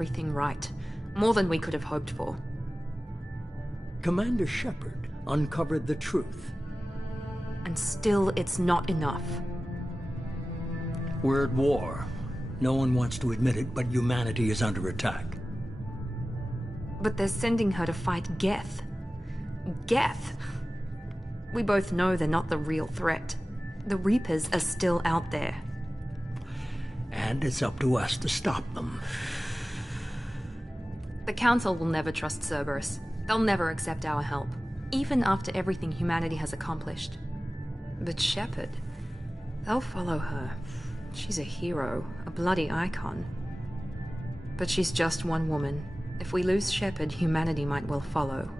everything right. More than we could have hoped for. Commander Shepard uncovered the truth. And still, it's not enough. We're at war. No one wants to admit it, but humanity is under attack. But they're sending her to fight Geth. Geth! We both know they're not the real threat. The Reapers are still out there. And it's up to us to stop them. The Council will never trust Cerberus. They'll never accept our help, even after everything humanity has accomplished. But Shepard, they'll follow her. She's a hero, a bloody icon. But she's just one woman. If we lose Shepard, humanity might well follow.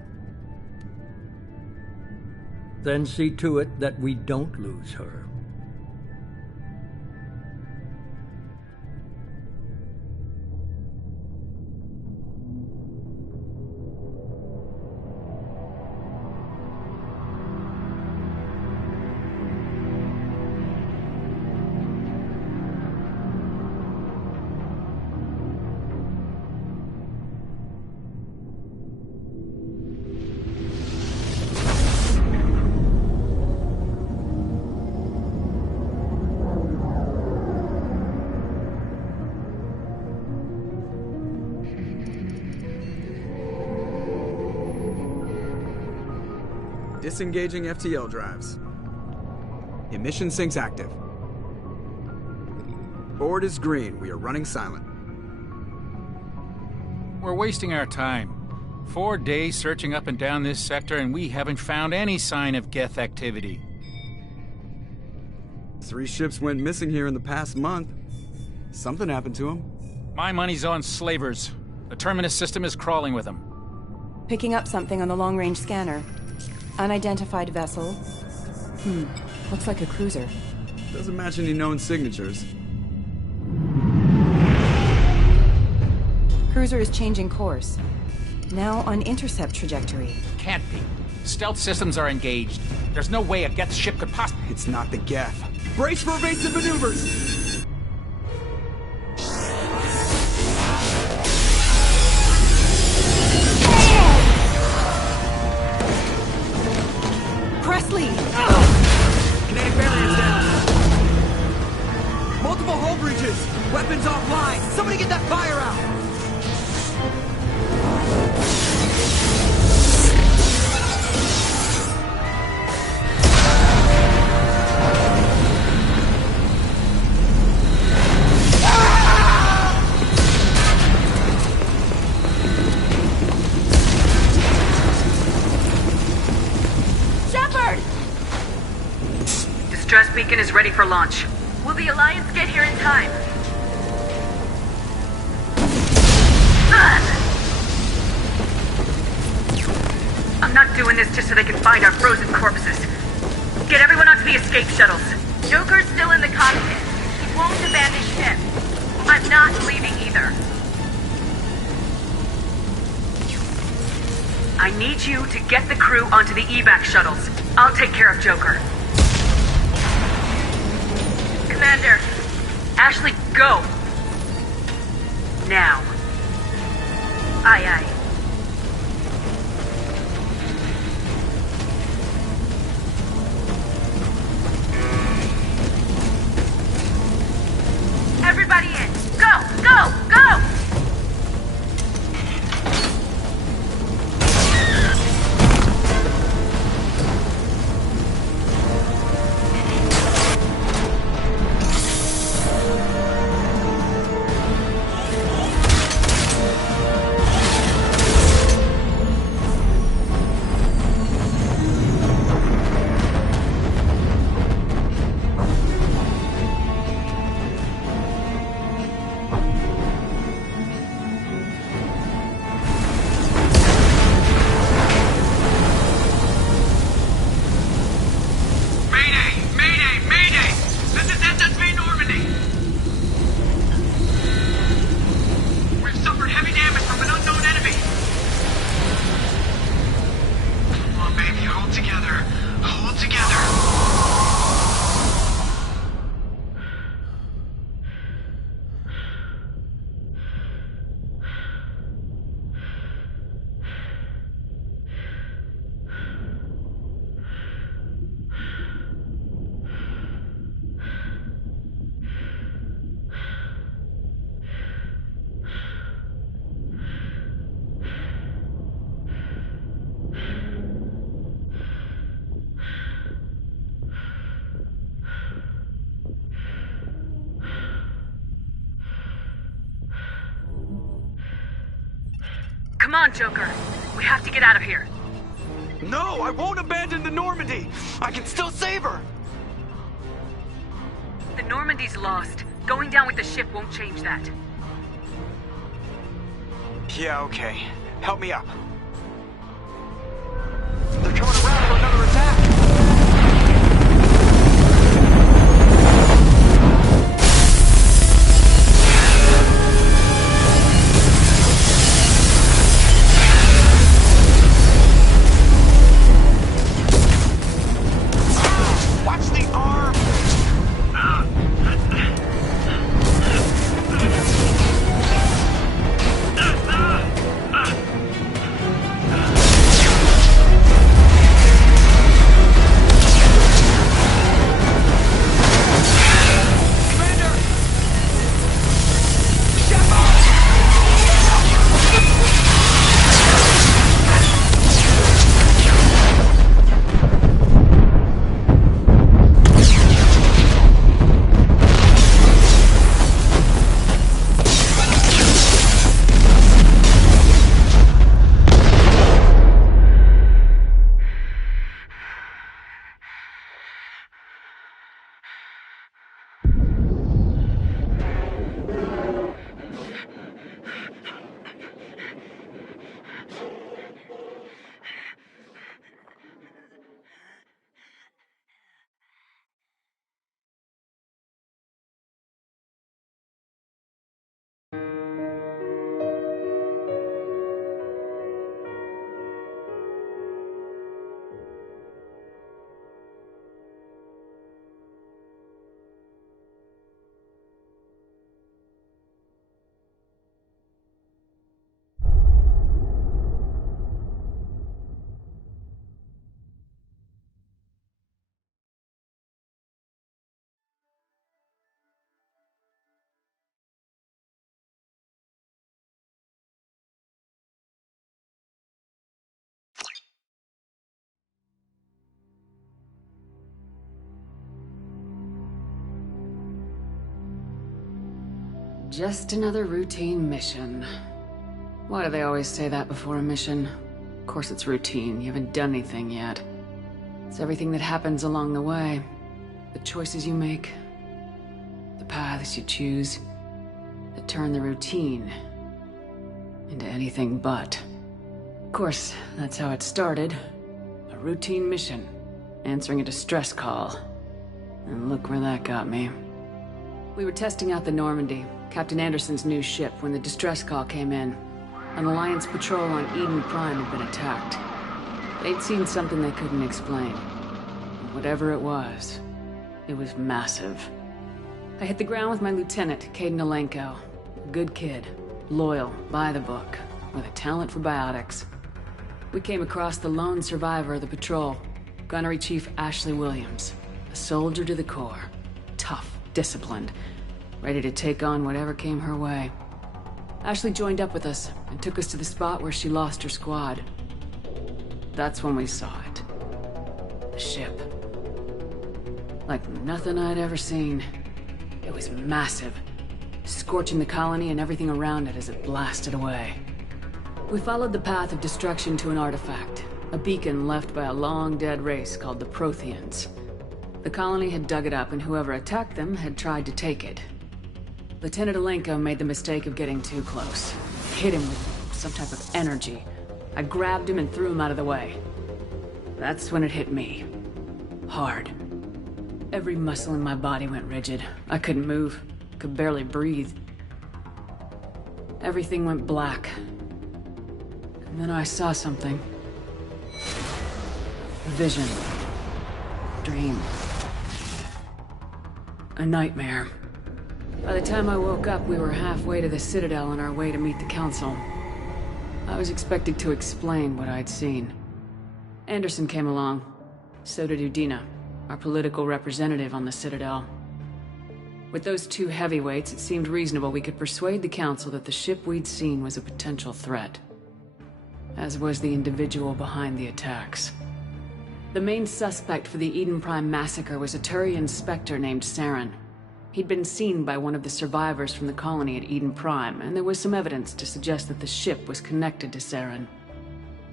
Then see to it that we don't lose her. Disengaging FTL drives. Emission sinks active. Board is green. We are running silent. We're wasting our time. 4 days searching up and down this sector, and we haven't found any sign of Geth activity. 3 ships went missing here in the past month. Something happened to them. My money's on slavers. The Terminus system is crawling with them. Picking up something on the long-range scanner. Unidentified vessel. Looks like a cruiser. Doesn't match any known signatures. Cruiser is changing course. Now on intercept trajectory. Can't be. Stealth systems are engaged. There's no way a Geth ship could possibly... It's not the Geth. Brace for evasive maneuvers! Presley! Kinetic barriers down. Multiple hull breaches. Weapons offline. Somebody get that fire out. Distress beacon is ready for launch. Will the Alliance get here in time? I'm not doing this just so they can find our frozen corpses. Get everyone onto the escape shuttles. Joker's still in the cockpit. He won't abandon ship. I'm not leaving either. I need you to get the crew onto the evac shuttles. I'll take care of Joker. Commander! Ashley, go! Now. Aye, aye. Everybody in! Go! Go! Go! Come on, Joker. We have to get out of here. No, I won't abandon the Normandy! I can still save her! The Normandy's lost. Going down with the ship won't change that. Yeah, okay. Help me up. They're coming around for another attack! Just another routine mission. Why do they always say that before a mission? Of course it's routine, you haven't done anything yet. It's everything that happens along the way. The choices you make, the paths you choose, that turn the routine into anything but. Of course, that's how it started. A routine mission, answering a distress call. And look where that got me. We were testing out the Normandy, Captain Anderson's new ship, when the distress call came in. An Alliance patrol on Eden Prime had been attacked. They'd seen something they couldn't explain. And whatever it was massive. I hit the ground with my lieutenant, Kaidan Alenko. A good kid, loyal, by the book, with a talent for biotics. We came across the lone survivor of the patrol, Gunnery Chief Ashley Williams. A soldier to the core. Tough, disciplined, ready to take on whatever came her way. Ashley joined up with us and took us to the spot where she lost her squad. That's when we saw it. The ship. Like nothing I'd ever seen. It was massive, scorching the colony and everything around it as it blasted away. We followed the path of destruction to an artifact, a beacon left by a long-dead race called the Protheans. The colony had dug it up, and whoever attacked them had tried to take it. Lieutenant Alenko made the mistake of getting too close. Hit him with some type of energy. I grabbed him and threw him out of the way. That's when it hit me. Hard. Every muscle in my body went rigid. I couldn't move, could barely breathe. Everything went black. And then I saw something. A vision. Dream. A nightmare. By the time I woke up, we were halfway to the Citadel on our way to meet the Council. I was expected to explain what I'd seen. Anderson came along. So did Udina, our political representative on the Citadel. With those two heavyweights, it seemed reasonable we could persuade the Council that the ship we'd seen was a potential threat. As was the individual behind the attacks. The main suspect for the Eden Prime massacre was a Turian Spectre named Saren. He'd been seen by one of the survivors from the colony at Eden Prime, and there was some evidence to suggest that the ship was connected to Saren.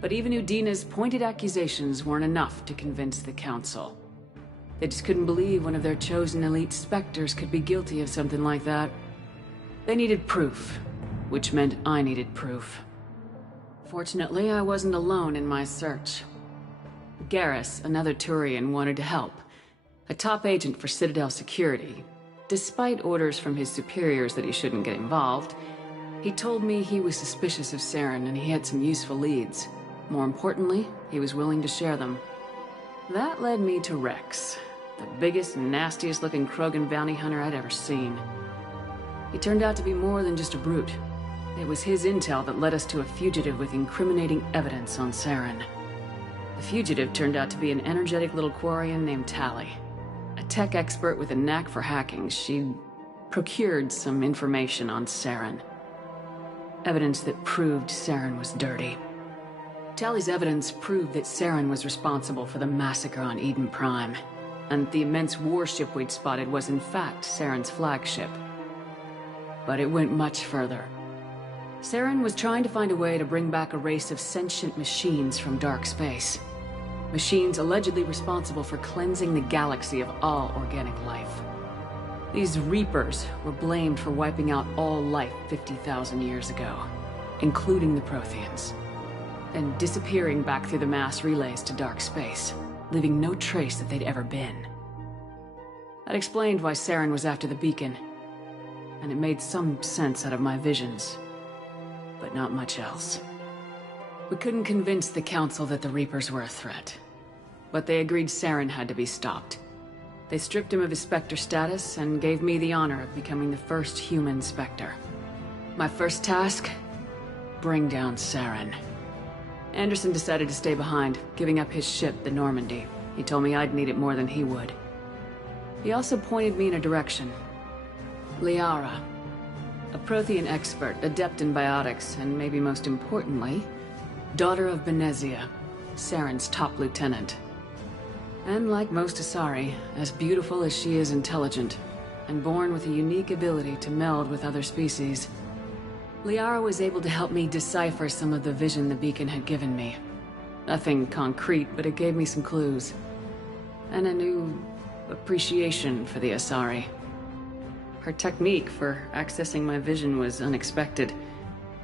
But even Udina's pointed accusations weren't enough to convince the Council. They just couldn't believe one of their chosen elite Spectres could be guilty of something like that. They needed proof, which meant I needed proof. Fortunately, I wasn't alone in my search. Garrus, another Turian, wanted to help. A top agent for Citadel Security. Despite orders from his superiors that he shouldn't get involved, he told me he was suspicious of Saren and he had some useful leads. More importantly, he was willing to share them. That led me to Rex, the biggest, nastiest looking Krogan bounty hunter I'd ever seen. He turned out to be more than just a brute. It was his intel that led us to a fugitive with incriminating evidence on Saren. The fugitive turned out to be an energetic little Quarian named Tali. A tech expert with a knack for hacking, she'd procured some information on Saren. Evidence that proved Saren was dirty. Tali's evidence proved that Saren was responsible for the massacre on Eden Prime, and the immense warship we'd spotted was in fact Saren's flagship. But it went much further. Saren was trying to find a way to bring back a race of sentient machines from dark space. Machines allegedly responsible for cleansing the galaxy of all organic life. These Reapers were blamed for wiping out all life 50,000 years ago, including the Protheans, and disappearing back through the mass relays to dark space, leaving no trace that they'd ever been. That explained why Saren was after the beacon, and it made some sense out of my visions, but not much else. We couldn't convince the Council that the Reapers were a threat, but they agreed Saren had to be stopped. They stripped him of his Spectre status and gave me the honor of becoming the first human Spectre. My first task? Bring down Saren. Anderson decided to stay behind, giving up his ship, the Normandy. He told me I'd need it more than he would. He also pointed me in a direction. Liara. A Prothean expert, adept in biotics, and maybe most importantly, daughter of Benezia, Saren's top lieutenant. And like most Asari, as beautiful as she is intelligent, and born with a unique ability to meld with other species. Liara was able to help me decipher some of the vision the beacon had given me. Nothing concrete, but it gave me some clues. And a new appreciation for the Asari. Her technique for accessing my vision was unexpected,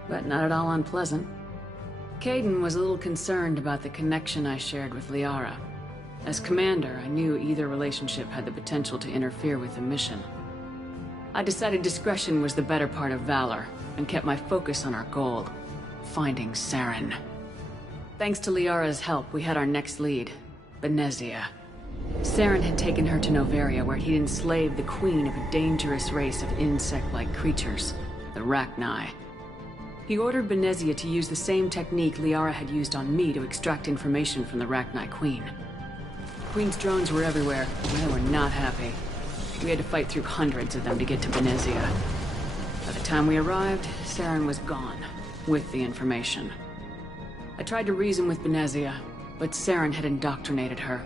but not at all unpleasant. Kaidan was a little concerned about the connection I shared with Liara. As commander, I knew either relationship had the potential to interfere with the mission. I decided discretion was the better part of valor, and kept my focus on our goal, finding Saren. Thanks to Liara's help, we had our next lead, Benezia. Saren had taken her to Noveria, where he'd enslaved the queen of a dangerous race of insect-like creatures, the Rachni. He ordered Benezia to use the same technique Liara had used on me to extract information from the Rachni Queen. Queen's drones were everywhere, and they were not happy. We had to fight through hundreds of them to get to Benezia. By the time we arrived, Saren was gone, with the information. I tried to reason with Benezia, but Saren had indoctrinated her.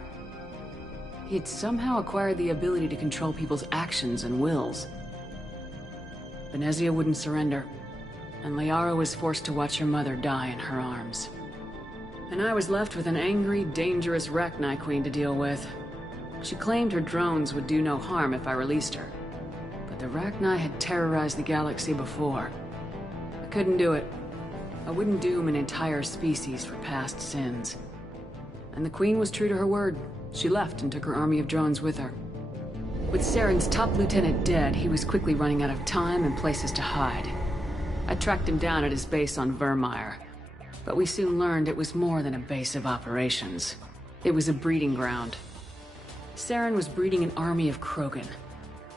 He had somehow acquired the ability to control people's actions and wills. Benezia wouldn't surrender, and Liara was forced to watch her mother die in her arms. And I was left with an angry, dangerous Rachni Queen to deal with. She claimed her drones would do no harm if I released her. But the Rachni had terrorized the galaxy before. I couldn't do it. I wouldn't doom an entire species for past sins. And the Queen was true to her word. She left and took her army of drones with her. With Saren's top lieutenant dead, he was quickly running out of time and places to hide. I tracked him down at his base on Vermeer, but we soon learned it was more than a base of operations. It was a breeding ground. Saren was breeding an army of Krogan.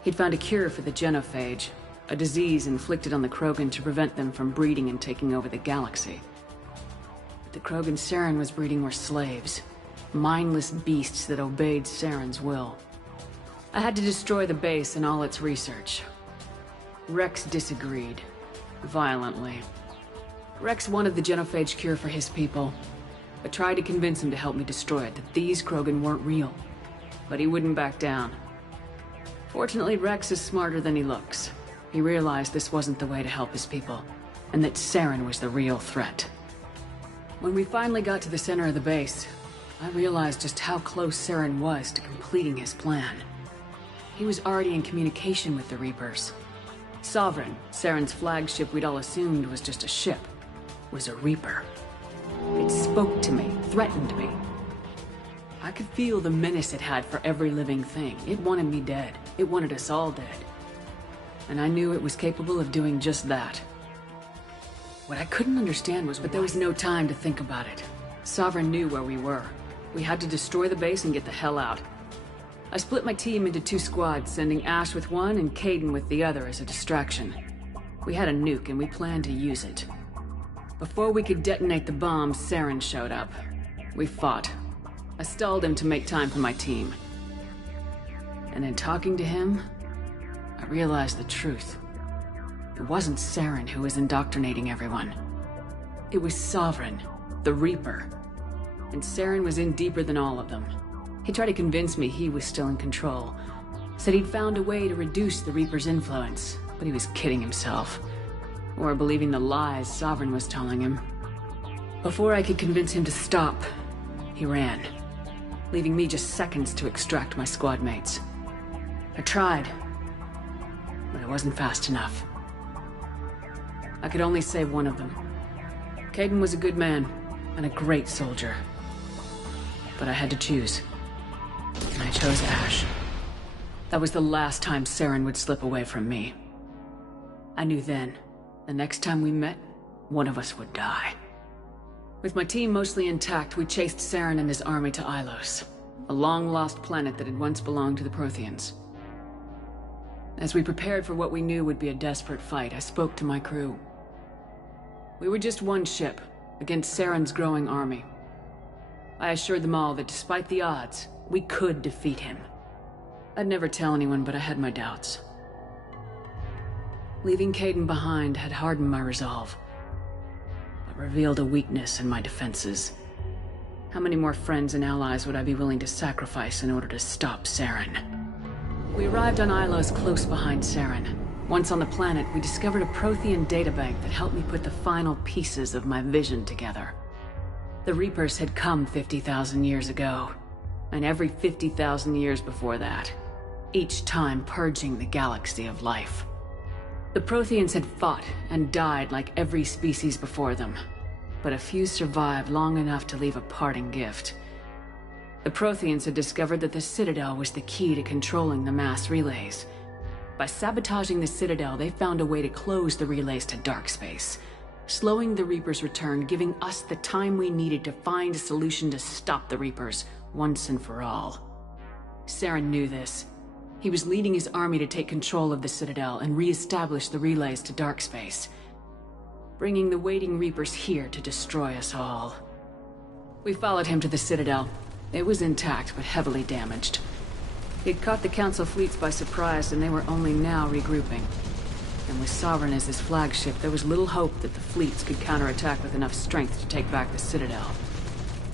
He'd found a cure for the genophage, a disease inflicted on the Krogan to prevent them from breeding and taking over the galaxy. But the Krogan Saren was breeding were slaves, mindless beasts that obeyed Saren's will. I had to destroy the base and all its research. Rex disagreed. Violently. Rex wanted the genophage cure for his people. I tried to convince him to help me destroy it, that these Krogan weren't real. But he wouldn't back down. Fortunately, Rex is smarter than he looks. He realized this wasn't the way to help his people, and that Saren was the real threat. When we finally got to the center of the base, I realized just how close Saren was to completing his plan. He was already in communication with the Reapers. Sovereign, Saren's flagship we'd all assumed was just a ship, was a Reaper. It spoke to me, threatened me. I could feel the menace it had for every living thing. It wanted me dead. It wanted us all dead. And I knew it was capable of doing just that. What I couldn't understand was, but there was no time to think about it. Sovereign knew where we were. We had to destroy the base and get the hell out. I split my team into 2 squads, sending Ash with one and Kaidan with the other as a distraction. We had a nuke and we planned to use it. Before we could detonate the bomb, Saren showed up. We fought. I stalled him to make time for my team. And in talking to him, I realized the truth. It wasn't Saren who was indoctrinating everyone. It was Sovereign, the Reaper. And Saren was in deeper than all of them. He tried to convince me he was still in control. Said he'd found a way to reduce the Reaper's influence, but he was kidding himself. Or believing the lies Sovereign was telling him. Before I could convince him to stop, he ran, leaving me just seconds to extract my squad mates. I tried, but it wasn't fast enough. I could only save one of them. Kaidan was a good man, and a great soldier. But I had to choose. And I chose Ash. That was the last time Saren would slip away from me. I knew then, the next time we met, one of us would die. With my team mostly intact, we chased Saren and his army to Ilos, a long-lost planet that had once belonged to the Protheans. As we prepared for what we knew would be a desperate fight, I spoke to my crew. We were just one ship, against Saren's growing army. I assured them all that despite the odds, we could defeat him. I'd never tell anyone, but I had my doubts. Leaving Kaidan behind had hardened my resolve, but revealed a weakness in my defenses. How many more friends and allies would I be willing to sacrifice in order to stop Saren? We arrived on Ilos close behind Saren. Once on the planet, we discovered a Prothean databank that helped me put the final pieces of my vision together. The Reapers had come 50,000 years ago, and every 50,000 years before that, each time purging the galaxy of life. The Protheans had fought and died like every species before them, but a few survived long enough to leave a parting gift. The Protheans had discovered that the Citadel was the key to controlling the mass relays. By sabotaging the Citadel, they found a way to close the relays to dark space, slowing the Reapers' return, giving us the time we needed to find a solution to stop the Reapers once and for all. Saren knew this. He was leading his army to take control of the Citadel and re-establish the relays to dark space, bringing the waiting Reapers here to destroy us all. We followed him to the Citadel. It was intact, but heavily damaged. He'd caught the Council fleets by surprise, and they were only now regrouping. And with Sovereign as his flagship, there was little hope that the fleets could counterattack with enough strength to take back the Citadel.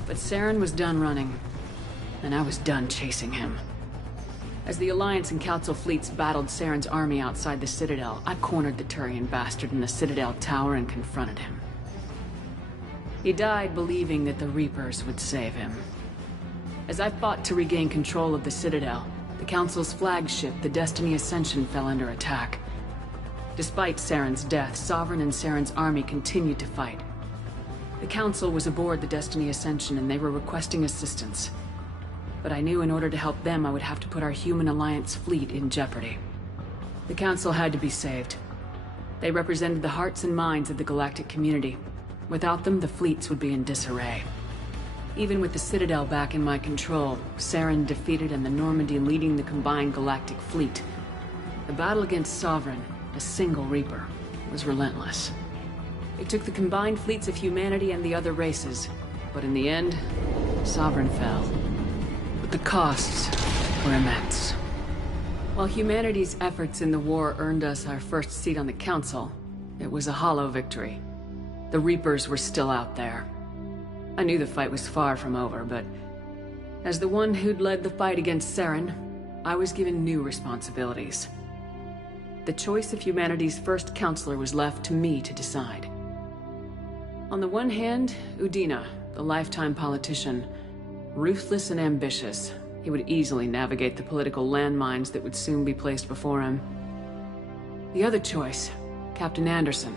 But Saren was done running, and I was done chasing him. As the Alliance and Council fleets battled Saren's army outside the Citadel, I cornered the Turian bastard in the Citadel tower and confronted him. He died believing that the Reapers would save him. As I fought to regain control of the Citadel, the Council's flagship, the Destiny Ascension, fell under attack. Despite Saren's death, Sovereign and Saren's army continued to fight. The Council was aboard the Destiny Ascension and they were requesting assistance. But I knew in order to help them, I would have to put our Human Alliance fleet in jeopardy. The Council had to be saved. They represented the hearts and minds of the galactic community. Without them, the fleets would be in disarray. Even with the Citadel back in my control, Saren defeated and the Normandy leading the combined galactic fleet. The battle against Sovereign, a single Reaper, was relentless. It took the combined fleets of humanity and the other races, but in the end, Sovereign fell. But the costs were immense. While humanity's efforts in the war earned us our first seat on the Council, it was a hollow victory. The Reapers were still out there. I knew the fight was far from over, but as the one who'd led the fight against Saren, I was given new responsibilities. The choice of humanity's first counselor was left to me to decide. On the one hand, Udina, the lifetime politician. Ruthless and ambitious, he would easily navigate the political landmines that would soon be placed before him. The other choice, Captain Anderson,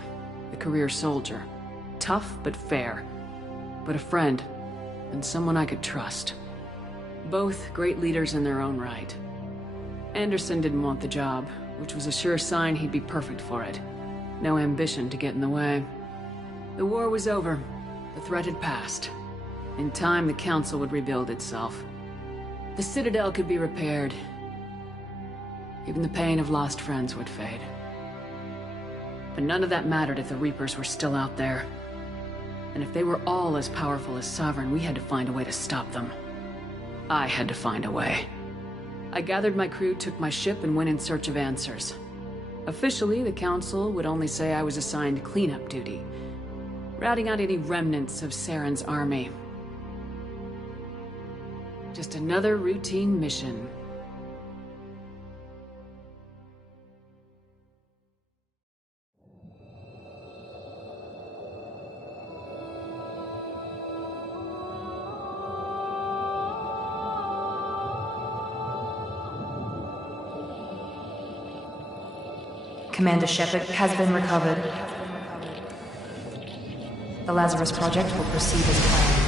the career soldier. Tough but fair, but a friend, and someone I could trust. Both great leaders in their own right. Anderson didn't want the job, which was a sure sign he'd be perfect for it. No ambition to get in the way. The war was over. The threat had passed. In time, the Council would rebuild itself. The Citadel could be repaired. Even the pain of lost friends would fade. But none of that mattered if the Reapers were still out there. And if they were all as powerful as Sovereign, we had to find a way to stop them. I had to find a way. I gathered my crew, took my ship, and went in search of answers. Officially, the Council would only say I was assigned cleanup duty, routing out any remnants of Saren's army. Just another routine mission. Commander Shepard has been recovered. The Lazarus Project will proceed as planned.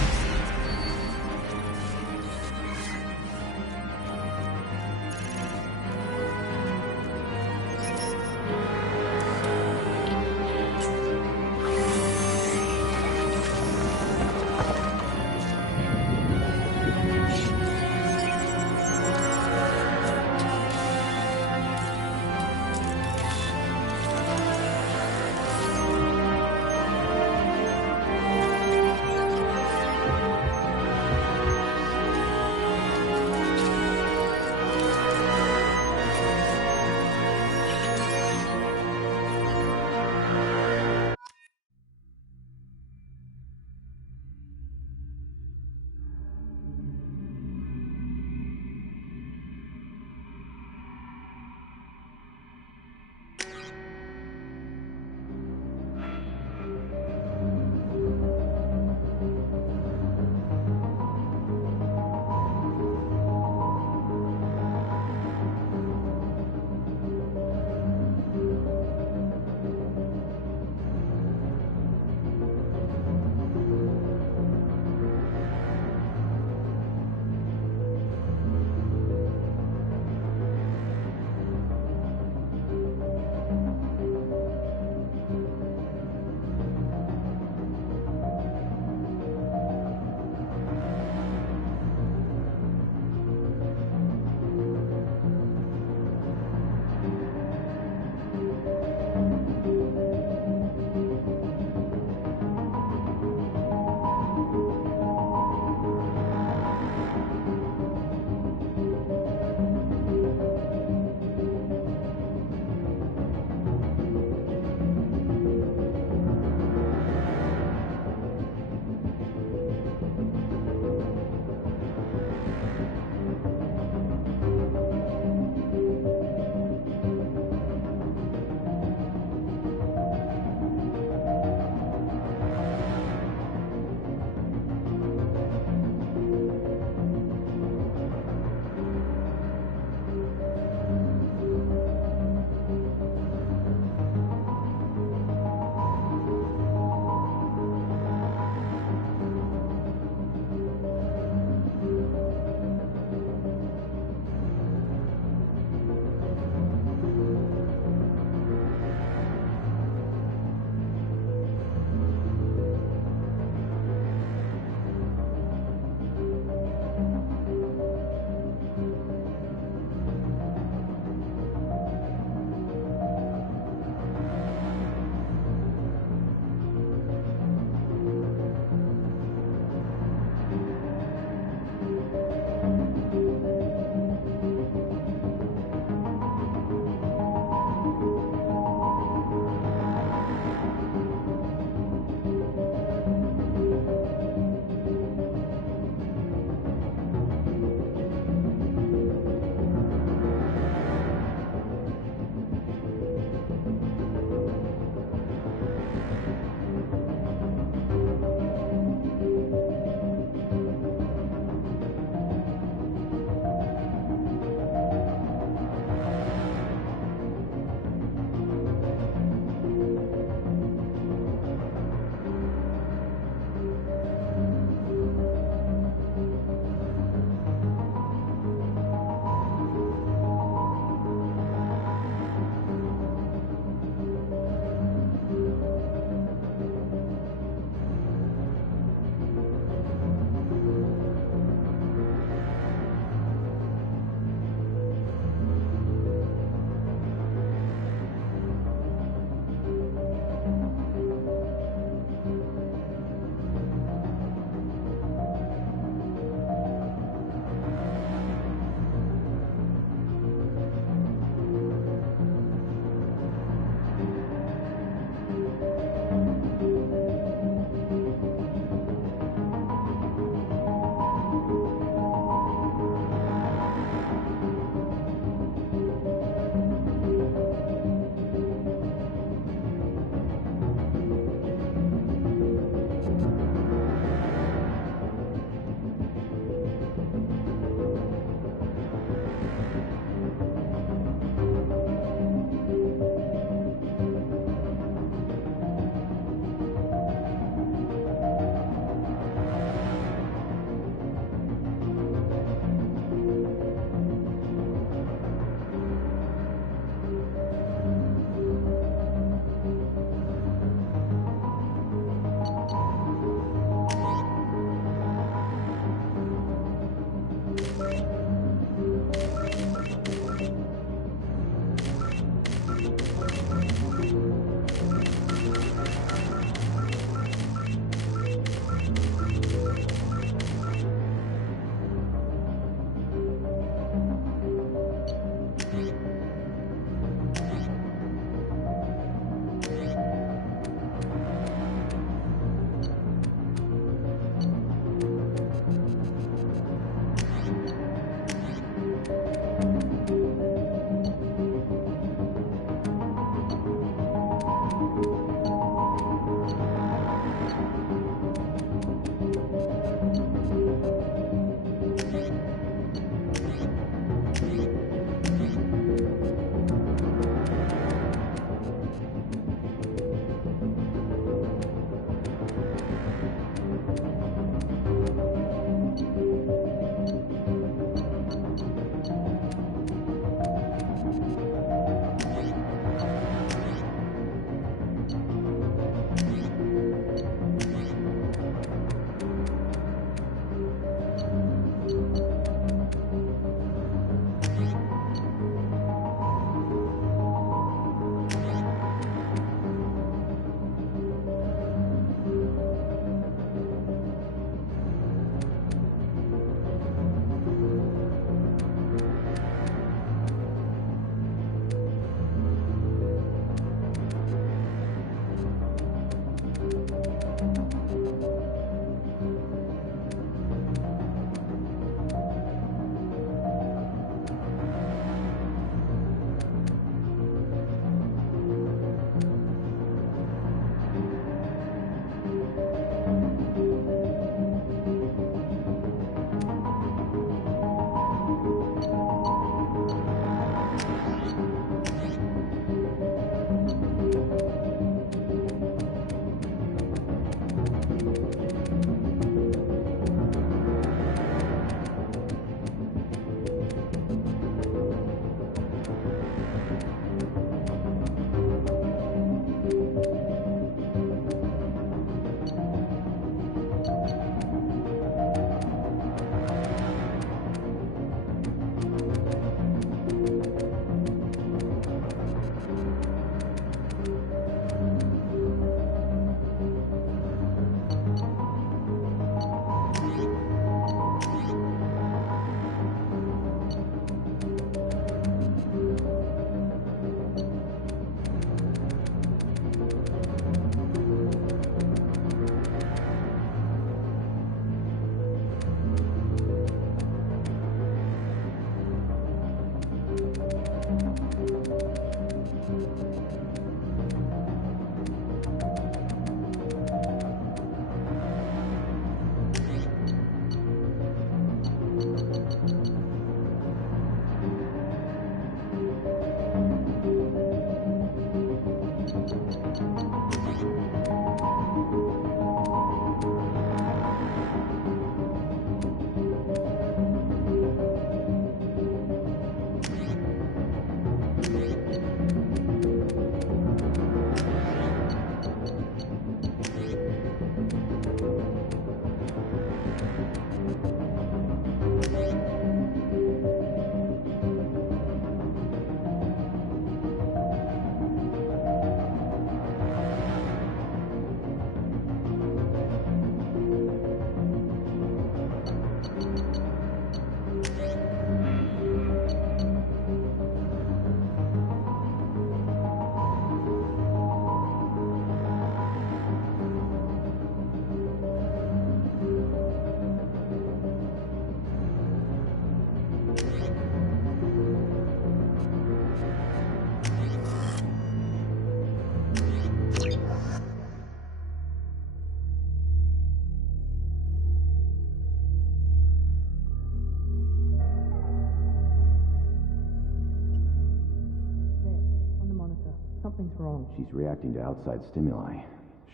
Something's wrong. She's reacting to outside stimuli,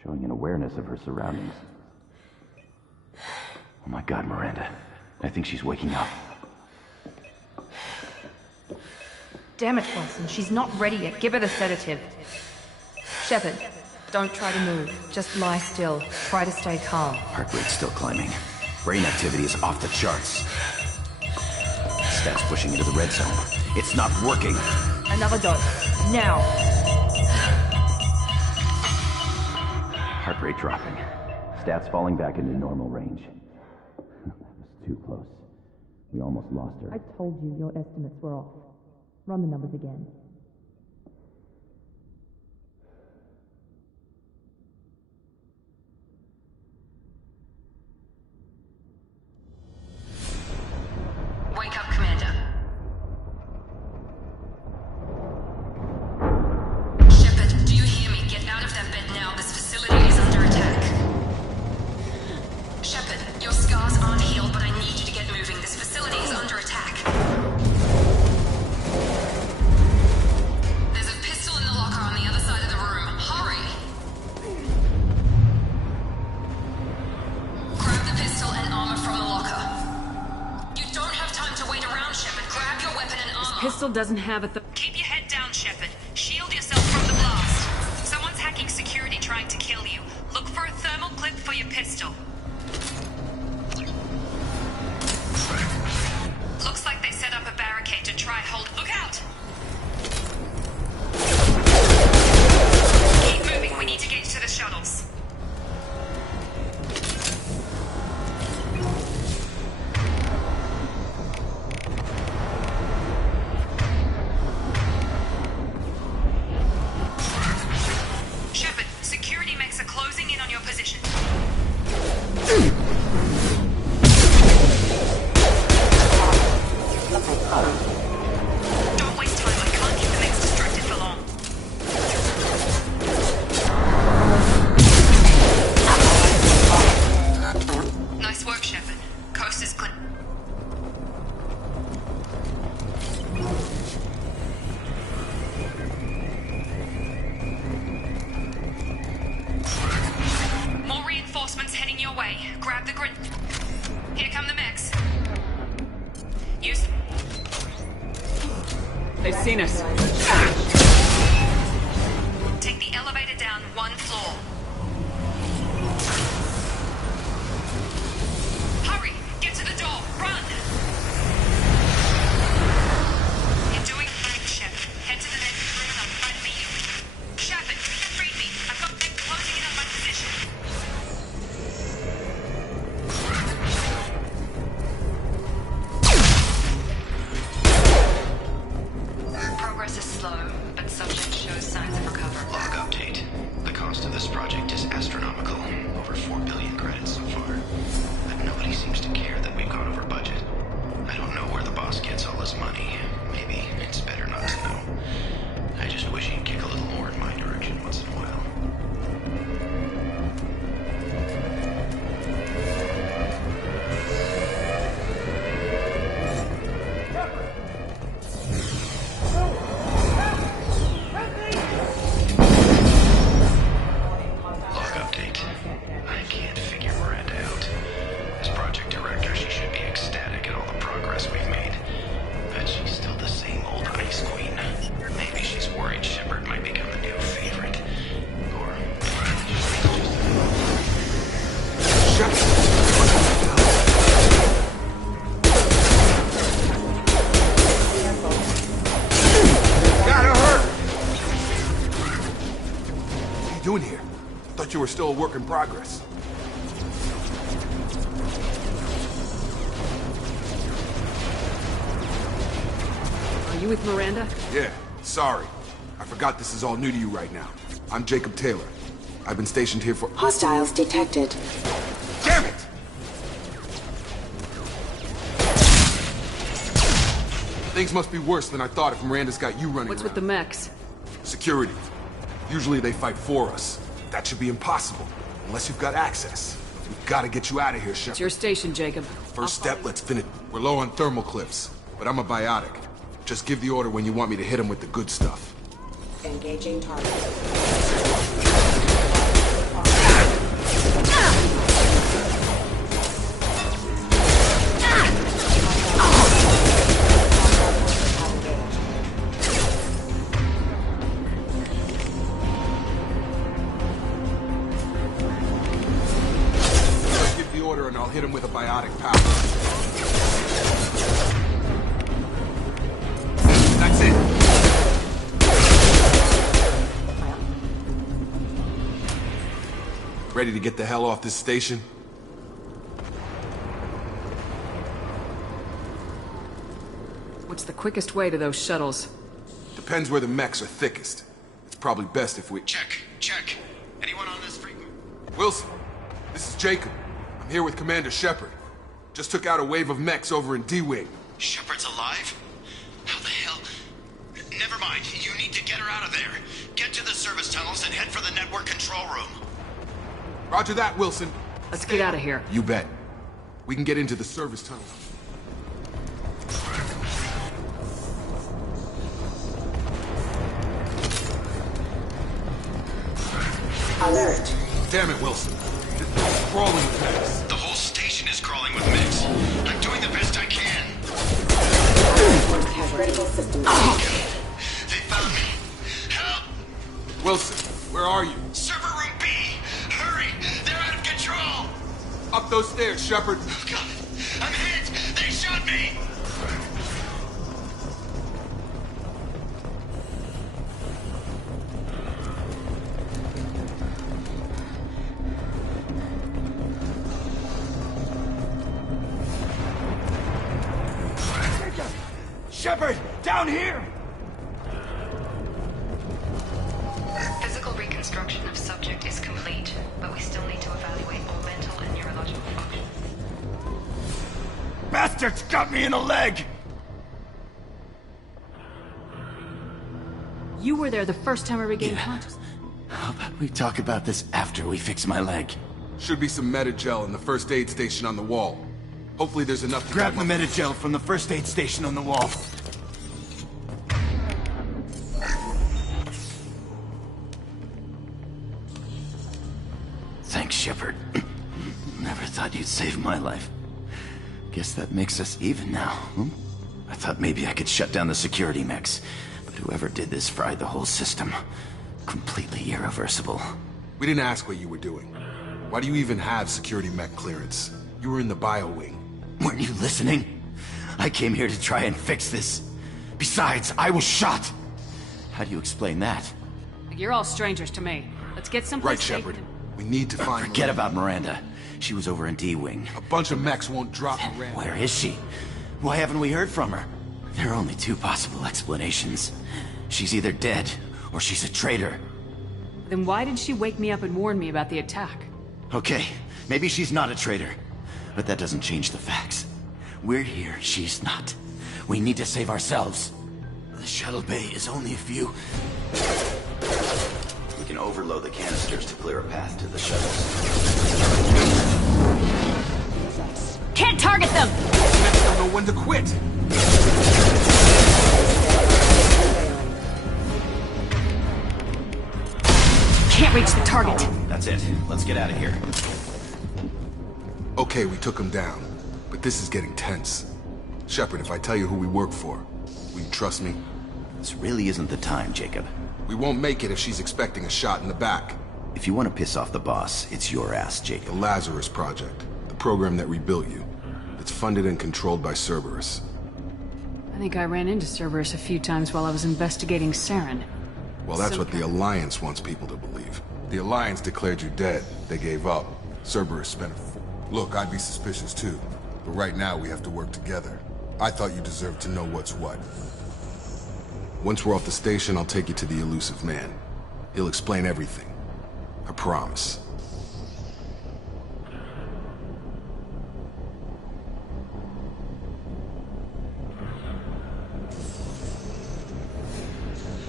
showing an awareness of her surroundings. Oh my god, Miranda. I think she's waking up. Damn it, Wilson. She's not ready yet. Give her the sedative. Shepard, don't try to move. Just lie still. Try to stay calm. Heart rate's still climbing. Brain activity is off the charts. Stats pushing into the red zone. It's not working. Another dose. Now. Heart rate dropping. Stats falling back into normal range. That was too close. We almost lost her. I told you your estimates were off. Run the numbers again. Wake up, Commander. Shepard, do you hear me? Get out of that bed now. This facility is under attack. Shepard, your scars aren't healed, but I need you to get moving. This facility is under attack. There's a pistol in the locker on the other side of the room. Hurry! Grab the pistol and armor from the locker. You don't have time to wait around, Shepard. Grab your weapon and armor. Pistol doesn't have a Keep your head down, Shepard. Shield yourself from the blast. Someone's hacking security trying to kill you. Look for a thermal clip for your pistol. Looks like they set up a barricade to try hold. Look out! Keep moving. We need to get to the shuttles. Shepard, security mechs are closing in on your position. Don't waste time. I can't keep the mechs distracted for long. Nice work, Shepard. Coast is clear. More reinforcements heading your way. Grab the grid. Here come the mechs. Use. They've seen us. Take the elevator down one floor. Hurry! Get to the door! Run! You're doing fine, Shepard. Head to the next room and I'll try to meet you. Shepard, read me. I've got them closing in on my position. Progress is slow, but subject shows signs of recovery. Log update. The cost of this project is astronomical. Over 4 billion credits so far. But nobody seems to care that we've gone over budget. I don't know where the boss gets all his money. Maybe it's better not to know. I just wish he'd kick a little more in my direction once in a while. Log update. I can't figure Miranda out. As project director, she should be ecstatic at all the progress we've made. But she's still the same old ice queen. Maybe she's worried Shepard might become the new favorite. Or Gotta hurt! What are you doing here? Thought you were still a work in progress. Are you with Miranda? Yeah, sorry. I forgot this is all new to you right now. I'm Jacob Taylor. I've been stationed here for— Hostiles detected. Damn it! Things must be worse than I thought if Miranda's got you running What's with around. the mechs? Security. Usually they fight for us. That should be impossible, unless you've got access. We've got to get you out of here, It's Shepard. your station, Jacob. First step, let's finish. We're low on thermal clips, but I'm a biotic. Just give the order when you want me to hit him with the good stuff. Engaging target. Give the order and I'll hit him with a biotic power. That's it. Ready to get the hell off this station? What's the quickest way to those shuttles? Depends where the mechs are thickest. It's probably best if we... Check. Anyone on this frequency? Wilson, this is Jacob. I'm here with Commander Shepard. Just took out a wave of mechs over in D-Wing. Shepard's alive? How the hell? Never mind. You need to get her out of there. Get to the service tunnels and head for the network control room. Roger that, Wilson. Let's get out of here. You bet. We can get into the service tunnel. Alert. Damn it, Wilson. This is crawling with mechs. The whole station is crawling with mechs. I'm doing the best I can. Critical system. They found me. Help! Wilson, where are you? Server room B! Hurry! They're out of control! Up those stairs, Shepard. Oh, God! I'm hit! They shot me! Shepard, down here! Physical reconstruction of subject is complete, but we still need to evaluate all mental and neurological function. Bastards got me in the leg! You were there the first time I regained consciousness. How about we talk about this after we fix my leg? Should be some Metagel in the first aid station on the wall. Hopefully there's enough to Grab the Metagel from the first aid station on the wall. Thanks, Shepard. Never thought you'd save my life. Guess that makes us even now, hmm? I thought maybe I could shut down the security mechs, but whoever did this fried the whole system. Completely irreversible. We didn't ask what you were doing. Why do you even have security mech clearance? You were in the bio wing. Weren't you listening? I came here to try and fix this. Besides, I was shot. How do you explain that? You're all strangers to me. Let's get someplace Right, safe Shepard. We need to find Forget about Miranda. She was over in D-Wing. A bunch of mechs won't drop Miranda. Where is she? Why haven't we heard from her? There are only two possible explanations. She's either dead, or she's a traitor. Then why did she wake me up and warn me about the attack? Okay, maybe she's not a traitor. But that doesn't change the facts. We're here, she's not. We need to save ourselves. The shuttle bay is only a few... We can overload the canisters to clear a path to the shuttles. Can't target them! Mechs don't know when to quit! Can't reach the target. That's it. Let's get out of here. Okay, we took him down. But this is getting tense. Shepard, if I tell you who we work for, will you trust me? This really isn't the time, Jacob. We won't make it if she's expecting a shot in the back. If you want to piss off the boss, it's your ass, Jacob. The Lazarus Project. The program that rebuilt you. It's funded and controlled by Cerberus. I think I ran into Cerberus a few times while I was investigating Saren. Well, that's what the Alliance wants people to believe. The Alliance declared you dead. They gave up. Cerberus spent a... Look, I'd be suspicious too. But right now, we have to work together. I thought you deserved to know what's what. Once we're off the station, I'll take you to the Elusive Man. He'll explain everything. I promise.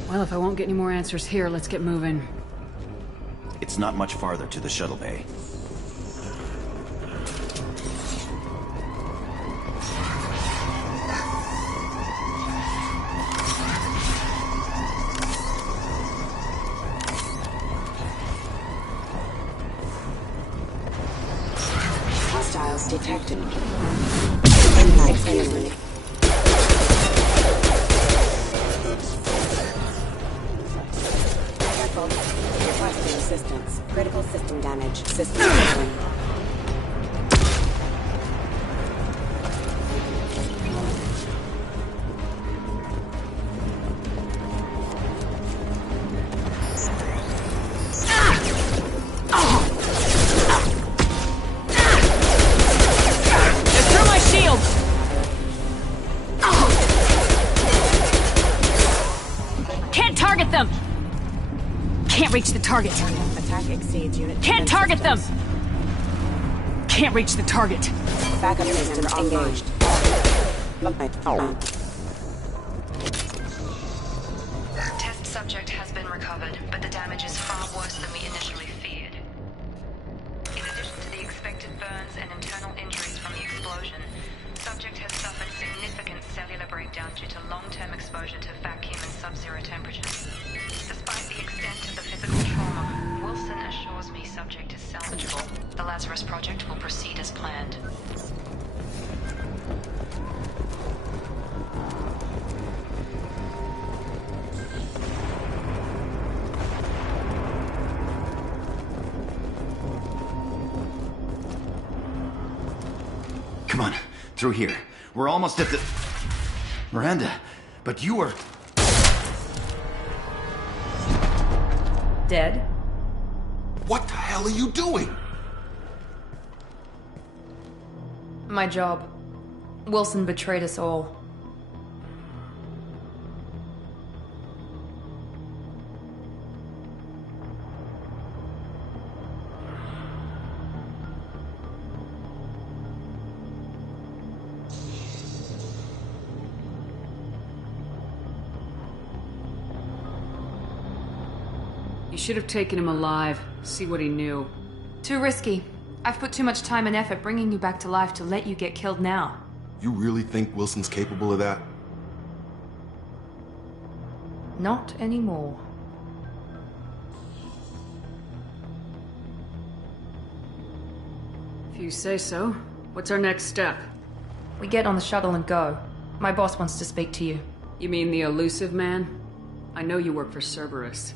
Well, if I won't get any more answers here, let's get moving. It's not much farther to the shuttle bay. Hostiles detected. Impact enemy. Careful. Requesting assistance. Critical system damage. System open. Can't reach the target. Attack exceeds unit. Can't target them! Can't reach the target. Backup systems engaged. Test subject has been recovered, but the damage is far worse than we initially feared. In addition to the expected burns and internal injuries from the explosion, subject has suffered significant cellular breakdown due to long-term exposure to vacuum and sub-zero temperatures. Despite the extent of the physical trauma, Wilson assures me subject is salvageable. The Lazarus Project will proceed as planned. Come on, through here. We're almost at the... Miranda, but you were... Dead? What the hell are you doing? My job. Wilson betrayed us all. You should have taken him alive. See what he knew. Too risky. I've put too much time and effort bringing you back to life to let you get killed now. You really think Wilson's capable of that? Not anymore. If you say so. What's our next step? We get on the shuttle and go. My boss wants to speak to you. You mean the elusive man? I know you work for Cerberus.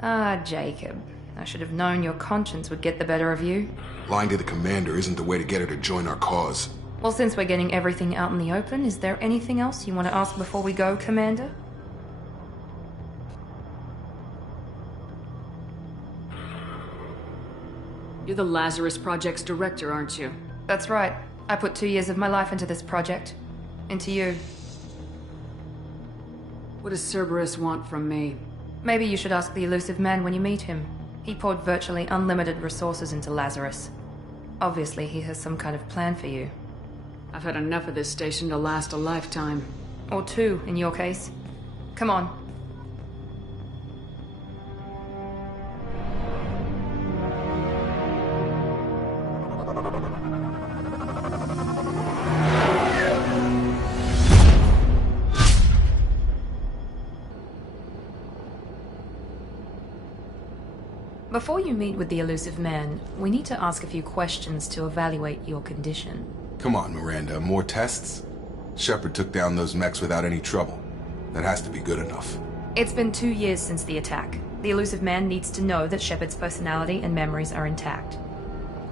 Ah, Jacob. I should have known your conscience would get the better of you. Lying to the commander isn't the way to get her to join our cause. Well, since we're getting everything out in the open, is there anything else you want to ask before we go, Commander? You're the Lazarus Project's director, aren't you? That's right. I put 2 years of my life into this project. Into you. What does Cerberus want from me? Maybe you should ask the elusive man when you meet him. He poured virtually unlimited resources into Lazarus. Obviously, he has some kind of plan for you. I've had enough of this station to last a lifetime. Or 2, in your case. Come on. Before you meet with the elusive man, we need to ask a few questions to evaluate your condition. Come on, Miranda, more tests? Shepard took down those mechs without any trouble. That has to be good enough. It's been 2 years since the attack. The elusive man needs to know that Shepard's personality and memories are intact.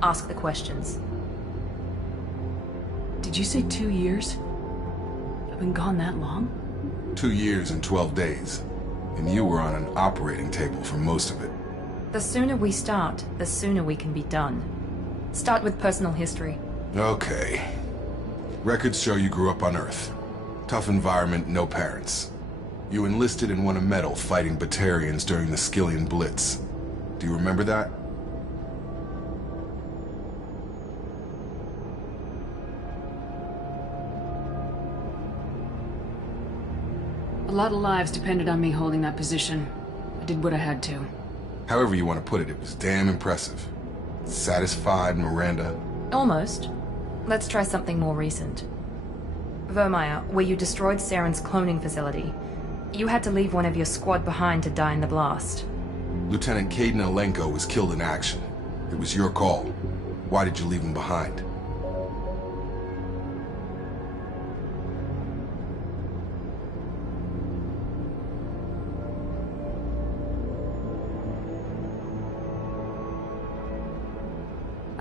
Ask the questions. Did you say 2 years? I've been gone that long? 2 years and 12 days. And you were on an operating table for most of it. The sooner we start, the sooner we can be done. Start with personal history. Okay. Records show you grew up on Earth. Tough environment, no parents. You enlisted and won a medal fighting Batarians during the Skillian Blitz. Do you remember that? A lot of lives depended on me holding that position. I did what I had to. However you want to put it, it was damn impressive. Satisfied, Miranda? Almost. Let's try something more recent. Vermeer, where you destroyed Saren's cloning facility. You had to leave one of your squad behind to die in the blast. Lieutenant Kaidan Alenko was killed in action. It was your call. Why did you leave him behind?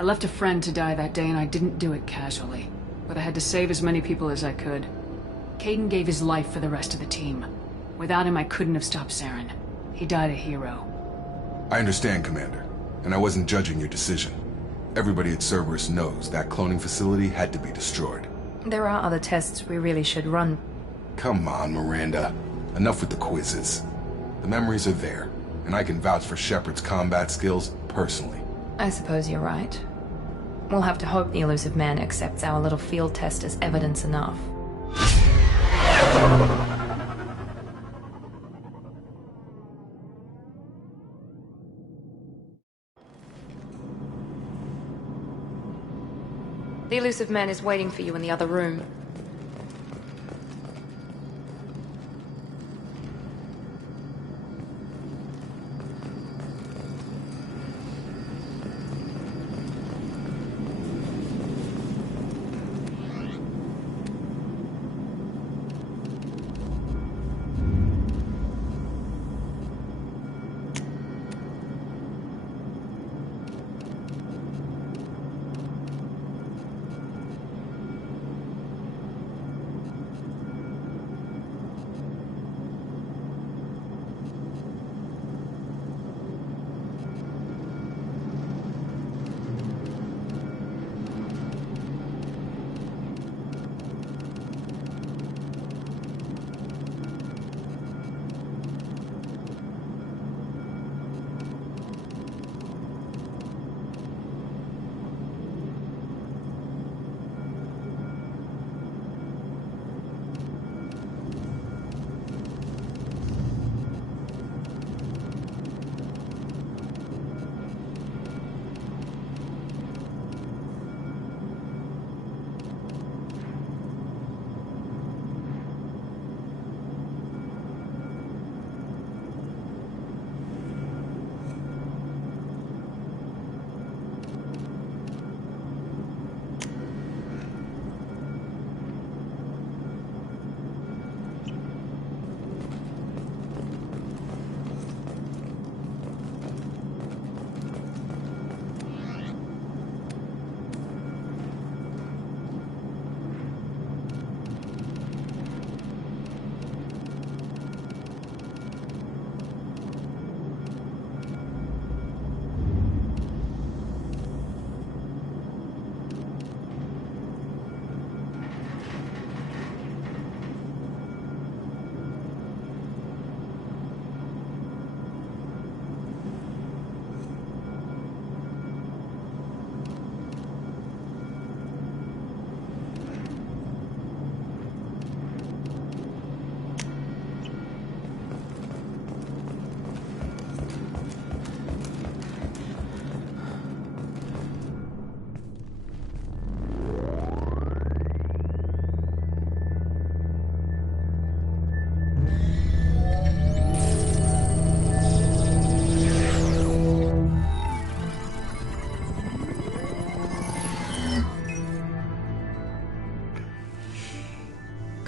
I left a friend to die that day, and I didn't do it casually. But I had to save as many people as I could. Kaidan gave his life for the rest of the team. Without him, I couldn't have stopped Saren. He died a hero. I understand, Commander, and I wasn't judging your decision. Everybody at Cerberus knows that cloning facility had to be destroyed. There are other tests we really should run. Come on, Miranda. Enough with the quizzes. The memories are there, and I can vouch for Shepard's combat skills personally. I suppose you're right. We'll have to hope the Illusive Man accepts our little field test as evidence enough. The Illusive Man is waiting for you in the other room.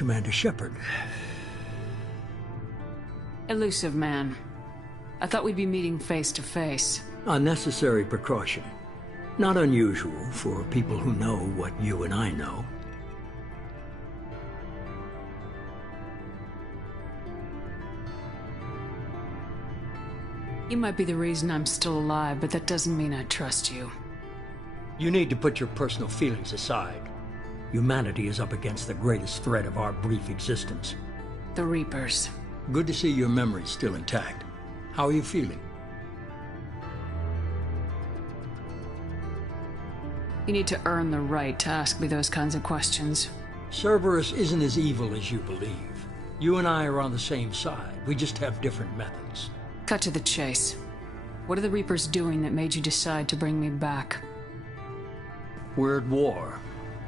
Commander Shepard. Illusive Man. I thought we'd be meeting face to face. Unnecessary precaution. Not unusual for people who know what you and I know. You might be the reason I'm still alive, but that doesn't mean I trust you. You need to put your personal feelings aside. Humanity is up against the greatest threat of our brief existence. The Reapers. Good to see your memory's still intact. How are you feeling? You need to earn the right to ask me those kinds of questions. Cerberus isn't as evil as you believe. You and I are on the same side. We just have different methods. Cut to the chase. What are the Reapers doing that made you decide to bring me back? We're at war.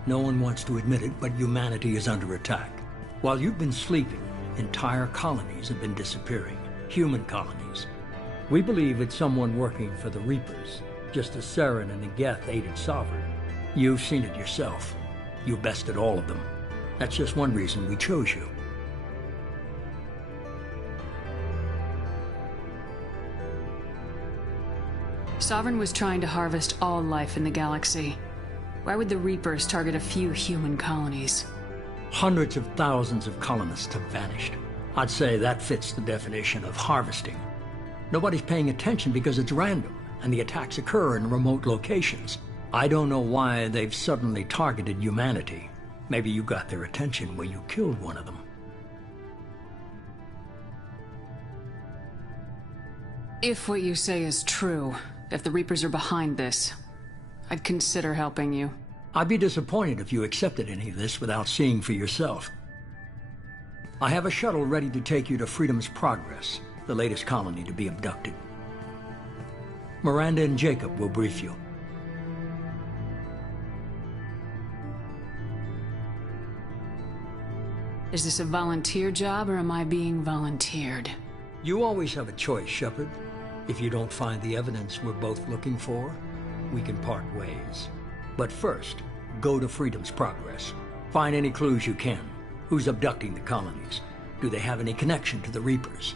No one wants to admit it, but humanity is under attack. While you've been sleeping, entire colonies have been disappearing. Human colonies. We believe it's someone working for the Reapers, just as Saren and the Geth aided Sovereign. You've seen it yourself. You bested all of them. That's just one reason we chose you. Sovereign was trying to harvest all life in the galaxy. Why would the Reapers target a few human colonies? Hundreds of thousands of colonists have vanished. I'd say that fits the definition of harvesting. Nobody's paying attention because it's random, and the attacks occur in remote locations. I don't know why they've suddenly targeted humanity. Maybe you got their attention when you killed one of them. If what you say is true, if the Reapers are behind this, I'd consider helping you. I'd be disappointed if you accepted any of this without seeing for yourself. I have a shuttle ready to take you to Freedom's Progress, the latest colony to be abducted. Miranda and Jacob will brief you. Is this a volunteer job, or am I being volunteered? You always have a choice, Shepard. If you don't find the evidence we're both looking for, we can part ways. But first, go to Freedom's Progress. Find any clues you can. Who's abducting the colonies? Do they have any connection to the Reapers?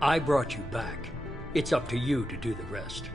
I brought you back. It's up to you to do the rest.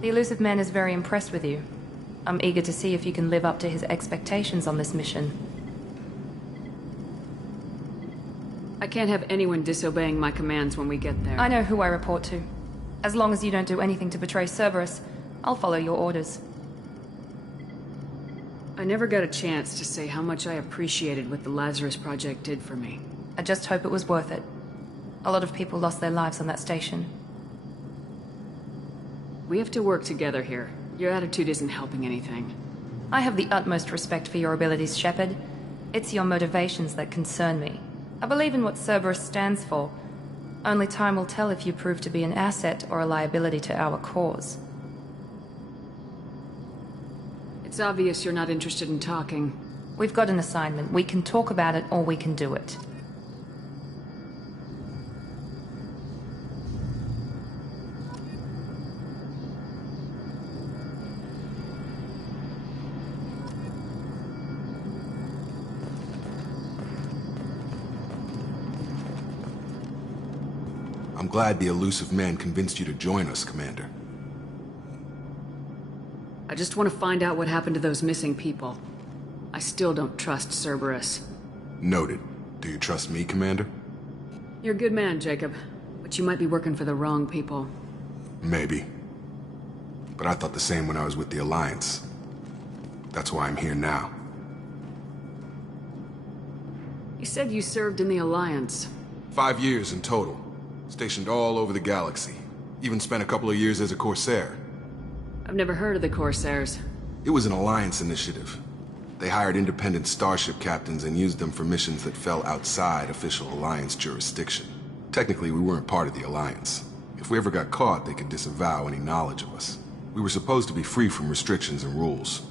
The Illusive Man is very impressed with you. I'm eager to see if you can live up to his expectations on this mission. I can't have anyone disobeying my commands when we get there. I know who I report to. As long as you don't do anything to betray Cerberus, I'll follow your orders. I never got a chance to say how much I appreciated what the Lazarus Project did for me. I just hope it was worth it. A lot of people lost their lives on that station. We have to work together here. Your attitude isn't helping anything. I have the utmost respect for your abilities, Shepard. It's your motivations that concern me. I believe in what Cerberus stands for. Only time will tell if you prove to be an asset or a liability to our cause. It's obvious you're not interested in talking. We've got an assignment. We can talk about it or we can do it. I'm glad the Illusive Man convinced you to join us, Commander. I just want to find out what happened to those missing people. I still don't trust Cerberus. Noted. Do you trust me, Commander? You're a good man, Jacob. But you might be working for the wrong people. Maybe. But I thought the same when I was with the Alliance. That's why I'm here now. You said you served in the Alliance. 5 years in total. Stationed all over the galaxy. Even spent a couple of years as a Corsair. I've never heard of the Corsairs. It was an Alliance initiative. They hired independent starship captains and used them for missions that fell outside official Alliance jurisdiction. Technically, we weren't part of the Alliance. If we ever got caught, they could disavow any knowledge of us. We were supposed to be free from restrictions and rules.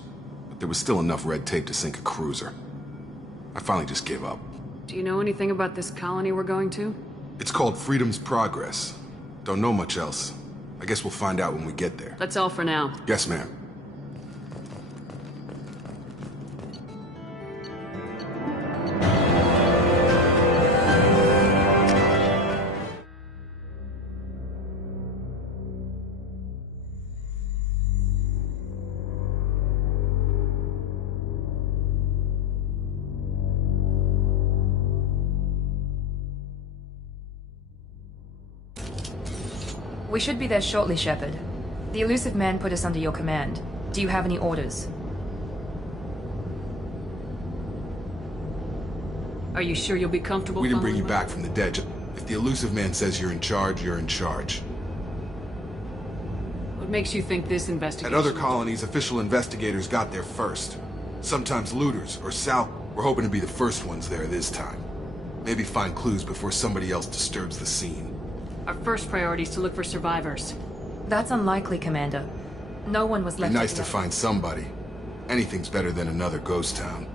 But there was still enough red tape to sink a cruiser. I finally just gave up. Do you know anything about this colony we're going to? It's called Freedom's Progress. Don't know much else. I guess we'll find out when we get there. That's all for now. Yes, ma'am. We should be there shortly, Shepard. The Illusive Man put us under your command. Do you have any orders? Are you sure you'll be comfortable? We didn't bring you back from the dead. If the Illusive Man says you're in charge, you're in charge. What makes you think this investigation... At other colonies, official investigators got there first. Sometimes looters or Sal. We're hoping to be the first ones there this time. Maybe find clues before somebody else disturbs the scene. Our first priority is to look for survivors. That's unlikely, Commander. No one was left... Be nice to find somebody. Anything's better than another ghost town.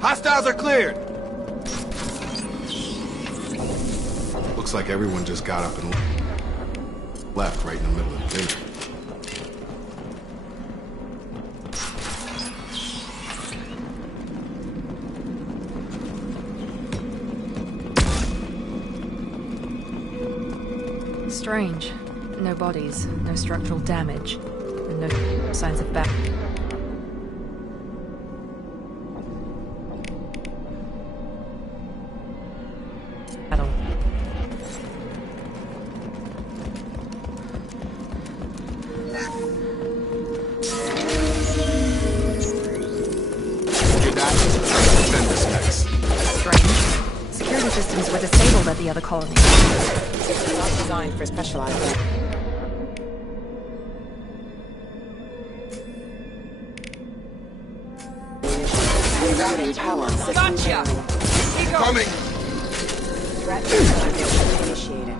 Hostiles are cleared! Looks like everyone just got up and left right in the middle of dinner. Strange. No bodies, no structural damage, and no signs of battle. The other colony. It's not designed for specialized. Rerouting power system. Gotcha! Coming! Threat initiated.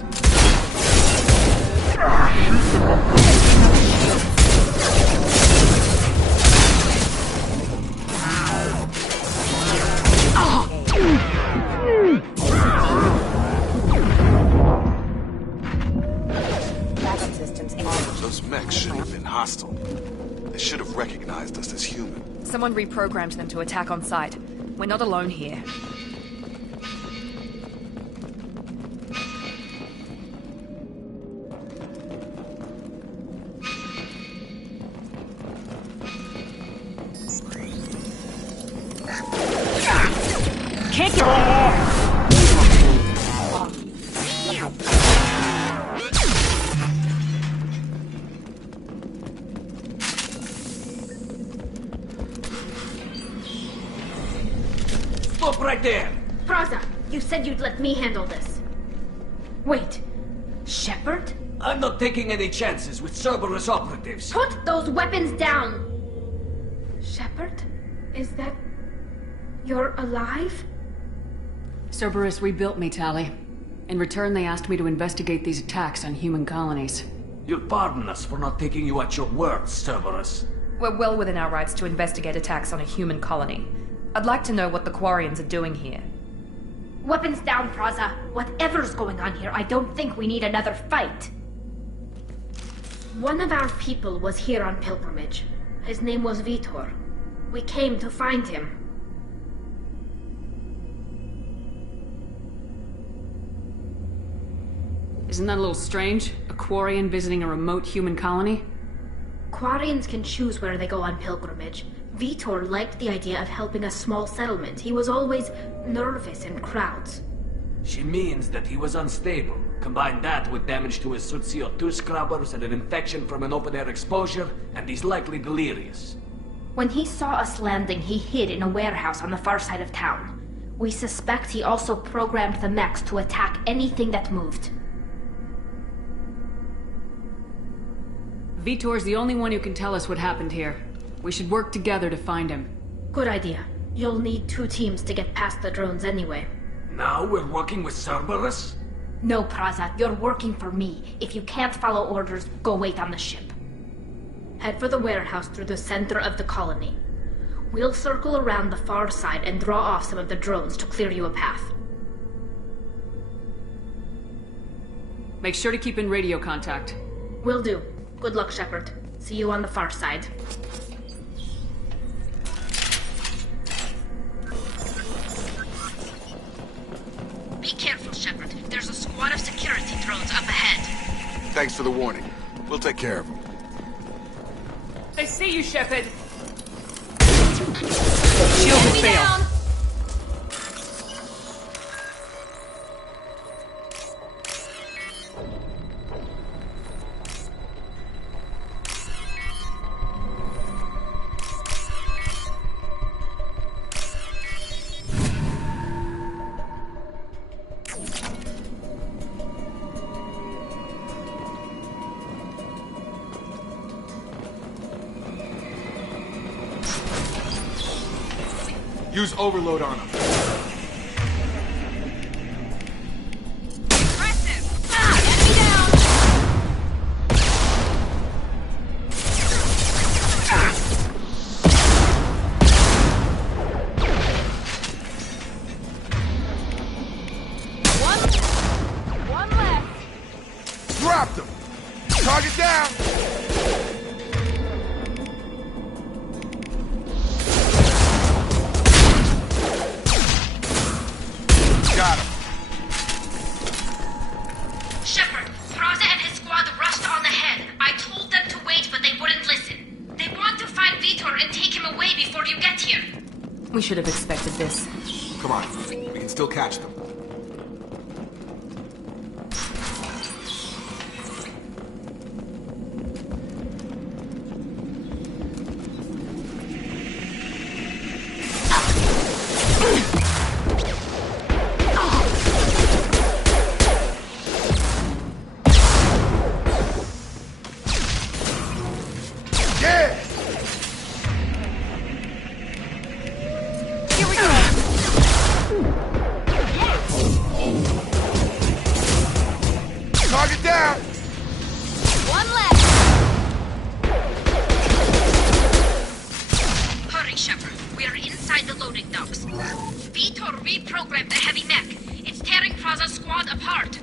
Those mechs shouldn't have been hostile. They should have recognized us as human. Someone reprogrammed them to attack on sight. We're not alone here. Kick it! Stop right there! Praza, you said you'd let me handle this. Wait, Shepard? I'm not taking any chances with Cerberus operatives. Put those weapons down! Shepard? Is that... you're alive? Cerberus rebuilt me, Tali. In return, they asked me to investigate these attacks on human colonies. You'll pardon us for not taking you at your word, Cerberus. We're well within our rights to investigate attacks on a human colony. I'd like to know what the Quarians are doing here. Weapons down, Praza. Whatever's going on here, I don't think we need another fight. One of our people was here on pilgrimage. His name was Vitor. We came to find him. Isn't that a little strange? A Quarian visiting a remote human colony? Quarians can choose where they go on pilgrimage. Vitor liked the idea of helping a small settlement. He was always nervous in crowds. She means that he was unstable. Combine that with damage to his suit CO2 scrubbers and an infection from an open-air exposure, and he's likely delirious. When he saw us landing, he hid in a warehouse on the far side of town. We suspect he also programmed the mechs to attack anything that moved. Vitor's the only one who can tell us what happened here. We should work together to find him. Good idea. You'll need 2 teams to get past the drones anyway. Now we're working with Cerberus? No, Praza, you're working for me. If you can't follow orders, go wait on the ship. Head for the warehouse through the center of the colony. We'll circle around the far side and draw off some of the drones to clear you a path. Make sure to keep in radio contact. Will do. Good luck, Shepard. See you on the far side. Be careful, Shepard. There's a squad of security drones up ahead. Thanks for the warning. We'll take care of them. I see you, Shepard. Shield will fail. Use overload on them. One left. Dropped them. Target down. Got him. Shepard, Thraza and his squad rushed on ahead. I told them to wait, but they wouldn't listen. They want to find Vitor and take him away before you get here. We should have expected this. Come on. We can still catch them. Target down! One left. Hurry, Shepard. We are inside the loading docks. Vitor reprogrammed the heavy mech. It's tearing Thraza's squad apart.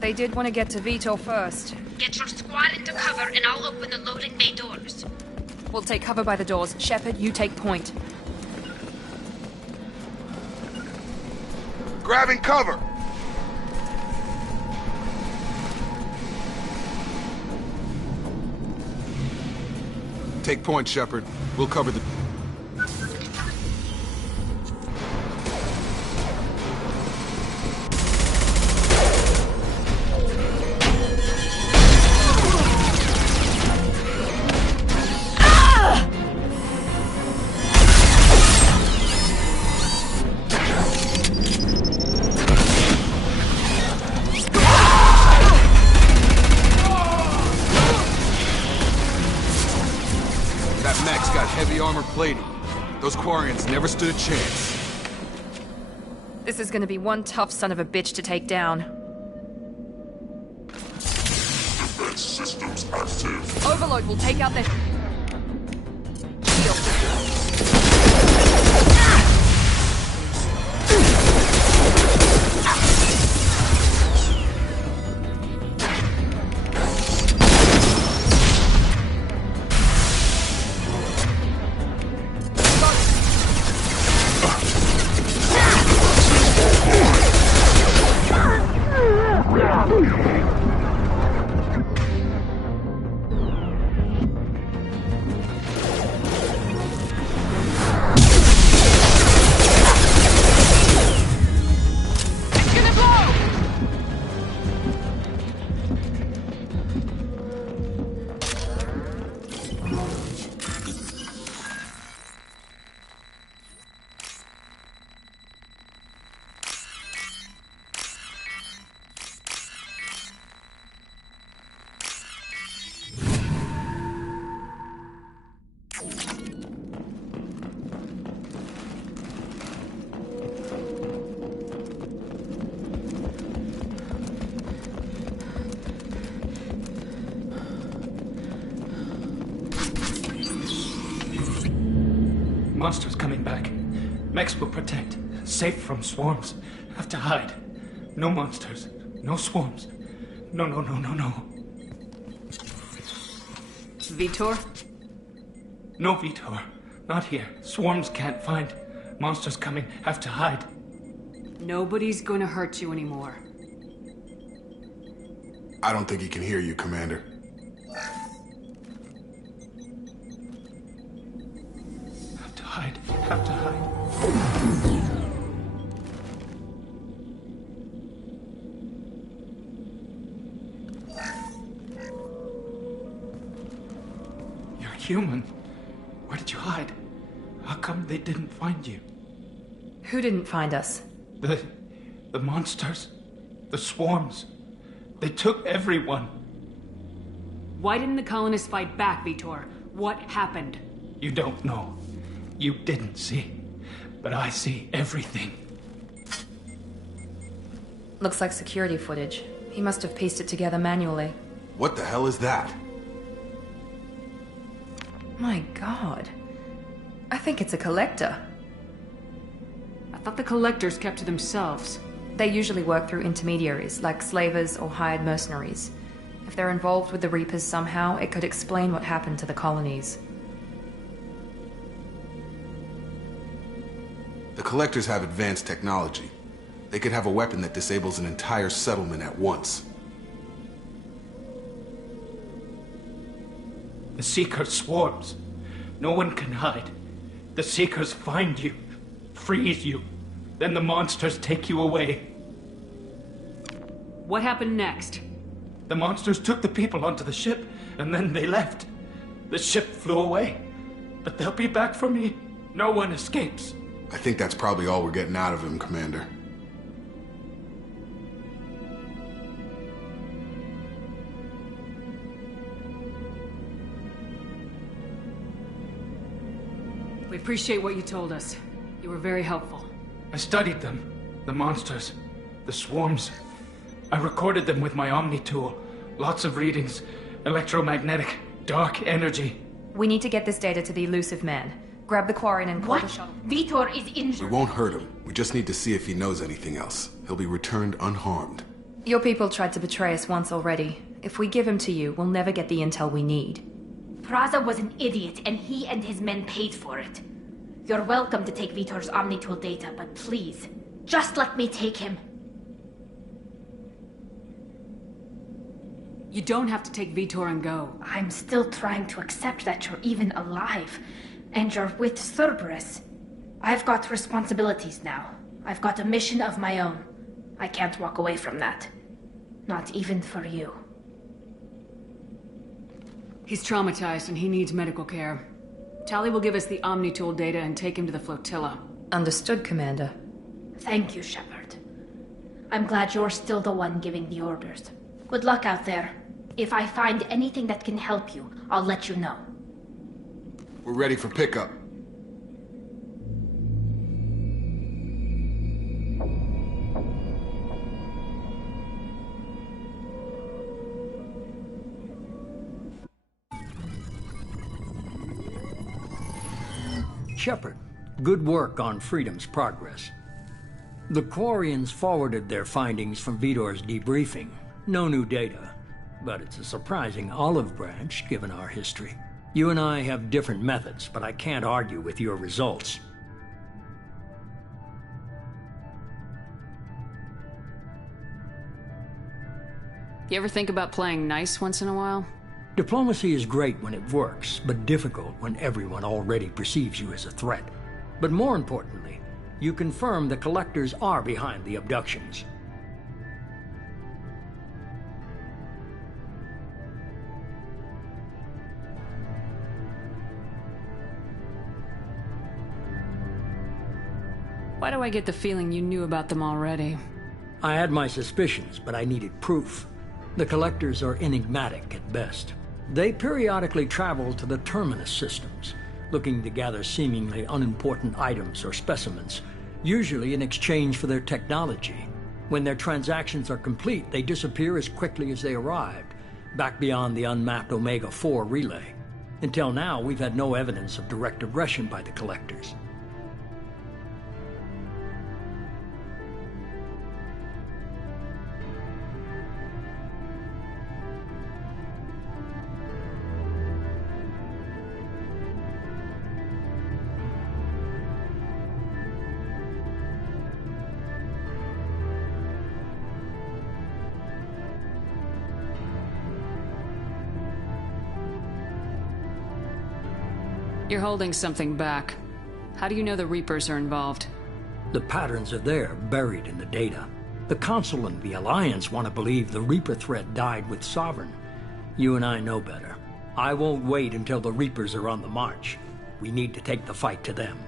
They did want to get to Vitor first. Get your squad into cover and I'll open the loading bay doors. We'll take cover by the doors. Shepard, you take point. Grabbing cover! Take point, Shepard. We'll cover the... That mech's got heavy armor plating. Those Quarians never stood a chance. This is gonna be one tough son of a bitch to take down. Defense systems active. Overload will take out their... Monsters coming back. Mechs will protect. Safe from swarms. Have to hide. No monsters. No swarms. No. Vitor? No, Vitor. Not here. Swarms can't find. Monsters coming. Have to hide. Nobody's gonna hurt you anymore. I don't think he can hear you, Commander. Have to hide. Have to hide. You're human. Where did you hide? How come they didn't find you? Who didn't find us? The monsters. The swarms. They took everyone. Why didn't the colonists fight back, Vitor? What happened? You don't know. You didn't see. But I see everything. Looks like security footage. He must have pieced it together manually. What the hell is that? My god. I think it's a collector. I thought the collectors kept to themselves. They usually work through intermediaries, like slavers or hired mercenaries. If they're involved with the Reapers somehow, it could explain what happened to the colonies. The collectors have advanced technology. They could have a weapon that disables an entire settlement at once. The Seeker swarms. No one can hide. The Seekers find you, freeze you. Then the monsters take you away. What happened next? The monsters took the people onto the ship, and then they left. The ship flew away. But they'll be back for me. No one escapes. I think that's probably all we're getting out of him, Commander. We appreciate what you told us. You were very helpful. I studied them. The monsters. The swarms. I recorded them with my Omni tool. Lots of readings. Electromagnetic. Dark energy. We need to get this data to the Elusive Man. Grab the Quarian and call the shuttle. Vitor is injured. We won't hurt him. We just need to see if he knows anything else. He'll be returned unharmed. Your people tried to betray us once already. If we give him to you, we'll never get the intel we need. Praza was an idiot, and he and his men paid for it. You're welcome to take Vitor's Omnitool data, but please, just let me take him. You don't have to take Vitor and go. I'm still trying to accept that you're even alive, and you're with Cerberus. I've got responsibilities now. I've got a mission of my own. I can't walk away from that. Not even for you. He's traumatized and he needs medical care. Tali will give us the Omnitool data and take him to the flotilla. Understood, Commander. Thank you, Shepard. I'm glad you're still the one giving the orders. Good luck out there. If I find anything that can help you, I'll let you know. We're ready for pickup. Shepard, good work on Freedom's progress. The Quarians forwarded their findings from Vitor's debriefing. No new data, but it's a surprising olive branch given our history. You and I have different methods, but I can't argue with your results. You ever think about playing nice once in a while? Diplomacy is great when it works, but difficult when everyone already perceives you as a threat. But more importantly, you confirm the Collectors are behind the abductions. Why do I get the feeling you knew about them already? I had my suspicions, but I needed proof. The Collectors are enigmatic at best. They periodically travel to the Terminus systems, looking to gather seemingly unimportant items or specimens, usually in exchange for their technology. When their transactions are complete, they disappear as quickly as they arrived, back beyond the unmapped Omega-4 relay. Until now, we've had no evidence of direct aggression by the Collectors. You're holding something back. How do you know the Reapers are involved? The patterns are there, buried in the data. The Council and the Alliance want to believe the Reaper threat died with Sovereign. You and I know better. I won't wait until the Reapers are on the march. We need to take the fight to them.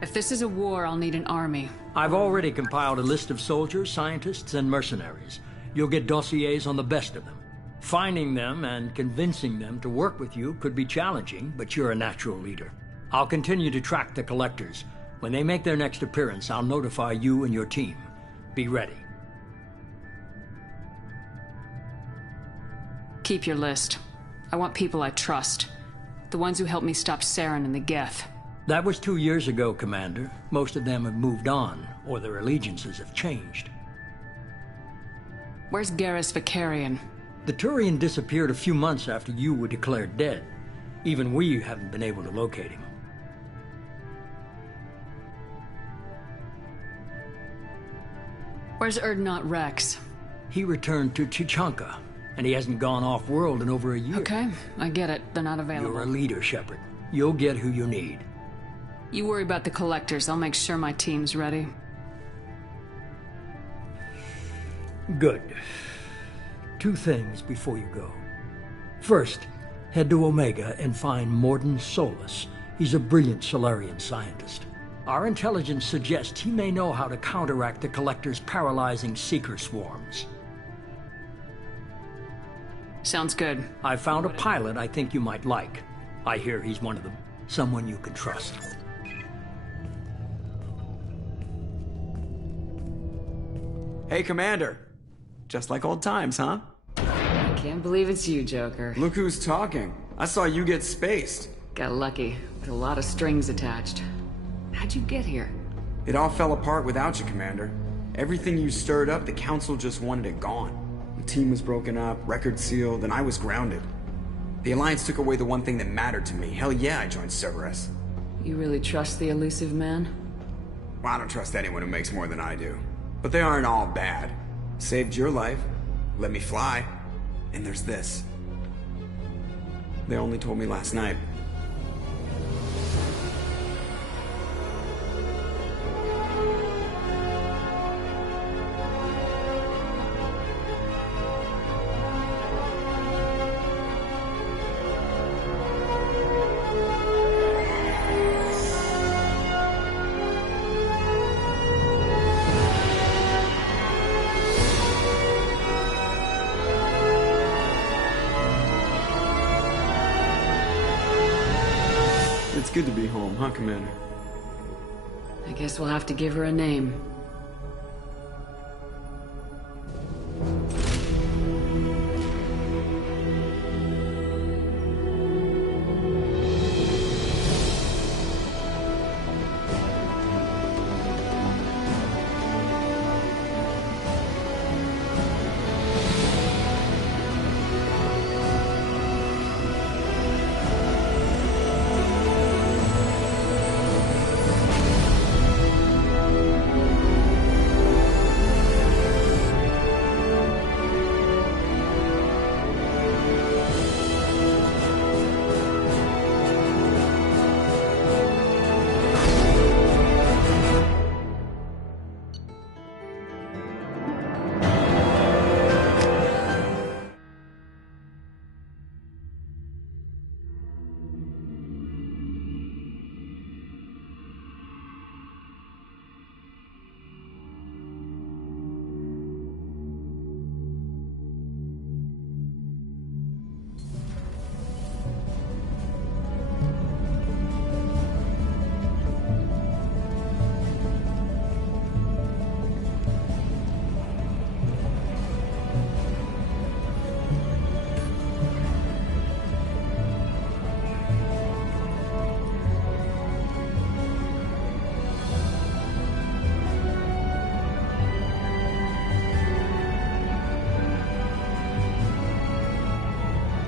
If this is a war, I'll need an army. I've already compiled a list of soldiers, scientists, and mercenaries. You'll get dossiers on the best of them. Finding them and convincing them to work with you could be challenging, but you're a natural leader. I'll continue to track the Collectors. When they make their next appearance, I'll notify you and your team. Be ready. Keep your list. I want people I trust. The ones who helped me stop Saren and the Geth. That was 2 years ago, Commander. Most of them have moved on, or their allegiances have changed. Where's Garrus Vakarian? The Turian disappeared a few months after you were declared dead. Even we haven't been able to locate him. Where's Urdnot Rex? He returned to Chichanka, and he hasn't gone off-world in over a year. Okay, I get it. They're not available. You're a leader, Shepard. You'll get who you need. You worry about the Collectors. I'll make sure my team's ready. Good. 2 things before you go. First, head to Omega and find Mordin Solus. He's a brilliant Solarian scientist. Our intelligence suggests he may know how to counteract the Collector's paralyzing Seeker swarms. Sounds good. I found a pilot I think you might like. I hear he's one of them. Someone you can trust. Hey, Commander. Just like old times, huh? I can't believe it's you, Joker. Look who's talking. I saw you get spaced. Got lucky, with a lot of strings attached. How'd you get here? It all fell apart without you, Commander. Everything you stirred up, the Council just wanted it gone. The team was broken up, record sealed, and I was grounded. The Alliance took away the one thing that mattered to me. Hell yeah, I joined Cerberus. You really trust the elusive man? Well, I don't trust anyone who makes more than I do. But they aren't all bad. Saved your life, let me fly, and there's this. They only told me last night. It's good to be home, huh, Commander? I guess we'll have to give her a name.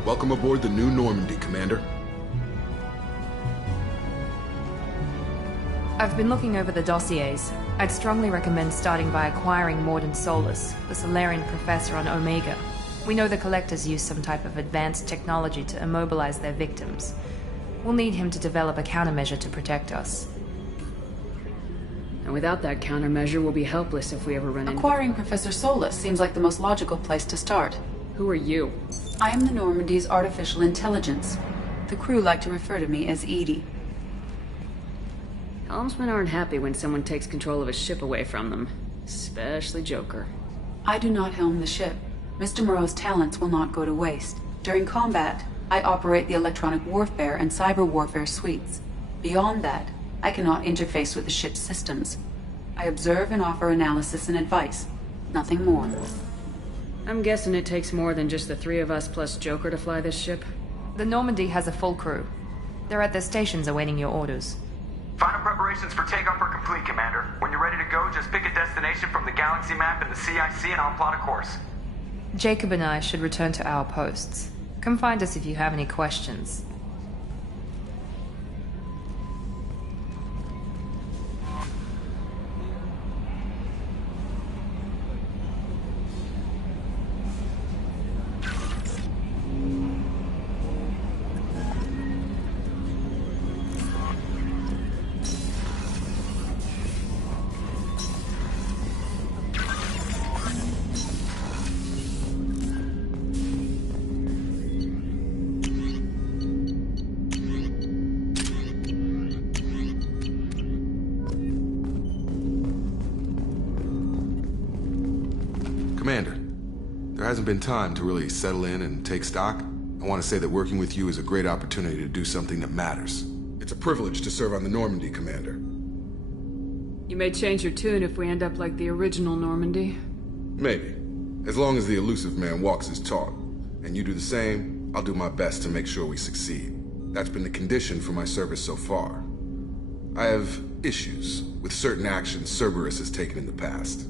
Welcome aboard the New Normandy, Commander. I've been looking over the dossiers. I'd strongly recommend starting by acquiring Mordin Solus, the Solarian professor on Omega. We know the Collectors use some type of advanced technology to immobilize their victims. We'll need him to develop a countermeasure to protect us. And without that countermeasure, we'll be helpless if we ever run into... Acquiring Professor Solus seems like the most logical place to start. Who are you? I am the Normandy's artificial intelligence. The crew like to refer to me as Edie. Helmsmen aren't happy when someone takes control of a ship away from them. Especially Joker. I do not helm the ship. Mr. Moreau's talents will not go to waste. During combat, I operate the electronic warfare and cyber warfare suites. Beyond that, I cannot interface with the ship's systems. I observe and offer analysis and advice. Nothing more. I'm guessing it takes more than just the three of us plus Joker to fly this ship? The Normandy has a full crew. They're at their stations awaiting your orders. Final preparations for takeoff are complete, Commander. When you're ready to go, just pick a destination from the galaxy map in the CIC and I'll plot a course. Jacob and I should return to our posts. Come find us if you have any questions. Commander, there hasn't been time to really settle in and take stock. I want to say that working with you is a great opportunity to do something that matters. It's a privilege to serve on the Normandy, Commander. You may change your tune if we end up like the original Normandy. Maybe. As long as the elusive man walks his talk, and you do the same, I'll do my best to make sure we succeed. That's been the condition for my service so far. I have issues with certain actions Cerberus has taken in the past.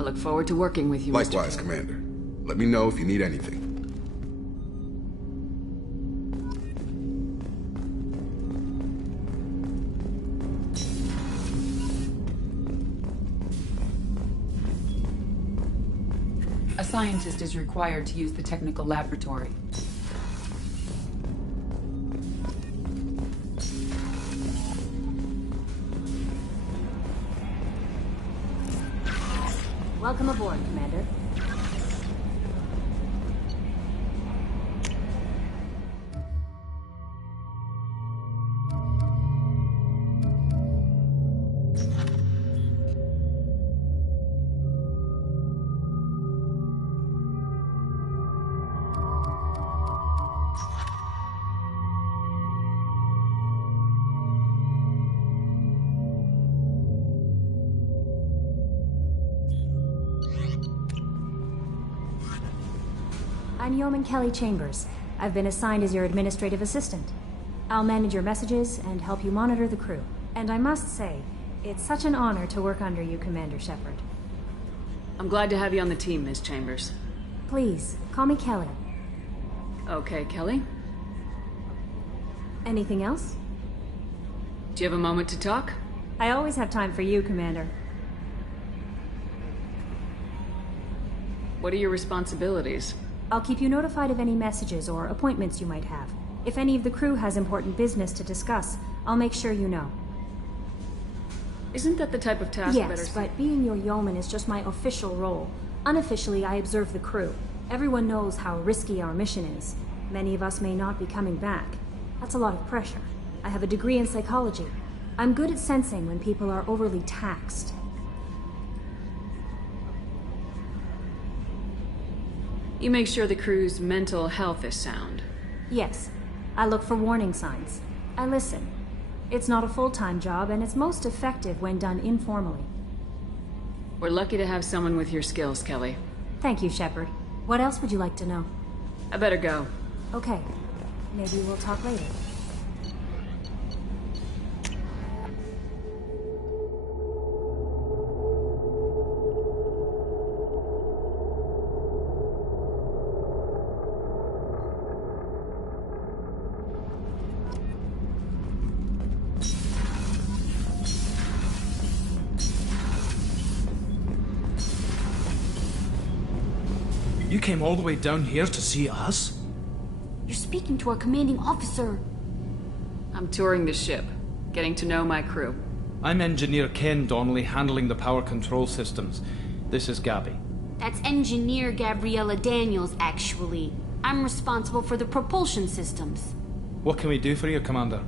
I look forward to working with you, Likewise, Mr. Commander. Let me know if you need anything. A scientist is required to use the technical laboratory. Welcome aboard, Commander. I'm Yeoman Kelly Chambers. I've been assigned as your administrative assistant. I'll manage your messages and help you monitor the crew. And I must say, it's such an honor to work under you, Commander Shepard. I'm glad to have you on the team, Ms. Chambers. Please, call me Kelly. Okay, Kelly. Anything else? Do you have a moment to talk? I always have time for you, Commander. What are your responsibilities? I'll keep you notified of any messages or appointments you might have. If any of the crew has important business to discuss, I'll make sure you know. Isn't that the type of task Yes, but being your yeoman is just my official role. Unofficially, I observe the crew. Everyone knows how risky our mission is. Many of us may not be coming back. That's a lot of pressure. I have a degree in psychology. I'm good at sensing when people are overly taxed. You make sure the crew's mental health is sound. Yes. I look for warning signs. I listen. It's not a full-time job, and it's most effective when done informally. We're lucky to have someone with your skills, Kelly. Thank you, Shepard. What else would you like to know? I better go. Okay. Maybe we'll talk later. You came all the way down here to see us? You're speaking to our commanding officer. I'm touring the ship, getting to know my crew. I'm Engineer Ken Donnelly, handling the power control systems. This is Gabby. That's Engineer Gabriella Daniels, actually. I'm responsible for the propulsion systems. What can we do for you, Commander?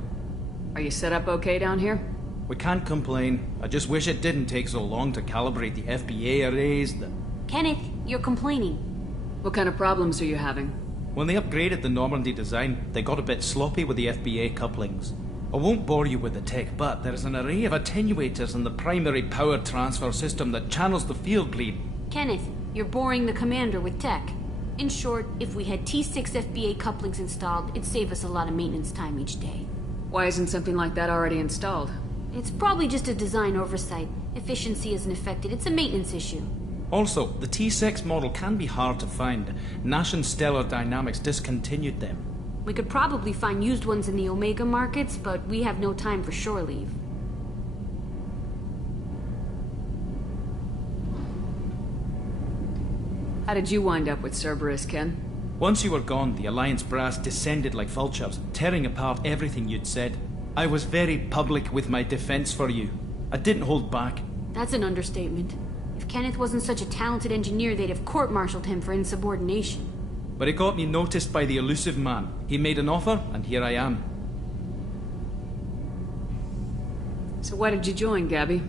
Are you set up okay down here? We can't complain. I just wish it didn't take so long to calibrate the FBA arrays. Kenneth, you're complaining. What kind of problems are you having? When they upgraded the Normandy design, they got a bit sloppy with the FBA couplings. I won't bore you with the tech, but there is an array of attenuators in the primary power transfer system that channels the field bleed. Kenneth, you're boring the commander with tech. In short, if we had T6 FBA couplings installed, it'd save us a lot of maintenance time each day. Why isn't something like that already installed? It's probably just a design oversight. Efficiency isn't affected. It's a maintenance issue. Also, the T6 model can be hard to find. Nash and Stellar Dynamics discontinued them. We could probably find used ones in the Omega markets, but we have no time for shore leave. How did you wind up with Cerberus, Ken? Once you were gone, the Alliance brass descended like vultures, tearing apart everything you'd said. I was very public with my defense for you. I didn't hold back. That's an understatement. If Kenneth wasn't such a talented engineer, they'd have court-martialed him for insubordination. But it got me noticed by the elusive man. He made an offer, and here I am. So why did you join, Gabby?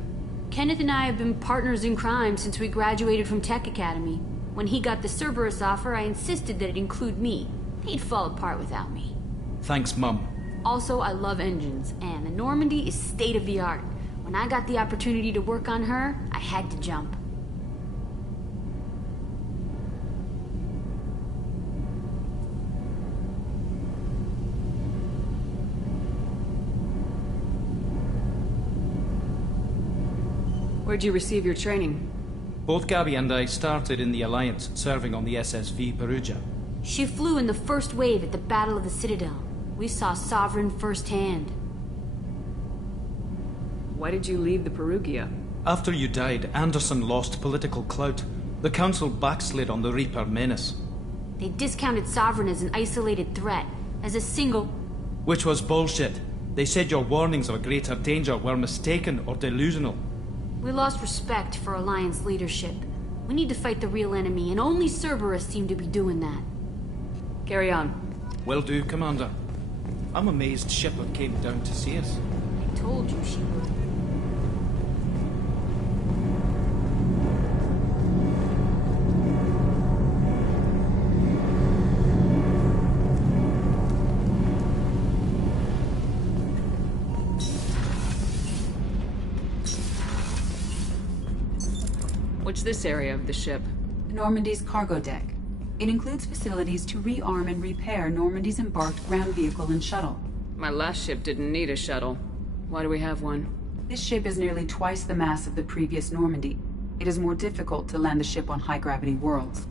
Kenneth and I have been partners in crime since we graduated from Tech Academy. When he got the Cerberus offer, I insisted that it include me. They'd fall apart without me. Thanks, Mum. Also, I love engines, and the Normandy is state-of-the-art. When I got the opportunity to work on her, I had to jump. Where'd you receive your training? Both Gabby and I started in the Alliance, serving on the SSV Perugia. She flew in the first wave at the Battle of the Citadel. We saw Sovereign firsthand. Why did you leave the Perugia? After you died, Anderson lost political clout. The Council backslid on the Reaper menace. They discounted Sovereign as an isolated threat, as a single... Which was bullshit. They said your warnings of a greater danger were mistaken or delusional. We lost respect for Alliance leadership. We need to fight the real enemy, and only Cerberus seem to be doing that. Carry on. Will do, Commander. I'm amazed Shepard came down to see us. I told you she would. What's this area of the ship? Normandy's cargo deck. It includes facilities to rearm and repair Normandy's embarked ground vehicle and shuttle. My last ship didn't need a shuttle. Why do we have one? This ship is nearly twice the mass of the previous Normandy. It is more difficult to land the ship on high-gravity worlds.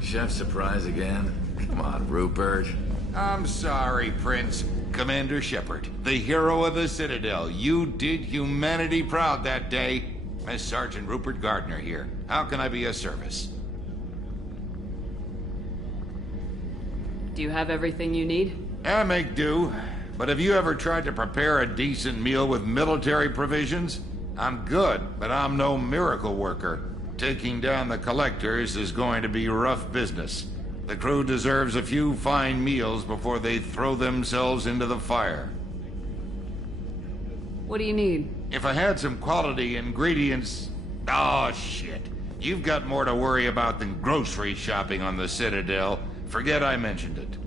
Chef surprise again? Come on, Rupert. I'm sorry, Prince. Commander Shepard, the hero of the Citadel. You did humanity proud that day. Miss Sergeant Rupert Gardner here. How can I be of service? Do you have everything you need? I make do. But have you ever tried to prepare a decent meal with military provisions? I'm good, but I'm no miracle worker. Taking down the collectors is going to be rough business. The crew deserves a few fine meals before they throw themselves into the fire. What do you need? If I had some quality ingredients... Oh, shit. You've got more to worry about than grocery shopping on the Citadel. Forget I mentioned it.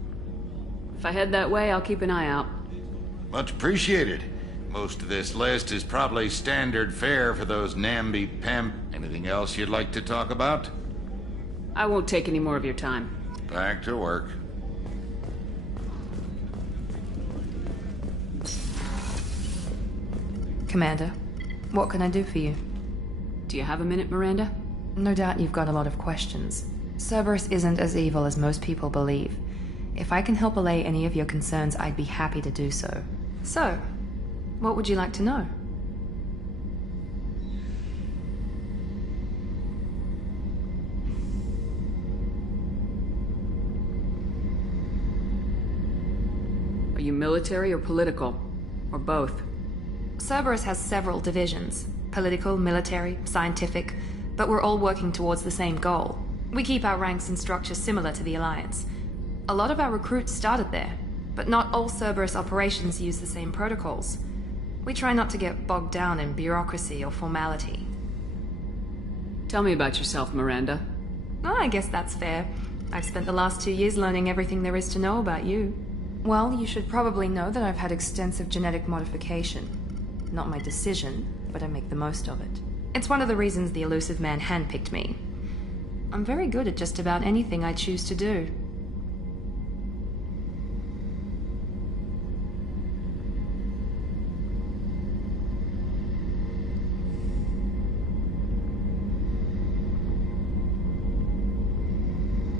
If I head that way, I'll keep an eye out. Much appreciated. Most of this list is probably standard fare for those namby-pamby. Anything else you'd like to talk about? I won't take any more of your time. Back to work. Commander, what can I do for you? Do you have a minute, Miranda? No doubt you've got a lot of questions. Cerberus isn't as evil as most people believe. If I can help allay any of your concerns, I'd be happy to do so. So, what would you like to know? Are you military or political? Or both? Cerberus has several divisions. Political, military, scientific, but we're all working towards the same goal. We keep our ranks and structure similar to the Alliance. A lot of our recruits started there, but not all Cerberus operations use the same protocols. We try not to get bogged down in bureaucracy or formality. Tell me about yourself, Miranda. Oh, I guess that's fair. I've spent the last 2 years learning everything there is to know about you. Well, you should probably know that I've had extensive genetic modification. Not my decision, but I make the most of it. It's one of the reasons the Illusive Man handpicked me. I'm very good at just about anything I choose to do.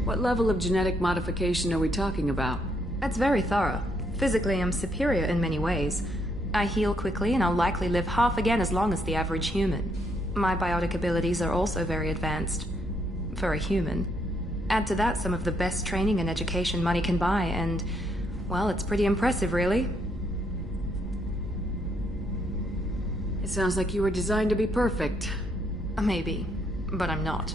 What level of genetic modification are we talking about? That's very thorough. Physically, I'm superior in many ways. I heal quickly, and I'll likely live half again as long as the average human. My biotic abilities are also very advanced. For a human. Add to that some of the best training and education money can buy, and, well, it's pretty impressive, really. It sounds like you were designed to be perfect. Maybe, but I'm not.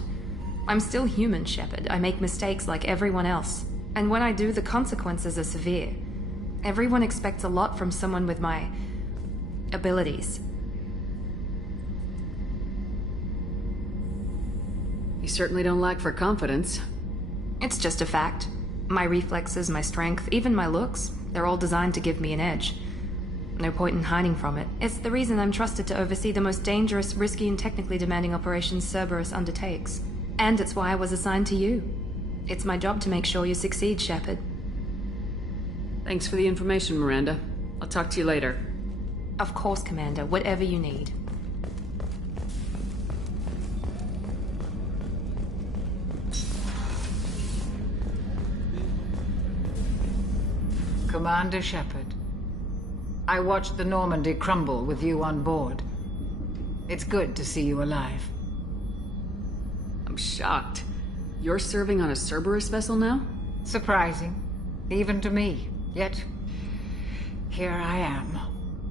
I'm still human, Shepard. I make mistakes like everyone else. And when I do, the consequences are severe. Everyone expects a lot from someone with my abilities. You certainly don't lack for confidence. It's just a fact. My reflexes, my strength, even my looks, they're all designed to give me an edge. No point in hiding from it. It's the reason I'm trusted to oversee the most dangerous, risky, and technically demanding operations Cerberus undertakes. And it's why I was assigned to you. It's my job to make sure you succeed, Shepard. Thanks for the information, Miranda. I'll talk to you later. Of course, Commander. Whatever you need. Commander Shepard, I watched the Normandy crumble with you on board. It's good to see you alive. I'm shocked. You're serving on a Cerberus vessel now? Surprising, even to me. Yet, here I am.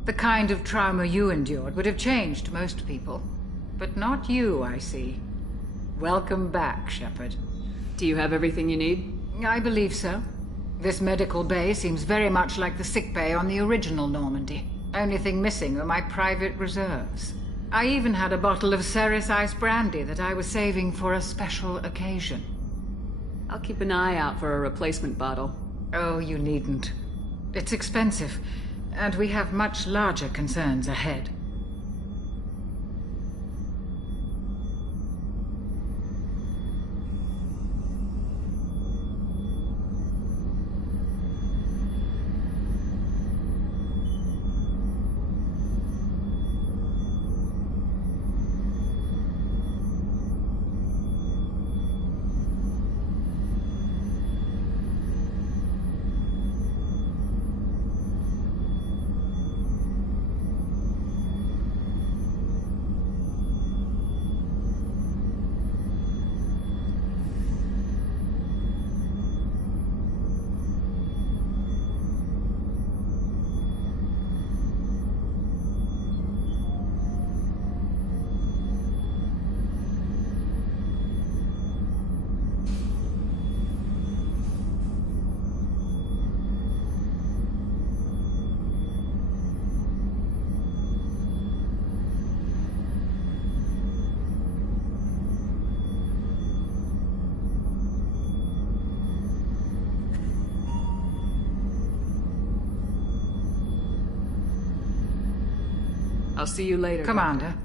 The kind of trauma you endured would have changed most people. But not you, I see. Welcome back, Shepard. Do you have everything you need? I believe so. This medical bay seems very much like the sick bay on the original Normandy. Only thing missing are my private reserves. I even had a bottle of Ceres Ice Brandy that I was saving for a special occasion. I'll keep an eye out for a replacement bottle. Oh, you needn't. It's expensive, and we have much larger concerns ahead. I'll see you later, Commander.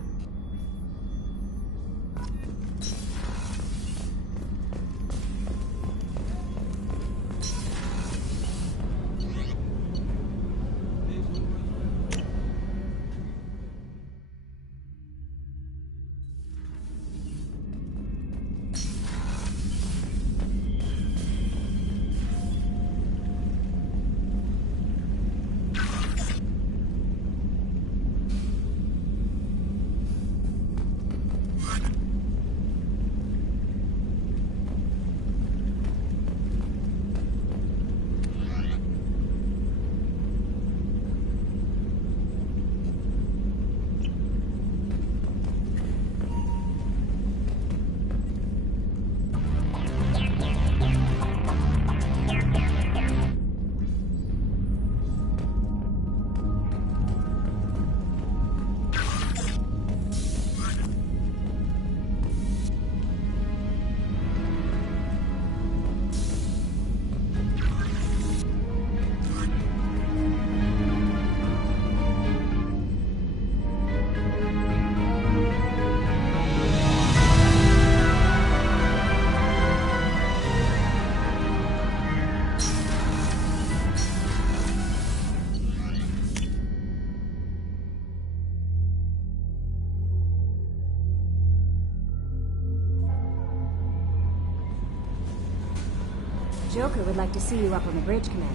Joker would like to see you up on the bridge, Commander.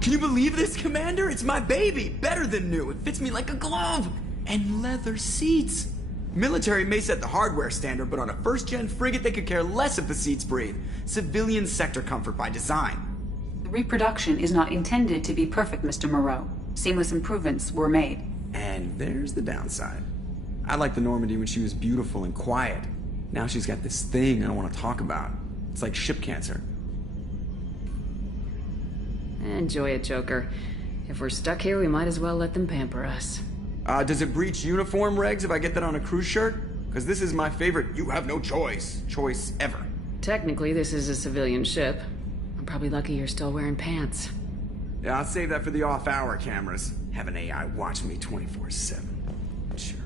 Can you believe this, Commander? It's my baby! Better than new. It fits me like a glove! And leather seats! Military may set the hardware standard, but on a first-gen frigate they could care less if the seats breathe. Civilian sector comfort by design. The reproduction is not intended to be perfect, Mr. Moreau. Seamless improvements were made. And there's the downside. I liked the Normandy when she was beautiful and quiet. Now she's got this thing I don't want to talk about. It's like ship cancer. Enjoy it, Joker. If we're stuck here, we might as well let them pamper us. Does it breach uniform regs if I get that on a cruise shirt? Because this is my favorite you have no choice ever. Technically, this is a civilian ship. I'm probably lucky you're still wearing pants. Yeah, I'll save that for the off-hour cameras. Have an AI watch me 24/7. Sure.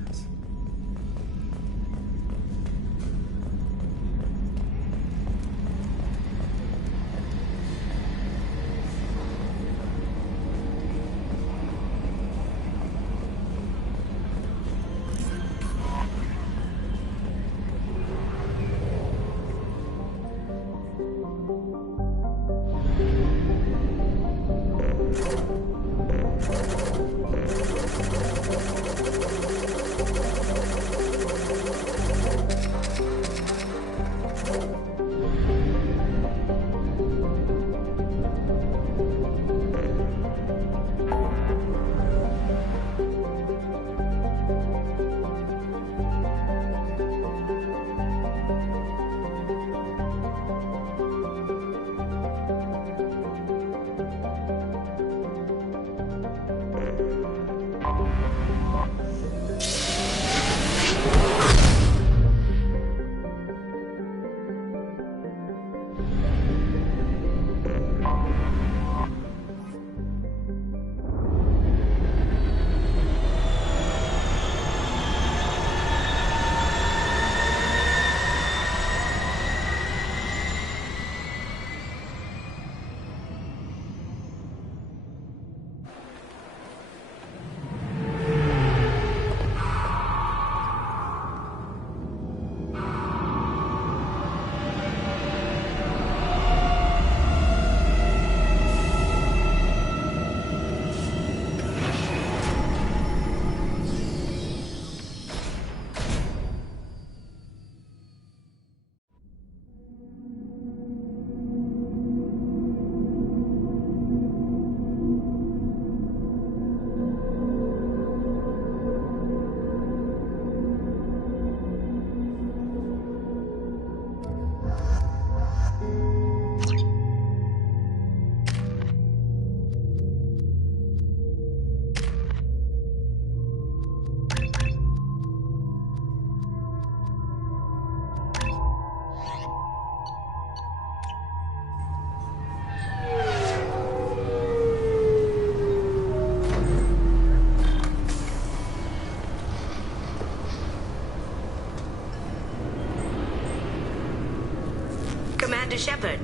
Commander Shepard.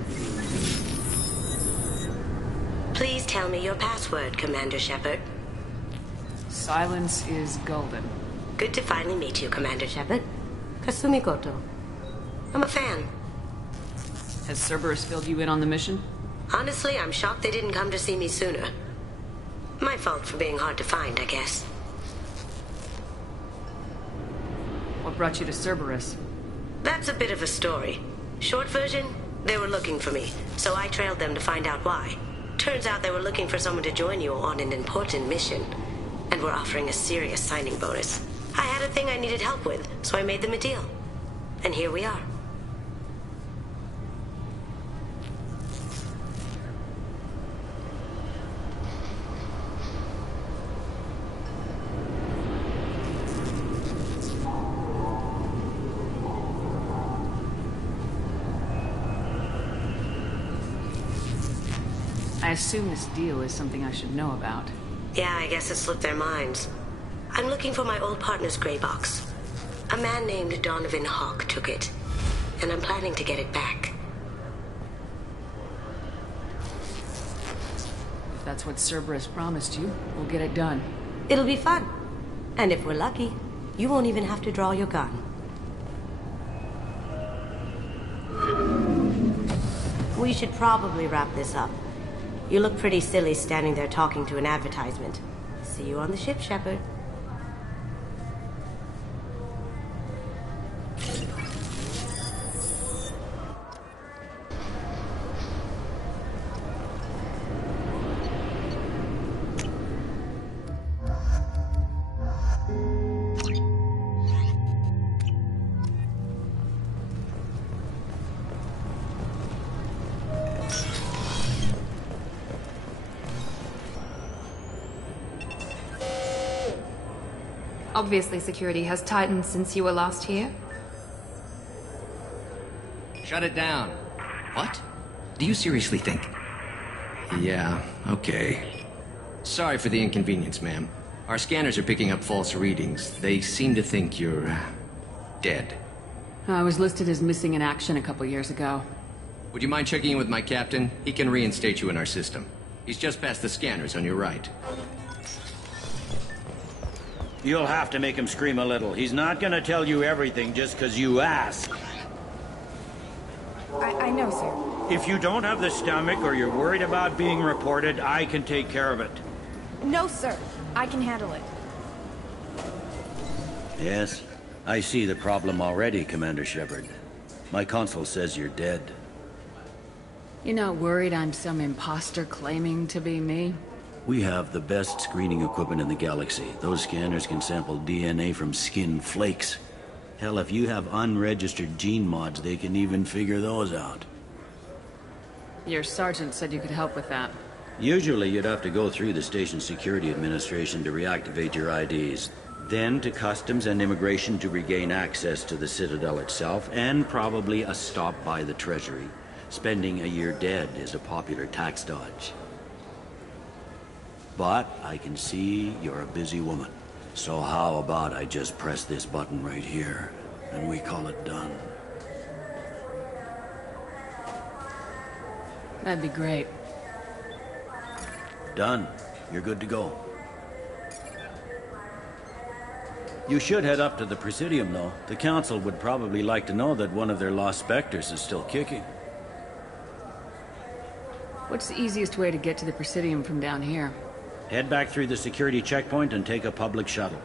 Please tell me your password, Commander Shepard. Silence is golden. Good to finally meet you, Commander Shepard. Kasumi Koto. I'm a fan. Has Cerberus filled you in on the mission? Honestly, I'm shocked they didn't come to see me sooner. My fault for being hard to find, I guess. What brought you to Cerberus? That's a bit of a story. Short version, they were looking for me, so I trailed them to find out why. Turns out they were looking for someone to join you on an important mission, and were offering a serious signing bonus. I had a thing I needed help with, so I made them a deal. And here we are. I assume this deal is something I should know about. Yeah, I guess it slipped their minds. I'm looking for my old partner's gray box. A man named Donovan Hawk took it, and I'm planning to get it back. If that's what Cerberus promised you, we'll get it done. It'll be fun. And if we're lucky, you won't even have to draw your gun. We should probably wrap this up. You look pretty silly standing there talking to an advertisement. See you on the ship, Shepard. Obviously, security has tightened since you were last here. Shut it down. What? Do you seriously think? Yeah, okay. Sorry for the inconvenience, ma'am. Our scanners are picking up false readings. They seem to think you're... dead. I was listed as missing in action a couple years ago. Would you mind checking in with my captain? He can reinstate you in our system. He's just past the scanners on your right. You'll have to make him scream a little. He's not gonna tell you everything just because you ask. I know, sir. If you don't have the stomach or you're worried about being reported, I can take care of it. No, sir. I can handle it. Yes, I see the problem already, Commander Shepard. My console says you're dead. You're not worried I'm some imposter claiming to be me? We have the best screening equipment in the galaxy. Those scanners can sample DNA from skin flakes. Hell, if you have unregistered gene mods, they can even figure those out. Your sergeant said you could help with that. Usually you'd have to go through the Station Security Administration to reactivate your IDs. Then to Customs and Immigration to regain access to the Citadel itself, and probably a stop by the Treasury. Spending a year dead is a popular tax dodge. But I can see you're a busy woman. So how about I just press this button right here, and we call it done? That'd be great. Done. You're good to go. You should head up to the Presidium, though. The Council would probably like to know that one of their lost Spectres is still kicking. What's the easiest way to get to the Presidium from down here? Head back through the security checkpoint and take a public shuttle.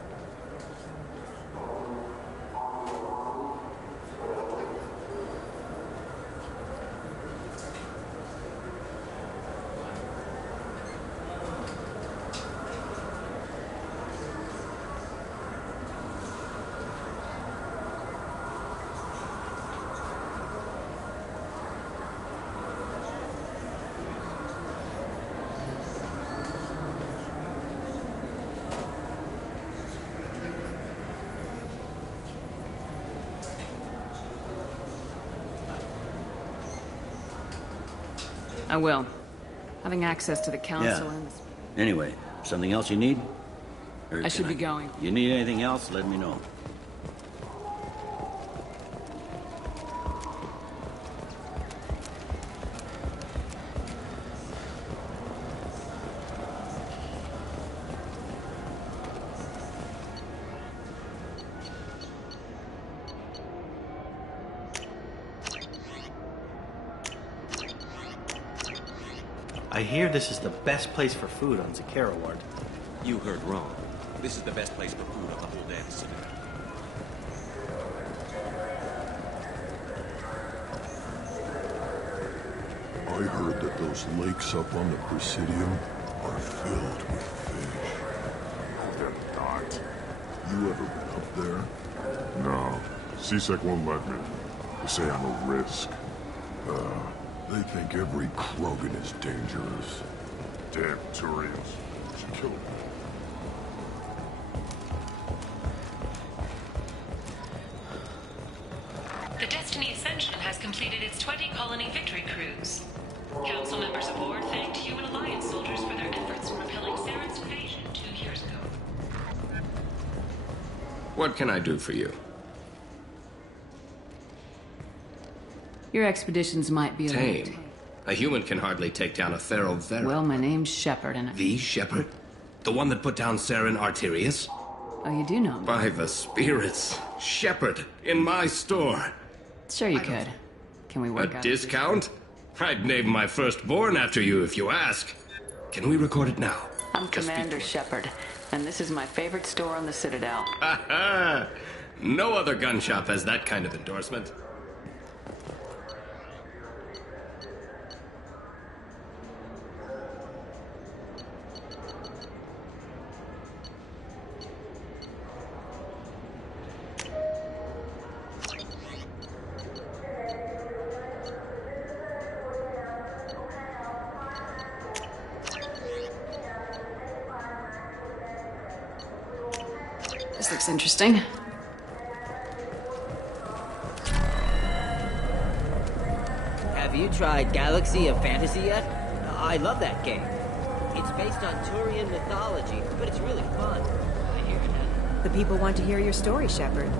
I will. Having access to the Council and... Anyway, something else you need? I should be going. You need anything else, let me know. I hear this is the best place for food on Zakera Ward. You heard wrong. This is the best place for food on the whole damn city. I heard that those lakes up on the Presidium are filled with fish. They're not. You ever been up there? No. CSEC won't let me. They say I'm a risk. They think every Krogan is dangerous. Damn Turians. Should kill them. The Destiny Ascension has completed its 20-colony victory cruise. Council members aboard thanked human Alliance soldiers for their efforts in repelling Saren's invasion 2 years ago. What can I do for you? Your expeditions might be a little Tame. A human can hardly take down a Thero Vera. Well, my name's Shepard, and The Shepard? The one that put down Saren Arterius? Oh, you do know me? By the spirits. Shepard, in my store. Sure you could. Can we work A out discount? I'd name my firstborn after you if you ask. Can we record it now? I'm Commander Shepard, and this is my favorite store on the Citadel. Ha ha! No other gun shop has that kind of endorsement. This looks interesting. Have you tried Galaxy of Fantasy yet? I love that game. It's based on Turian mythology, but it's really fun. I hear that. The people want to hear your story, Shepard.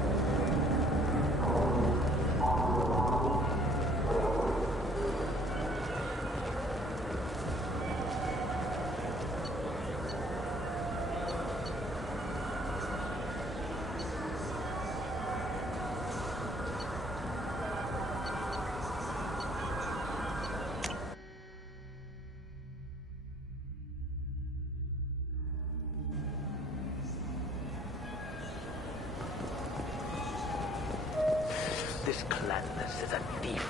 This Clanless is a thief.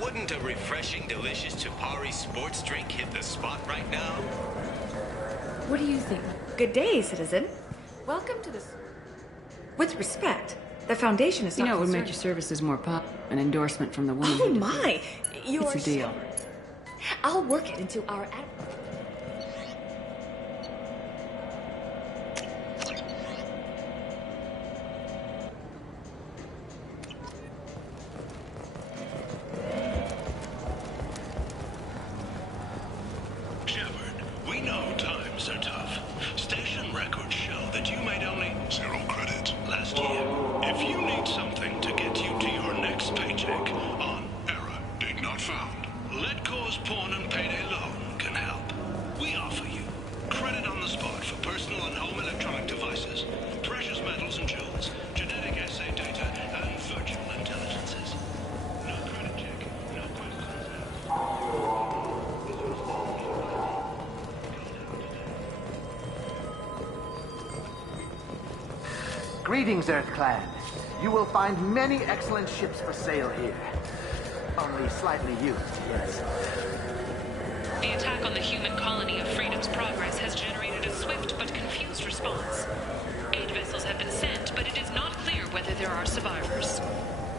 Wouldn't a refreshing, delicious Chupari sports drink hit the spot right now? What do you think? Good day, citizen. Welcome to this. With respect, the Foundation is You not know, it would make your concerned- services more pop. An endorsement from the woman. Oh who did my! You're It's a deal. I'll work it into our Shepard, we know times are tough. Station records show that you made only 0 credit last year. If you need something to get you to your next paycheck on error, dig not found, Let Cause Pawn and Payday Loan can help. We offer you credit on the spot for personal and home electronic devices, precious metals and jewels, genetic assay data, and virtual intelligences. No credit check, no questions asked. Greetings, Earth Clan. You will find many excellent ships for sale here. Only slightly used, yes. The attack on the human colony of Freedom's Progress has generated a swift but confused response. Aid vessels have been sent, but it is not clear whether there are survivors.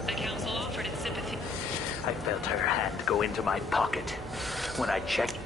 The Council offered its sympathy. I felt her hand go into my pocket when I checked.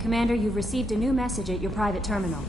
Commander, you've received a new message at your private terminal.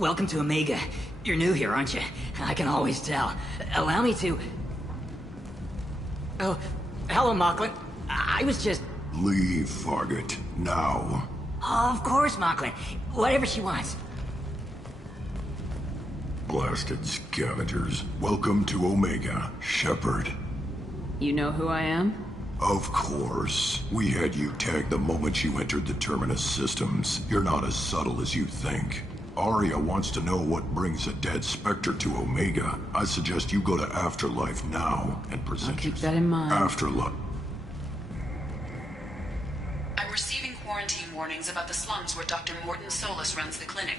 welcome to Omega. You're new here, aren't you? I can always tell. Allow me to... Oh, hello, Mocklin. I was just... Leave, Fargate. Now. Of course, Mocklin. Whatever she wants. Blasted scavengers. Welcome to Omega, Shepard. You know who I am? Of course. We had you tagged the moment you entered the Terminus systems. You're not as subtle as you think. Aria wants to know what brings a dead Spectre to Omega. I suggest you go to Afterlife now and present I'll keep that in mind. Afterlife. I'm receiving quarantine warnings about the slums where Dr. Morton Solus runs the clinic.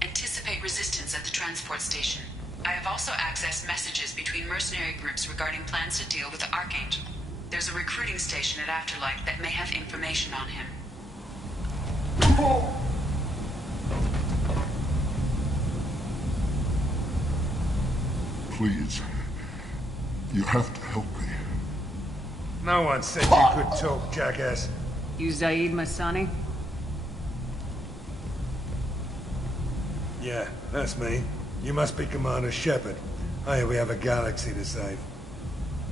Anticipate resistance at the transport station. I have also accessed messages between mercenary groups regarding plans to deal with the Archangel. There's a recruiting station at Afterlife that may have information on him. Please. You have to help me. No one said you could talk, jackass. You Zaid Masani? Yeah, that's me. You must be Commander Shepard. Hey, we have a galaxy to save.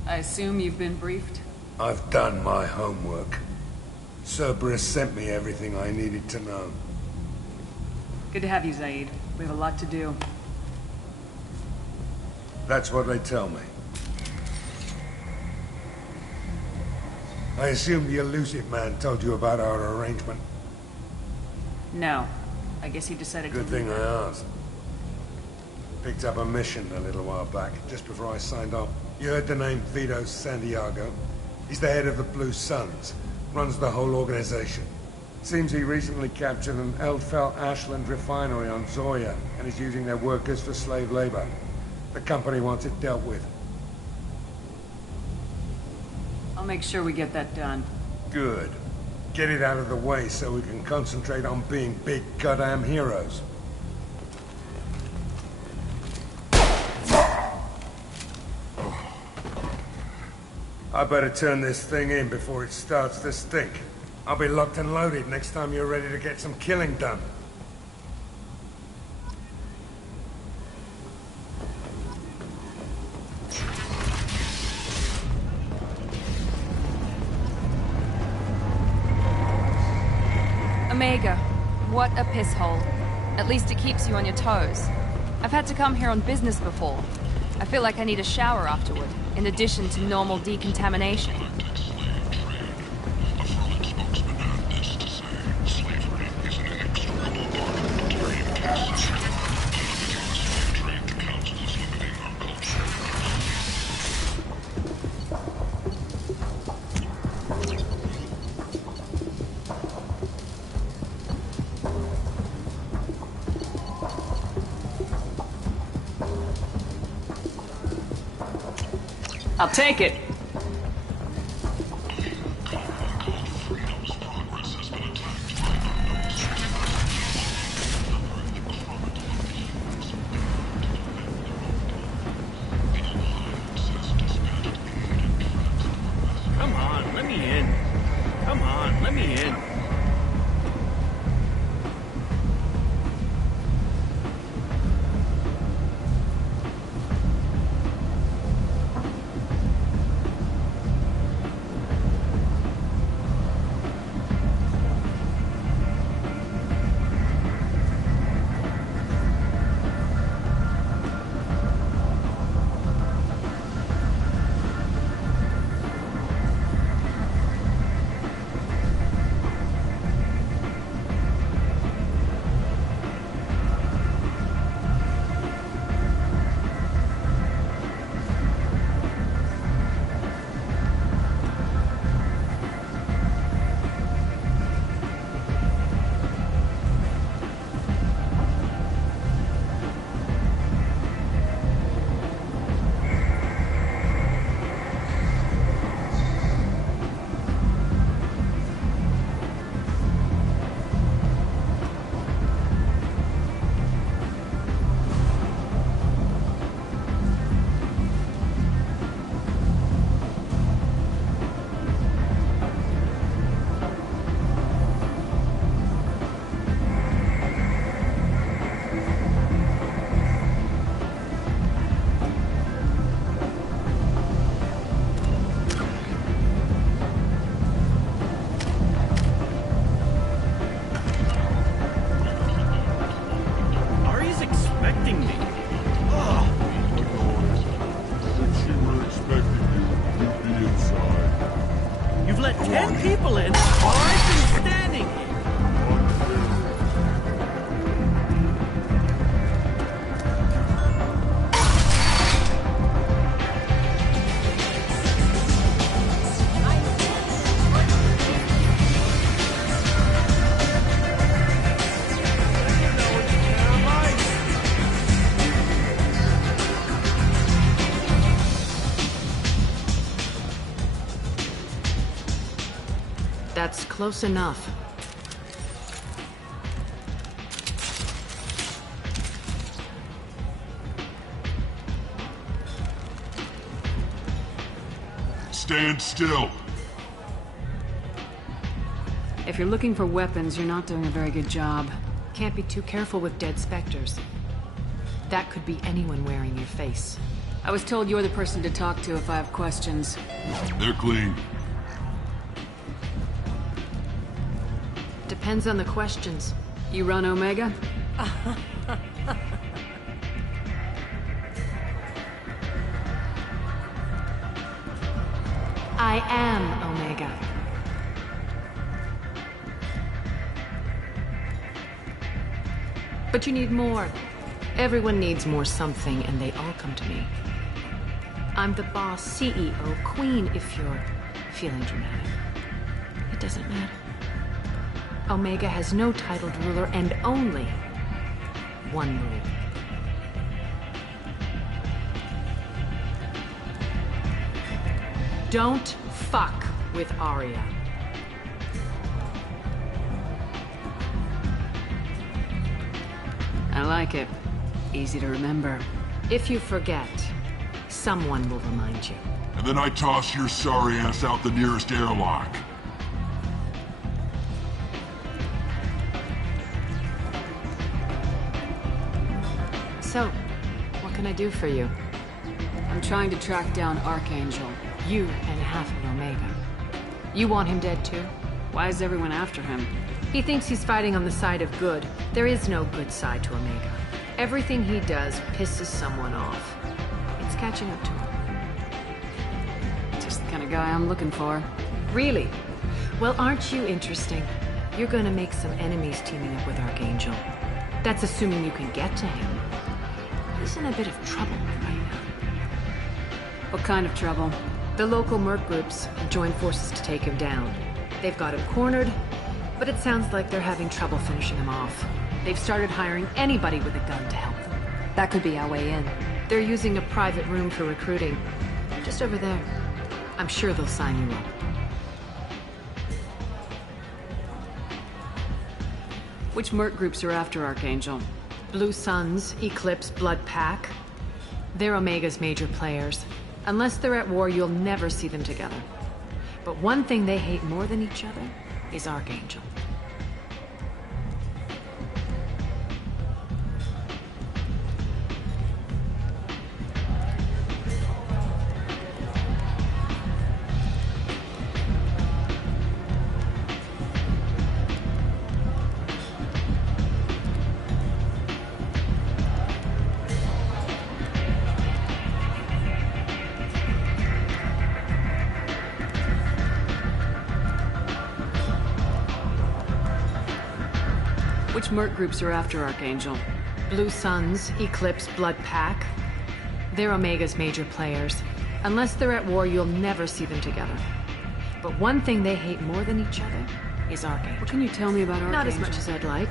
I assume you've been briefed? I've done my homework. Cerberus sent me everything I needed to know. Good to have you, Zaid. We have a lot to do. That's what they tell me. I assume the Illusive Man told you about our arrangement. No. I guess he decided Good to... thing I asked. Picked up a mission a little while back, just before I signed up. You heard the name Vito Santiago? He's the head of the Blue Suns. Runs the whole organization. Seems he recently captured an Eldfell Ashland refinery on Zoya, and is using their workers for slave labor. The company wants it dealt with. I'll make sure we get that done. Good. Get it out of the way so we can concentrate on being big goddamn heroes. I better turn this thing in before it starts to stink. I'll be locked and loaded next time you're ready to get some killing done. Omega, what a piss hole. At least it keeps you on your toes. I've had to come here on business before. I feel like I need a shower afterward, in addition to normal decontamination. I'll take it. Come on, let me in. Come on, let me in. close enough. Stand still. If you're looking for weapons, you're not doing a very good job. Can't be too careful with dead specters. That could be anyone wearing your face. I was told you're the person to talk to if I have questions. They're clean. Depends on the questions. You run Omega? I am Omega. But you need more. Everyone needs more something, and they all come to me. I'm the boss, CEO, queen, if you're feeling dramatic. It doesn't matter. Omega has no titled ruler and only one rule. Don't fuck with Aria. I like it. Easy to remember. If you forget, someone will remind you. And then I toss your sorry ass out the nearest airlock. So, what can I do for you? I'm trying to track down Archangel. You and half of Omega. You want him dead too? Why is everyone after him? He thinks he's fighting on the side of good. There is no good side to Omega. Everything he does pisses someone off. It's catching up to him. Just the kind of guy I'm looking for. Really? Well, aren't you interesting? You're gonna make some enemies teaming up with Archangel. That's assuming you can get to him. He's in a bit of trouble right now. What kind of trouble? The local merc groups have joined forces to take him down. They've got him cornered, but it sounds like they're having trouble finishing him off. They've started hiring anybody with a gun to help them. That could be our way in. They're using a private room for recruiting. Just over there. I'm sure they'll sign you up. Which merc groups are after Archangel? Blue Suns, Eclipse, Blood Pack. They're Omega's major players. Unless they're at war, you'll never see them together. But one thing they hate more than each other is Archangel. Which merc groups are after Archangel? Blue Suns, Eclipse, Blood Pack. They're Omega's major players. Unless they're at war, you'll never see them together. But one thing they hate more than each other is Archangel. What can you tell me about Archangel? Not as much as I'd like.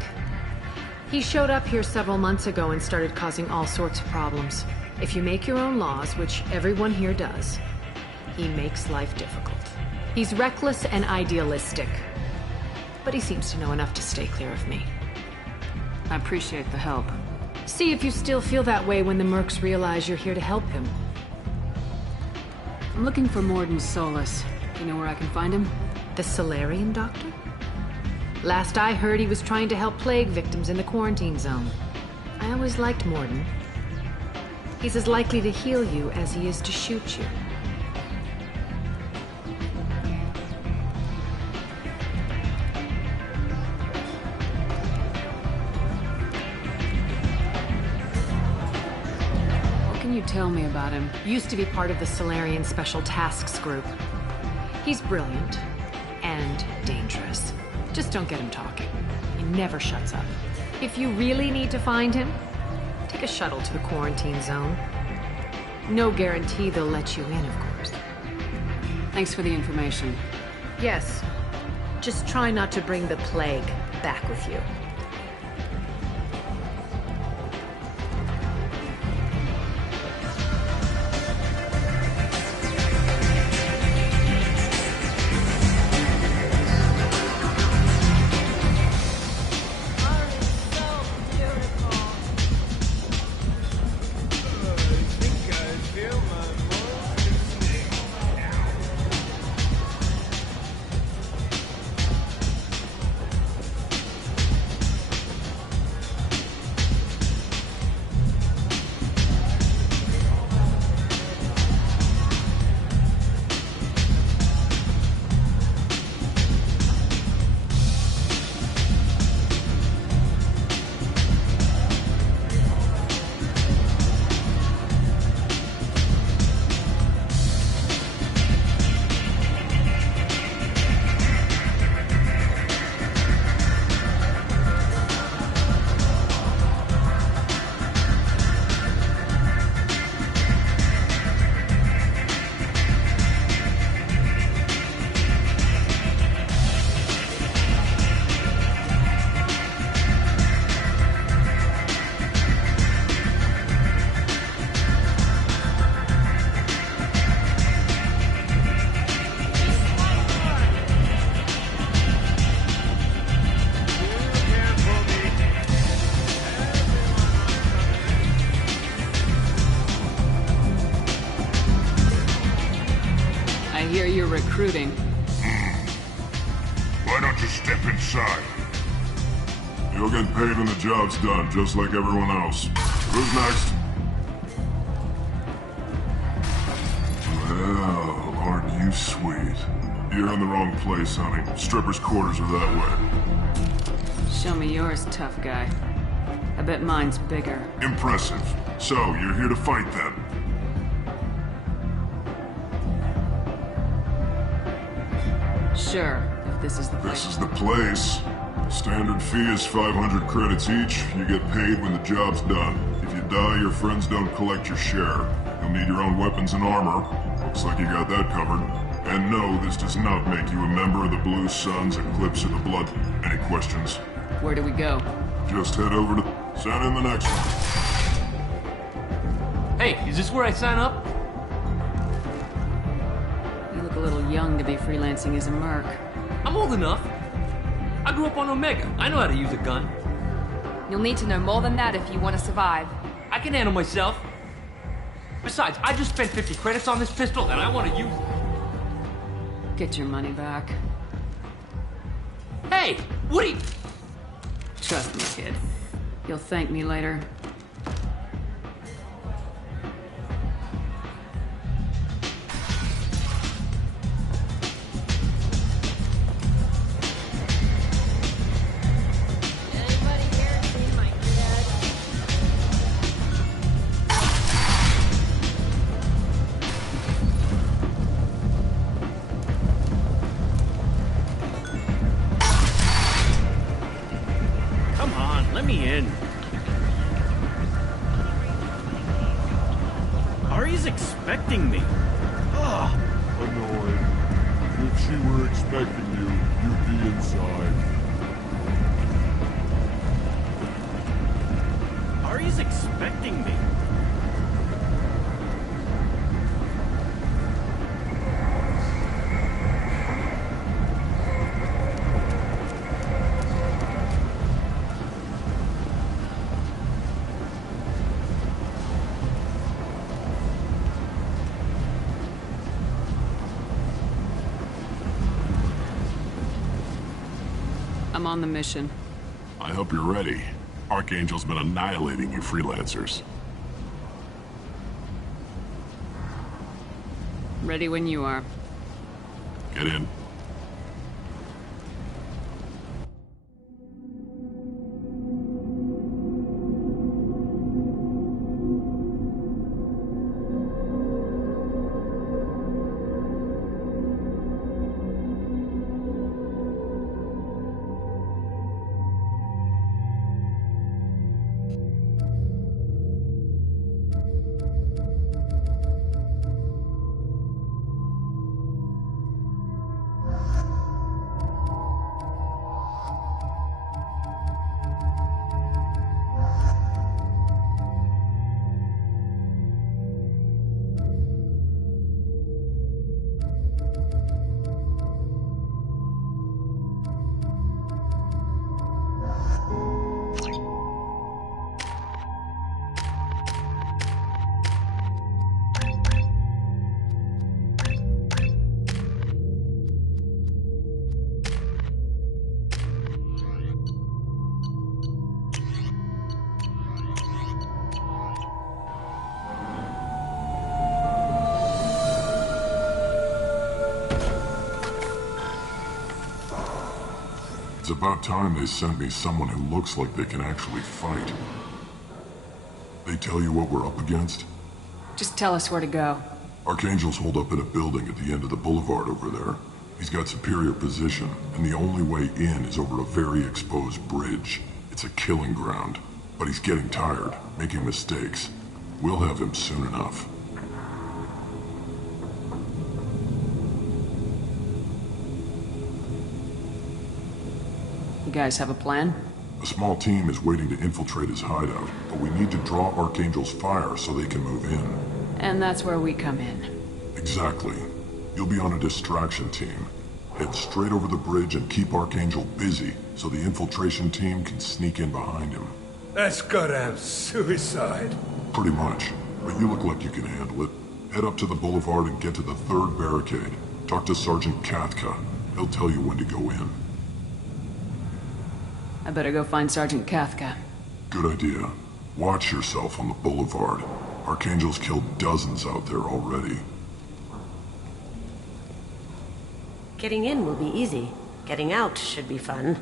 He showed up here several months ago and started causing all sorts of problems. If you make your own laws, which everyone here does, he makes life difficult. He's reckless and idealistic. But he seems to know enough to stay clear of me. I appreciate the help. See if you still feel that way when the mercs realize you're here to help him. I'm looking for Mordin Solus. You know where I can find him? The Solarian doctor? Last I heard, he was trying to help plague victims in the quarantine zone. I always liked Mordin. He's as likely to heal you as he is to shoot you. Tell me about him. Used to be part of the Solarian Special Tasks Group. He's brilliant and dangerous. Just don't get him talking. He never shuts up. If you really need to find him, take a shuttle to the quarantine zone. No guarantee they'll let you in, of course. Thanks for the information. Yes. Just try not to bring the plague back with you. recruiting. Why don't you step inside? You'll get paid when the job's done, just like everyone else. Who's next? Well, aren't you sweet? You're in the wrong place, honey. Strippers' quarters are that way. Show me yours, tough guy. I bet mine's bigger. Impressive. So, you're here to fight then? Sure, if this is the place. This is the place. Standard fee is 500 credits each. You get paid when the job's done. If you die, your friends don't collect your share. You'll need your own weapons and armor. Looks like you got that covered. And no, this does not make you a member of the Blue Suns, Eclipse of the Blood. Any questions? Where do we go? Just head over to... Send in the next one. Hey, is this where I sign up? You look a little young to be freelancing as a merc. I'm old enough. I grew up on Omega. I know how to use a gun. You'll need to know more than that if you want to survive. I can handle myself. Besides, I just spent 50 credits on this pistol, and I want to use it. Get your money back. Hey, what are you... Trust me, kid. You'll thank me later. Expecting me. Ah, annoying. If she were expecting you, you'd be inside. Ari's expecting me. I'm on the mission. I hope you're ready. Archangel's been annihilating you freelancers. Ready when you are. Get in. It's about time they sent me someone who looks like they can actually fight. They tell you what we're up against? Just tell us where to go. Archangel's holed up in a building at the end of the boulevard over there. He's got superior position, and the only way in is over a very exposed bridge. It's a killing ground. But he's getting tired, making mistakes. We'll have him soon enough. You guys have a plan? A small team is waiting to infiltrate his hideout, but we need to draw Archangel's fire so they can move in. And that's where we come in. Exactly. You'll be on a distraction team. Head straight over the bridge and keep Archangel busy so the infiltration team can sneak in behind him. That's goddamn suicide. Pretty much. But you look like you can handle it. Head up to the boulevard and get to the third barricade. Talk to Sergeant Kathka. He'll tell you when to go in. I better go find Sergeant Kathka. Good idea. Watch yourself on the boulevard. Archangel's killed dozens out there already. Getting in will be easy. Getting out should be fun.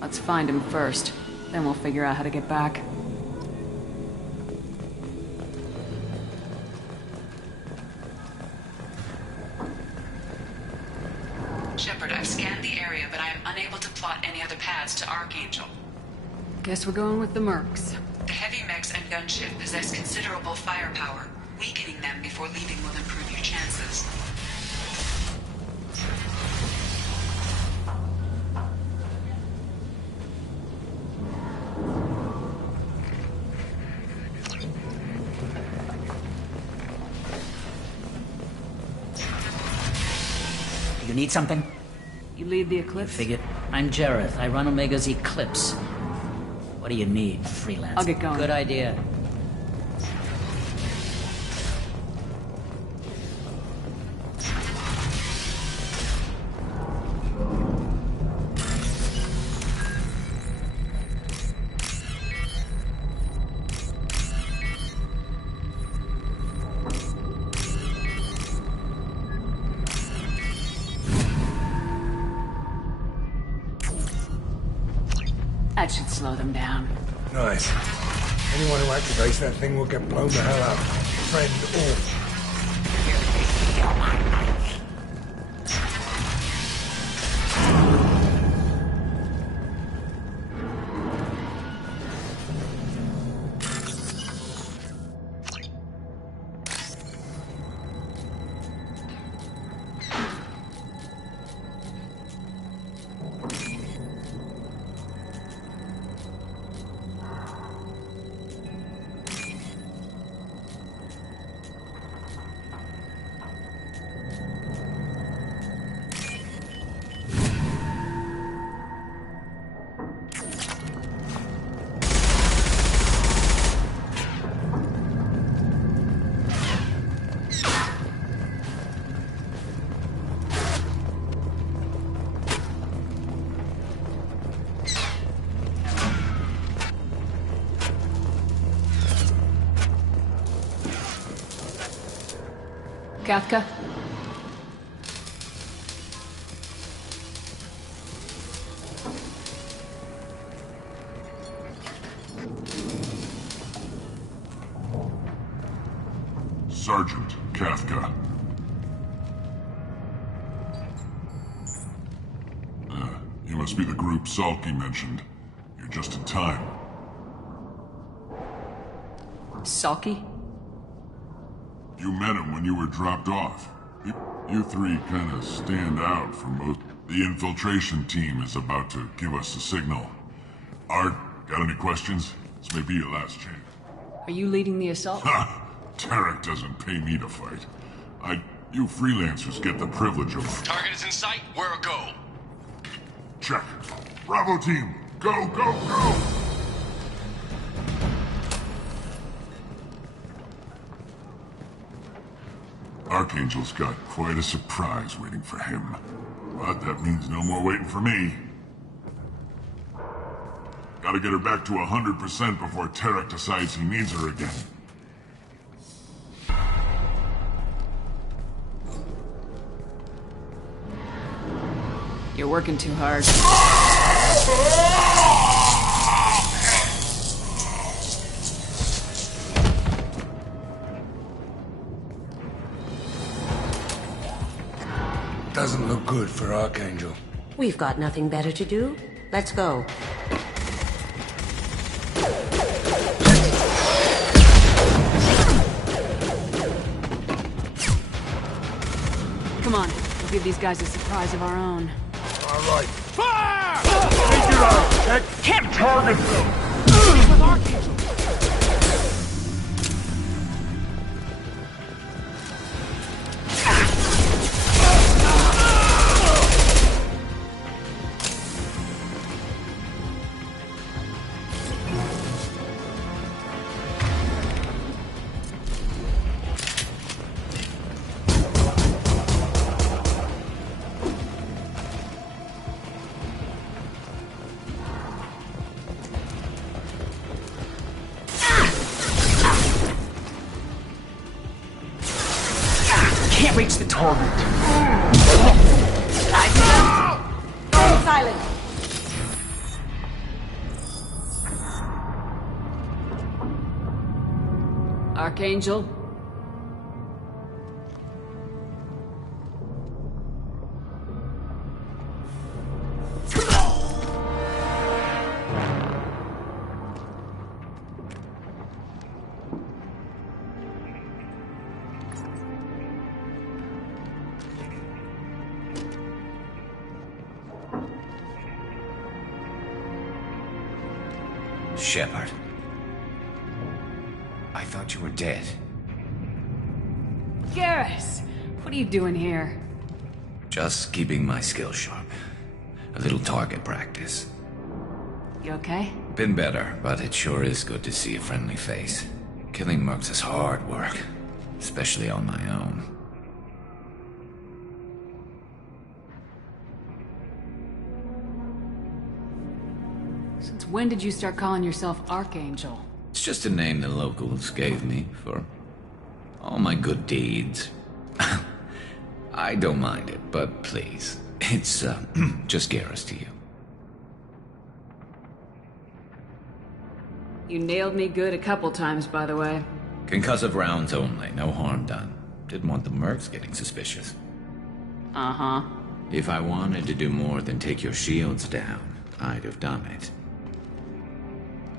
Let's find him first. Then we'll figure out how to get back. Shepard, I've scanned the area, but I am unable to plot any other paths to Archangel. Guess we're going with the Mercs. The heavy mechs and gunship possess considerable firepower. Weakening them before leaving will improve your chances. You need something? You lead the Eclipse? Figured. I'm Jareth. I run Omega's Eclipse. What do you need, freelance? I'll get going. Good idea. That should slow them down. Nice. Anyone who activates that thing will get blown the hell up. Friend or... Kathka? Sergeant Kathka. You must be the group Salky mentioned. You're just in time. Salky? You met him when you were dropped off. You three kind of stand out from most... The infiltration team is about to give us a signal. Art, got any questions? This may be your last chance. Are you leading the assault? Ha! Tarek doesn't pay me to fight. You freelancers get the privilege of... Target is in sight. Where a go? Check. Bravo team, go, go, go! Archangel's got quite a surprise waiting for him. But that means no more waiting for me. Gotta get her back to 100% before Tarek decides he needs her again. You're working too hard. Doesn't look good for Archangel. We've got nothing better to do. Let's go. Come on, we'll give these guys a surprise of our own. All right. Fire! Take it out! Can't target them! with Archangel! target. Silent. Archangel? Shepard. I thought you were dead. Garrus! What are you doing here? Just keeping my skills sharp. A little target practice. You okay? Been better, but it sure is good to see a friendly face. Killing mercs is hard work, especially on my own. Since when did you start calling yourself Archangel? It's just a name the locals gave me for all my good deeds. I don't mind it, but please, it's just Garrus to you. You nailed me good a couple times, by the way. Concussive rounds only, no harm done. Didn't want the mercs getting suspicious. Uh-huh. If I wanted to do more than take your shields down, I'd have done it.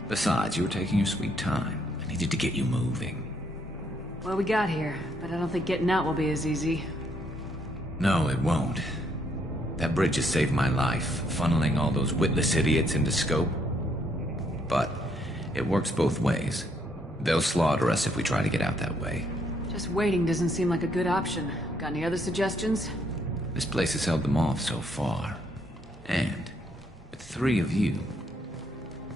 Besides, you were taking your sweet time. I needed to get you moving. Well, we got here, but I don't think getting out will be as easy. No, it won't. That bridge has saved my life, funneling all those witless idiots into scope. But it works both ways. They'll slaughter us if we try to get out that way. Just waiting doesn't seem like a good option. Got any other suggestions? This place has held them off so far. And with 3 of you,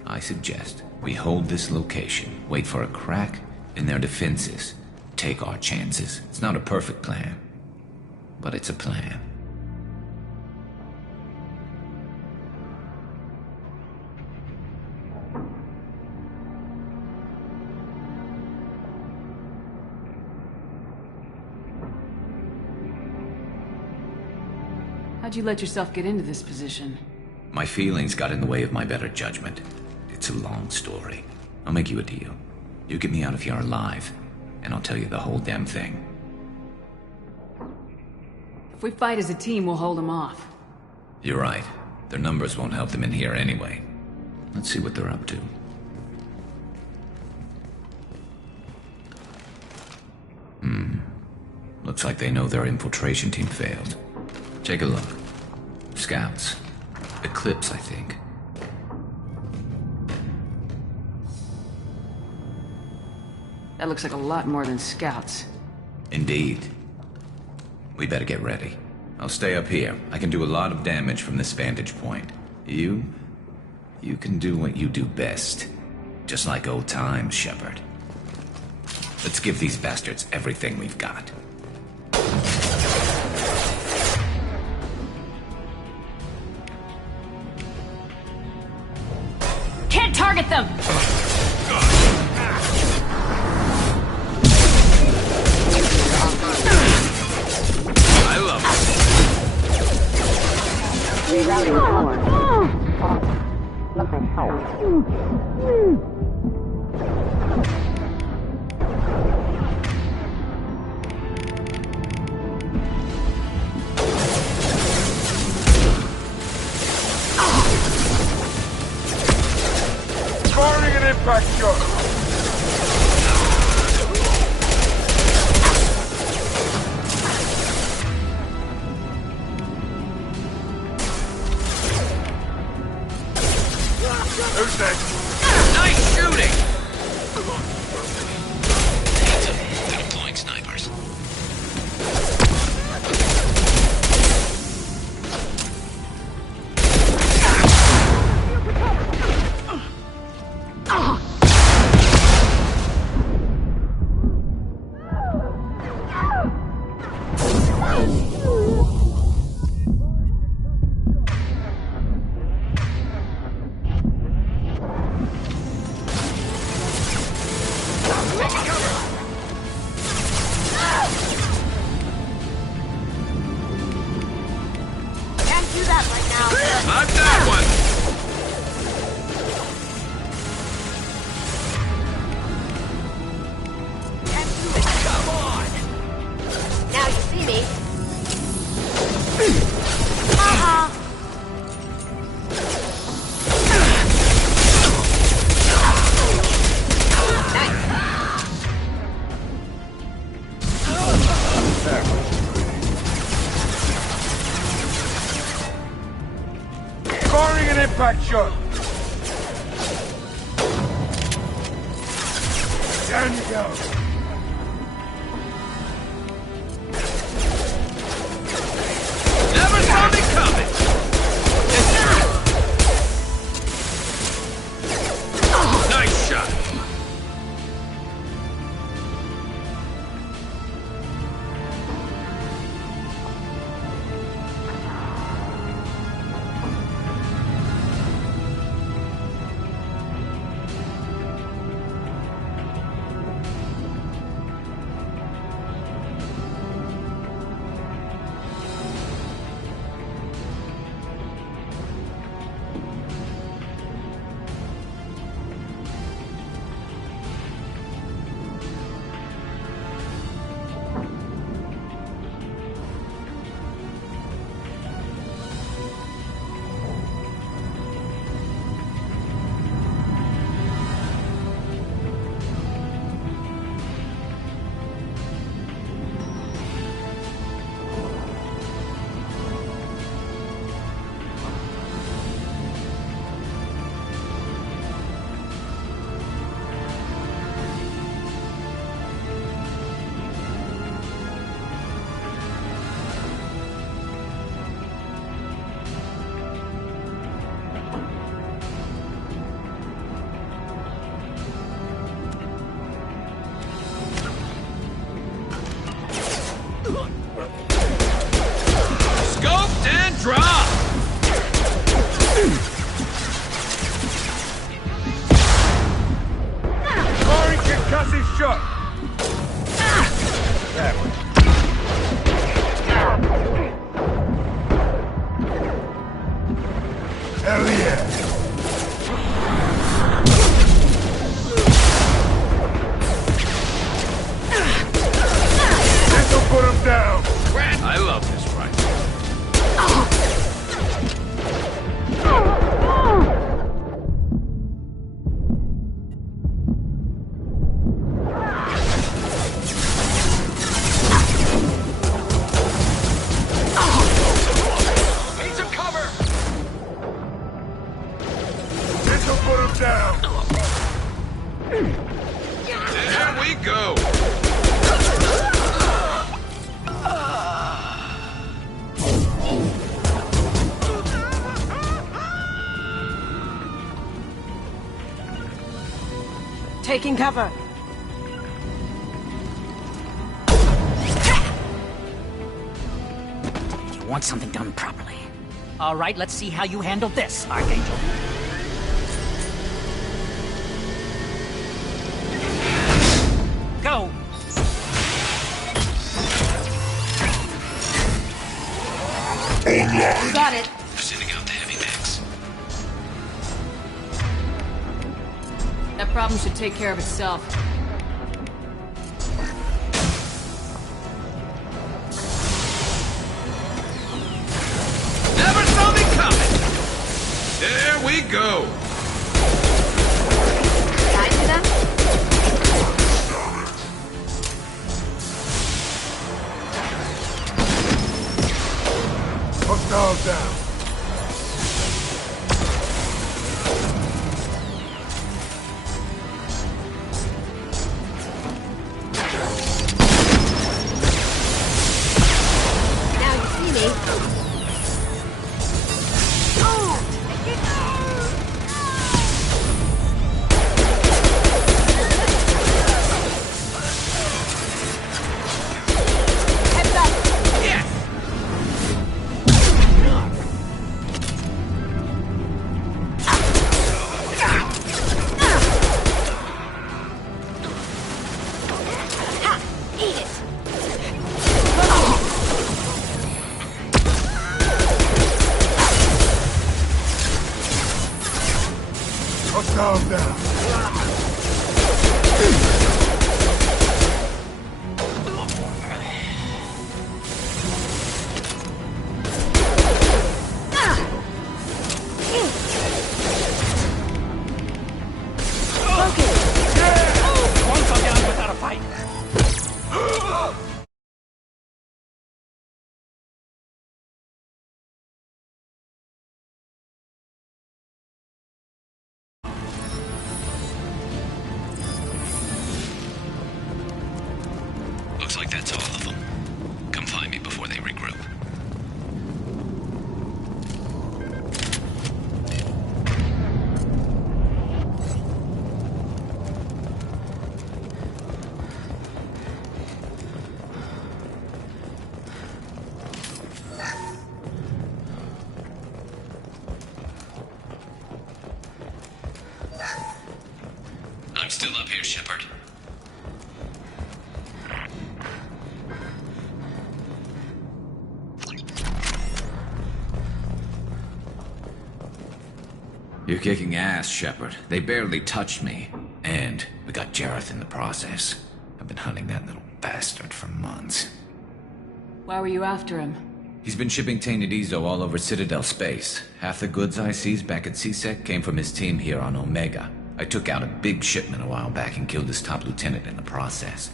I suggest we hold this location, wait for a crack in their defenses, take our chances. It's not a perfect plan, but it's a plan. How'd you let yourself get into this position? My feelings got in the way of my better judgment. It's a long story. I'll make you a deal. You get me out of here alive, and I'll tell you the whole damn thing. If we fight as a team, we'll hold them off. You're right. Their numbers won't help them in here anyway. Let's see what they're up to. Looks like they know their infiltration team failed. Take a look. Scouts. Eclipse, I think. That looks like a lot more than scouts. Indeed. We better get ready. I'll stay up here. I can do a lot of damage from this vantage point. You can do what you do best. Just like old times, Shepard. Let's give these bastards everything we've got. Can't target them! I love Firing an impact shot. Who's next? Nice shooting! They're deploying snipers. go. Never saw me coming! Nice shot! Scoped and dropped! Corey concussive shot! That one. Hell yeah! This'll put him down! I love this rifle. Need some cover! This'll put him down! There we go! Taking cover. You want something done properly. All right, let's see how you handle this, Archangel. Go! You got it. Sending out the heavy mix. That problem should take care of itself. Never saw me coming! There we go! Guide to them? Hostiles down. Now you see me. Heads up! Yes! Ha! Eat it! Hostiles down. Won't go down without a fight. think that's all of them. Come find me before they regroup. I'm still up here, Shepard. You're kicking ass, Shepard. They barely touched me. And we got Jareth in the process. I've been hunting that little bastard for months. Why were you after him? He's been shipping tainted Ezo all over Citadel space. Half the goods I seized back at CSEC came from his team here on Omega. I took out a big shipment a while back and killed his top lieutenant in the process.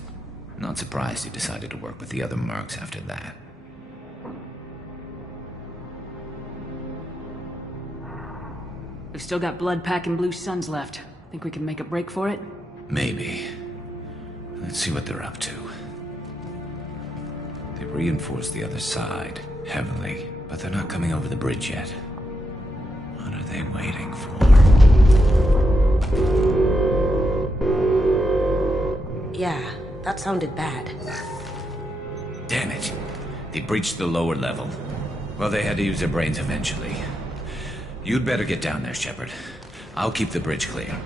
Not surprised he decided to work with the other mercs after that. We've still got Bloodpack and Blue Suns left. Think we can make a break for it? Maybe. Let's see what they're up to. They've reinforced the other side, heavily, but they're not coming over the bridge yet. What are they waiting for? Yeah, that sounded bad. Damn it. They breached the lower level. Well, they had to use their brains eventually. You'd better get down there, Shepard. I'll keep the bridge clear.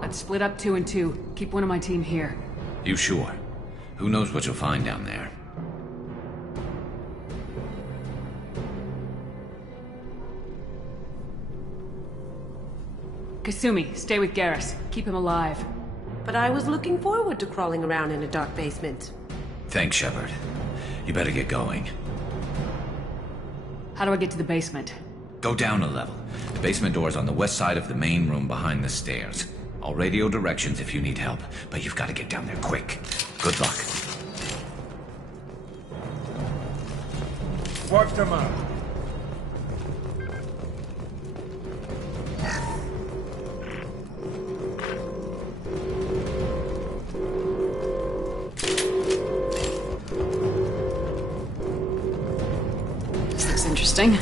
Let's split up 2 and 2. Keep one of my team here. You sure? Who knows what you'll find down there? Kasumi, stay with Garrus. Keep him alive. But I was looking forward to crawling around in a dark basement. Thanks, Shepard. You better get going. How do I get to the basement? Go down a level. The basement door's on the west side of the main room behind the stairs. I'll radio directions if you need help, but you've got to get down there quick. Good luck. Wipe them out. This looks interesting.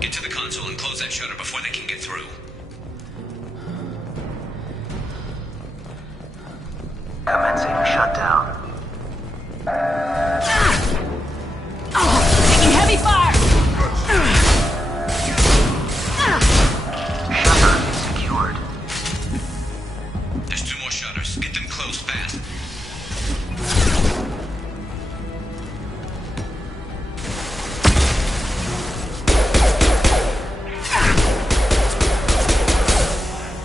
Get to the console and close that shutter before they can get through. Commencing shutdown. Taking heavy fire! Shepard is secured. There's 2 more shutters. Get them closed fast.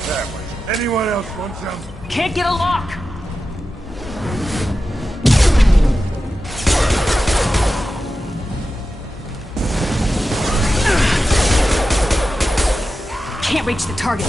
That way. Anyone else want some? Can't get a lock! Can't reach the target.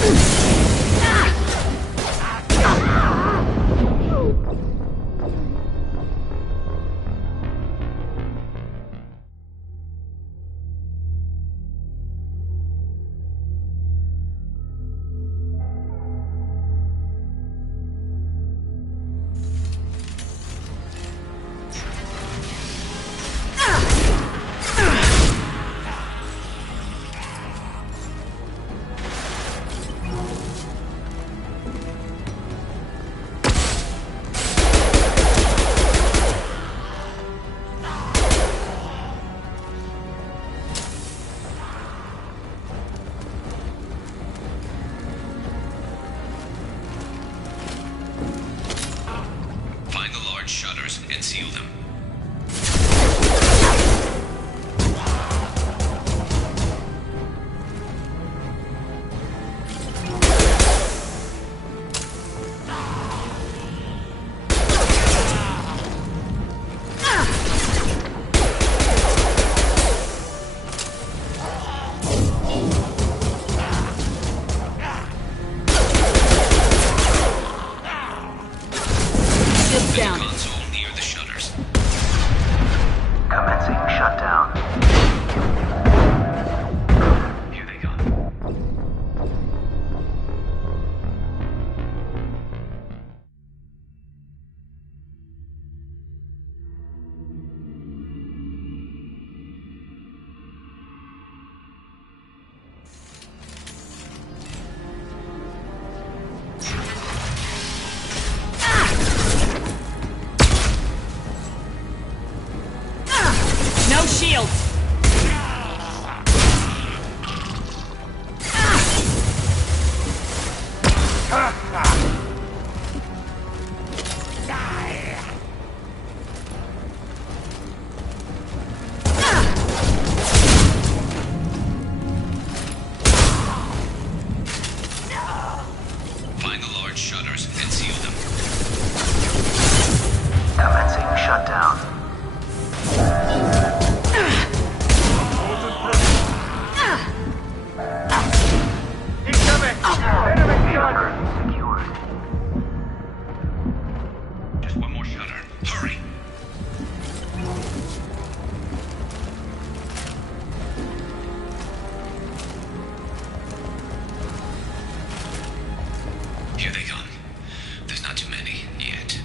Find the large shutters and seal them. shields! Find the large shutters and seal them. Commencing shutdown. Incoming! Enemy shutter secured. Just one more shutter. Hurry! Here they come. There's not too many yet.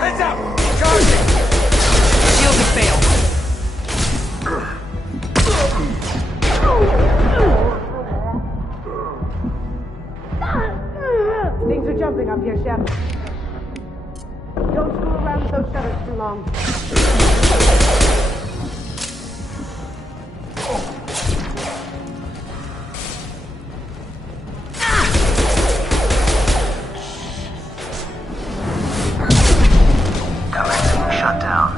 Heads up! Charging! Shields have failed. Things are jumping up here, Shep. Don't screw around with those shutters too long. Commencing shutdown.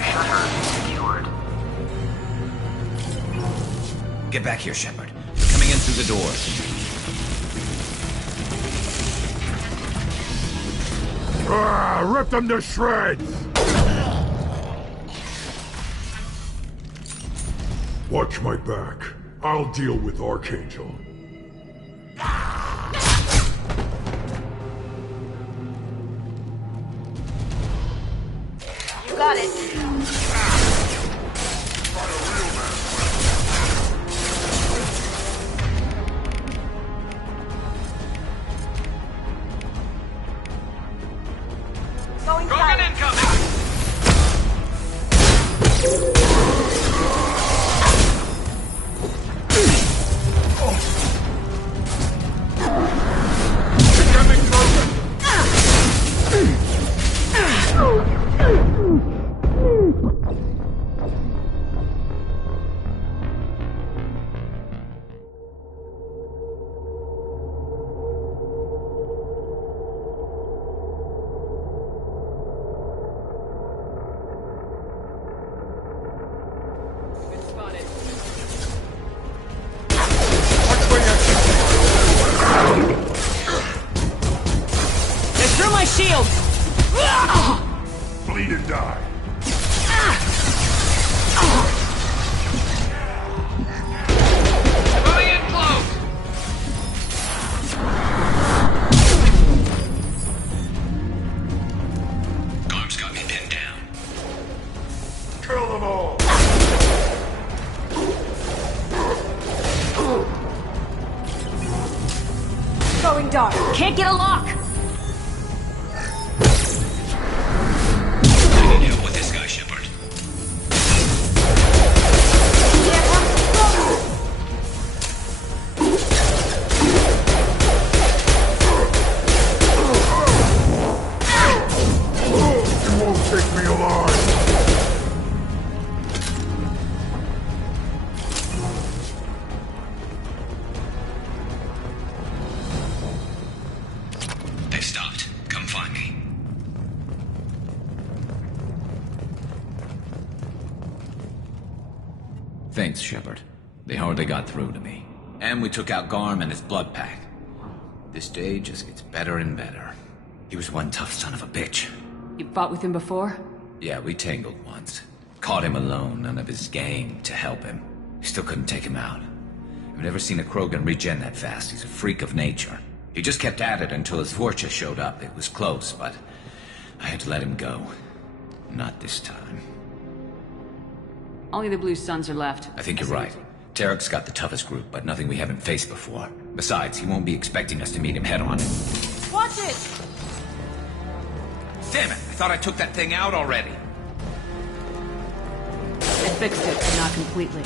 Shutters secured. Get back here, Shepard. We're coming in through the doors. Rip them to shreds! Watch my back. I'll deal with Archangel. You got it. Going Krogan incoming! Incoming Krogan! They threw my shields! Bleed and die. Coming in close! Garm's got me pinned down. Kill them all. Going dark. Can't get a lock! I need help with this guy, Shepard. You won't take me alive. Thanks, Shepard. They hardly got through to me. And we took out Garm and his blood pack. This day just gets better and better. He was one tough son of a bitch. You fought with him before? Yeah, we tangled once. Caught him alone, none of his gang to help him. We still couldn't take him out. I've never seen a Krogan regen that fast. He's a freak of nature. He just kept at it until his Vorcha showed up. It was close, but I had to let him go. Not this time. Only the Blue Suns are left. I think you're right. Tarek's got the toughest group, but nothing we haven't faced before. Besides, he won't be expecting us to meet him head-on. Watch it! Damn it! I thought I took that thing out already. I fixed it, but not completely.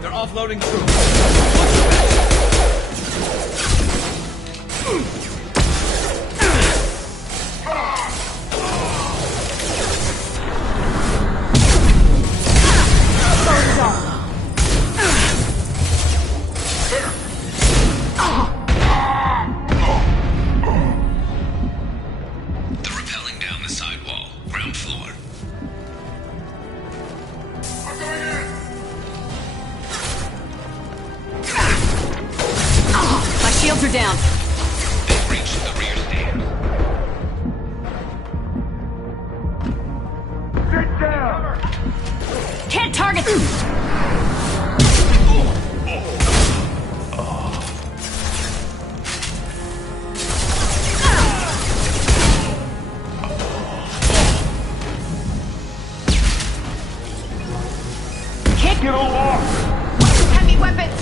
They're offloading troops. They're rappelling down the sidewall, ground floor. My shields are down. They've reached the rear stand. Sit down! Can't target them! Get along! Heavy weapons!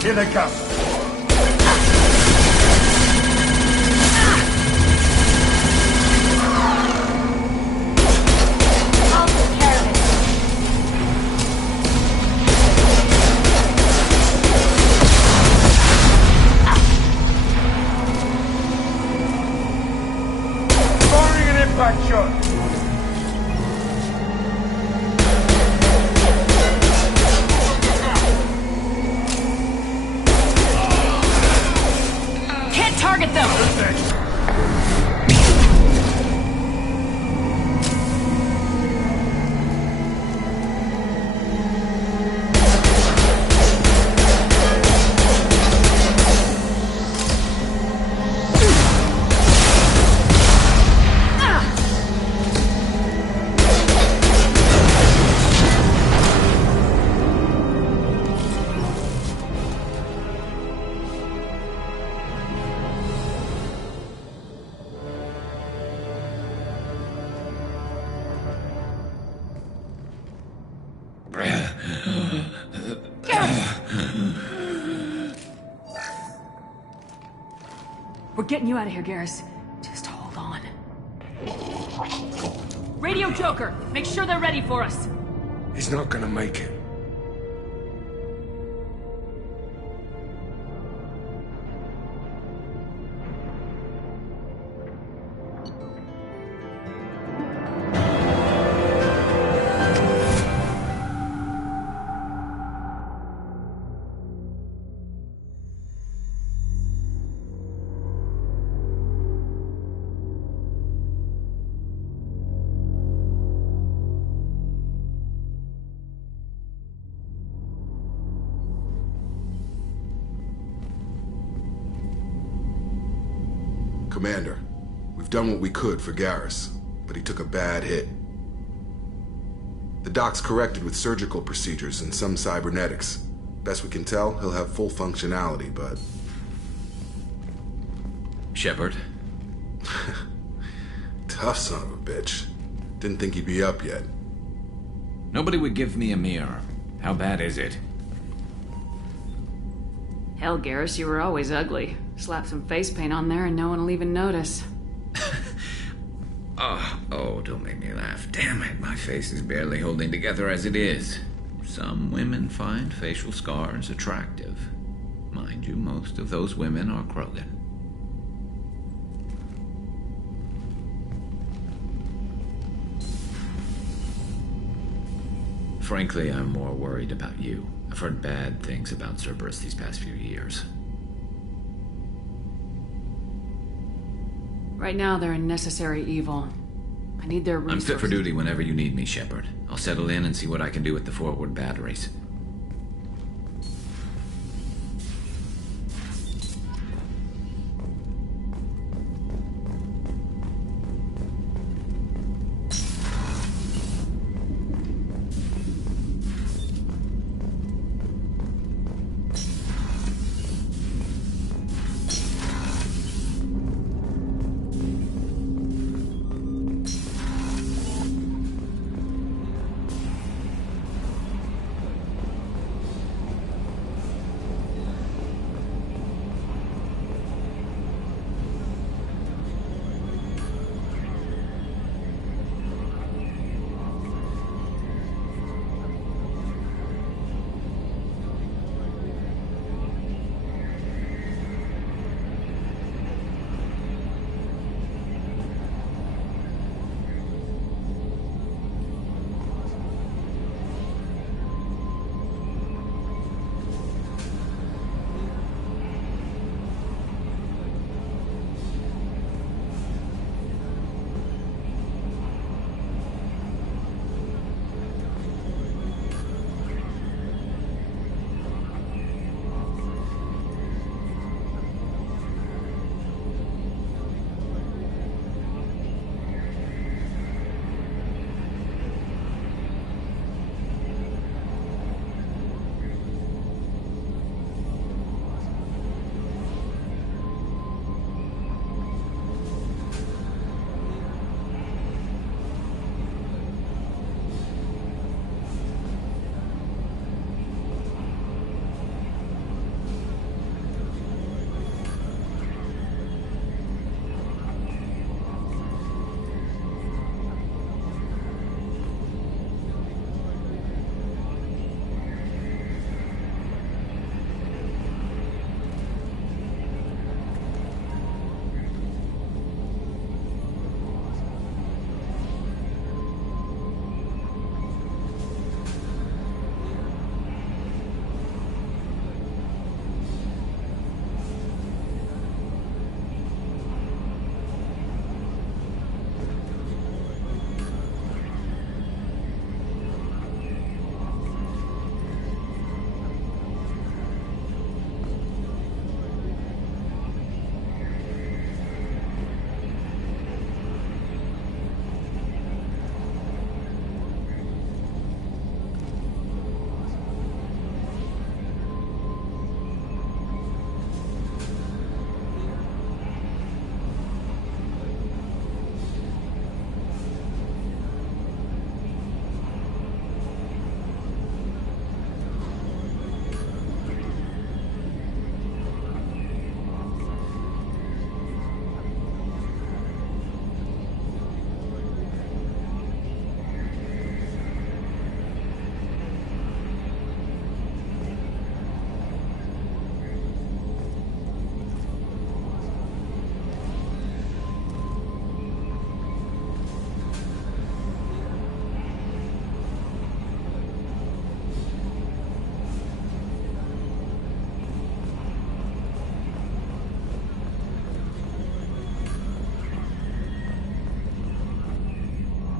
Here they come. I'll take care of it. Firing an impact shot. Target them! We're getting you out of here, Garrus. Just hold on. Radio Joker! Make sure they're ready for us! He's not gonna make it. Commander, we've done what we could for Garrus, but he took a bad hit. The doc's corrected with surgical procedures and some cybernetics. Best we can tell, he'll have full functionality, but... Shepard? Tough son of a bitch. Didn't think he'd be up yet. Nobody would give me a mirror. How bad is it? Hell, Garrus, you were always ugly. Slap some face paint on there and no one will even notice. Oh, don't make me laugh. Damn it, my face is barely holding together as it is. Some women find facial scars attractive. Mind you, most of those women are Krogan. Frankly, I'm more worried about you. I've heard bad things about Cerberus these past few years. Right now, they're a necessary evil. I need their resources. I'm fit for duty whenever you need me, Shepard. I'll settle in and see what I can do with the forward batteries.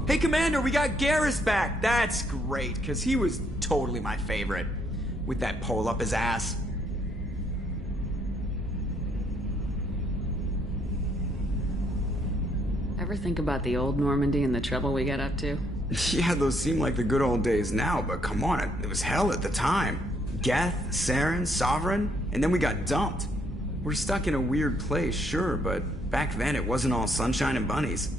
Hey, Commander, we got Garrus back. That's great, because he was totally my favorite. With that pole up his ass. Ever think about the old Normandy and the trouble we got up to? Yeah, those seem like the good old days now, but come on, it was hell at the time. Geth, Saren, Sovereign, and then we got dumped. We're stuck in a weird place, sure, but back then it wasn't all sunshine and bunnies.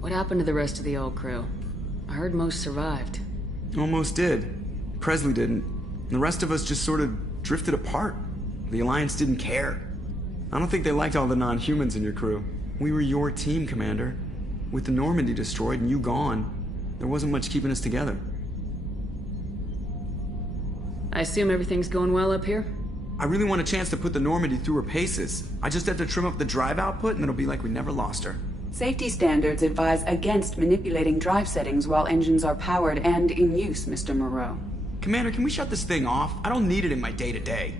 What happened to the rest of the old crew? I heard most survived. Almost did. Presley didn't. The rest of us just sort of drifted apart. The Alliance didn't care. I don't think they liked all the non-humans in your crew. We were your team, Commander. With the Normandy destroyed and you gone, there wasn't much keeping us together. I assume everything's going well up here? I really want a chance to put the Normandy through her paces. I just have to trim up the drive output and it'll be like we never lost her. Safety standards advise against manipulating drive settings while engines are powered and in use, Mr. Moreau. Commander, can we shut this thing off? I don't need it in my day-to-day.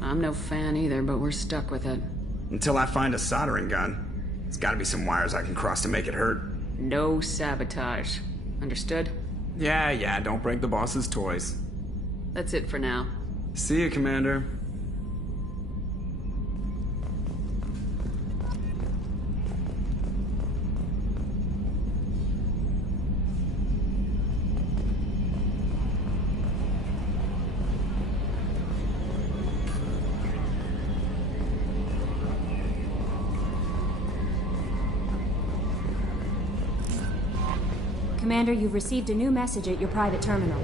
I'm no fan either, but we're stuck with it. Until I find a soldering gun. There's gotta be some wires I can cross to make it hurt. No sabotage. Understood? Yeah, don't break the boss's toys. That's it for now. See you, Commander. Commander, you've received a new message at your private terminal.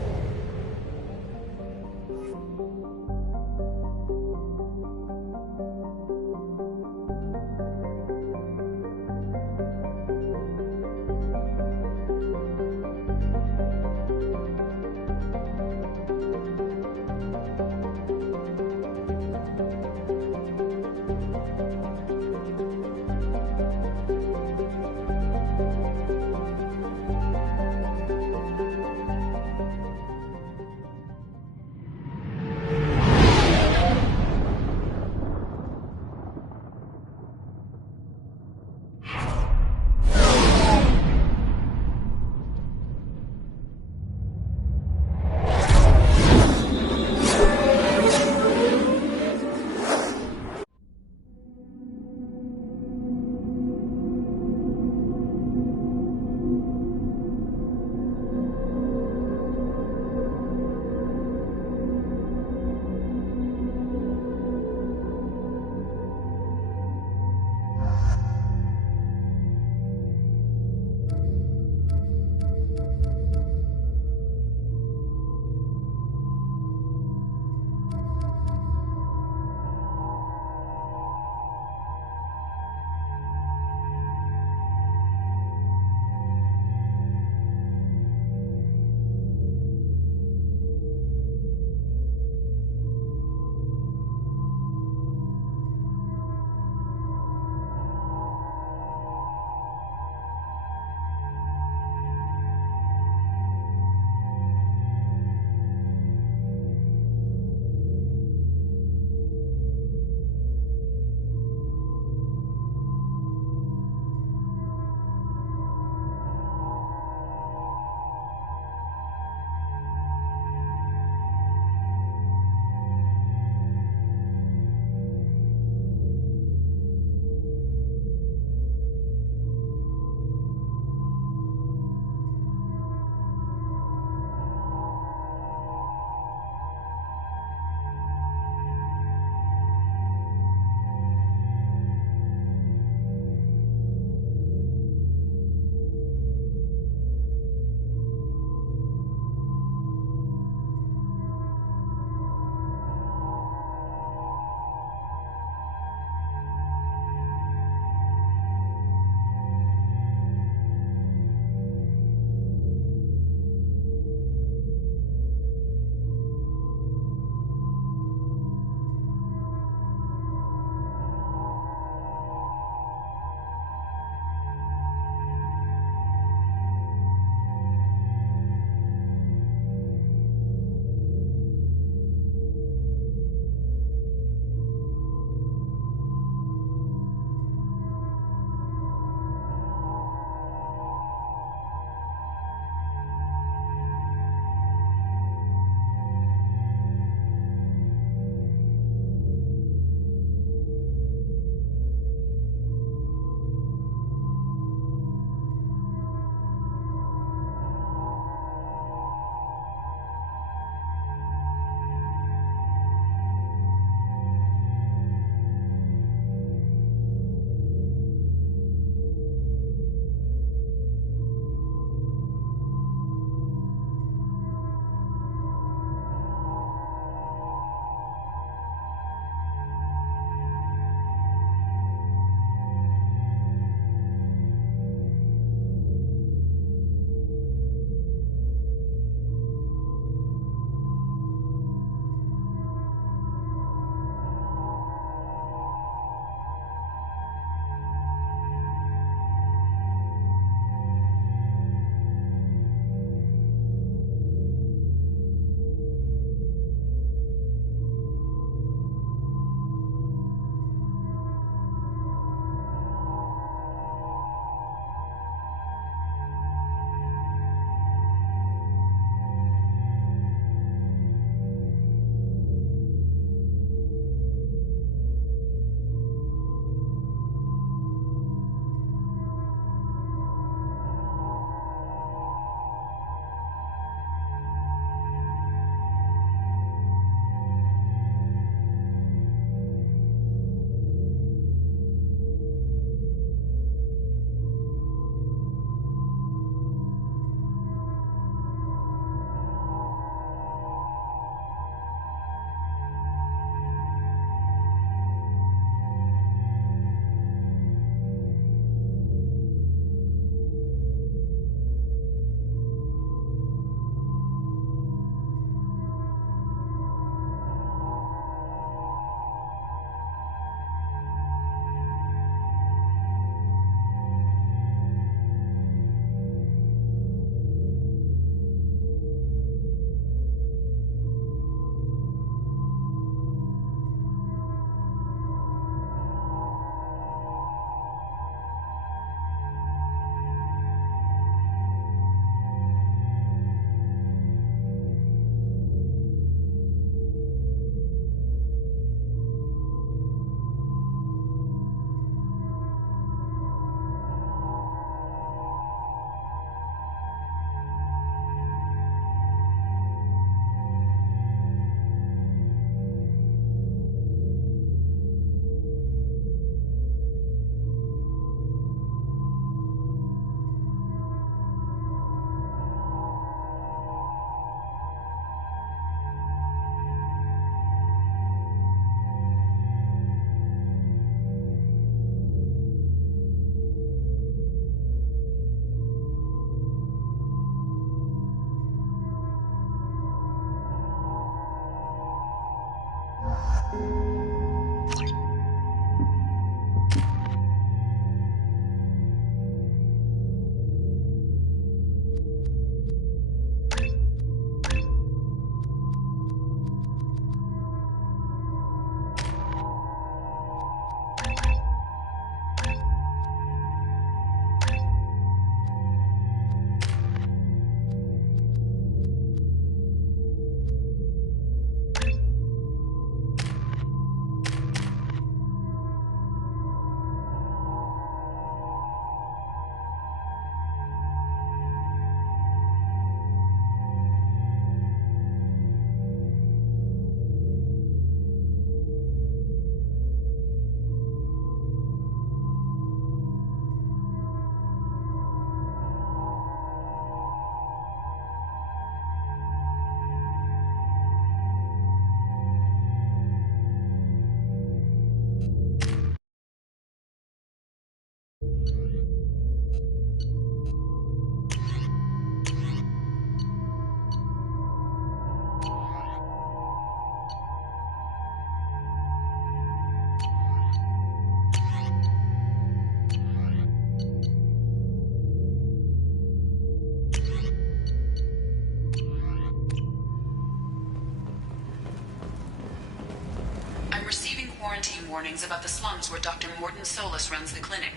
Quarantine warnings about the slums where Dr. Mordin Solus runs the clinic.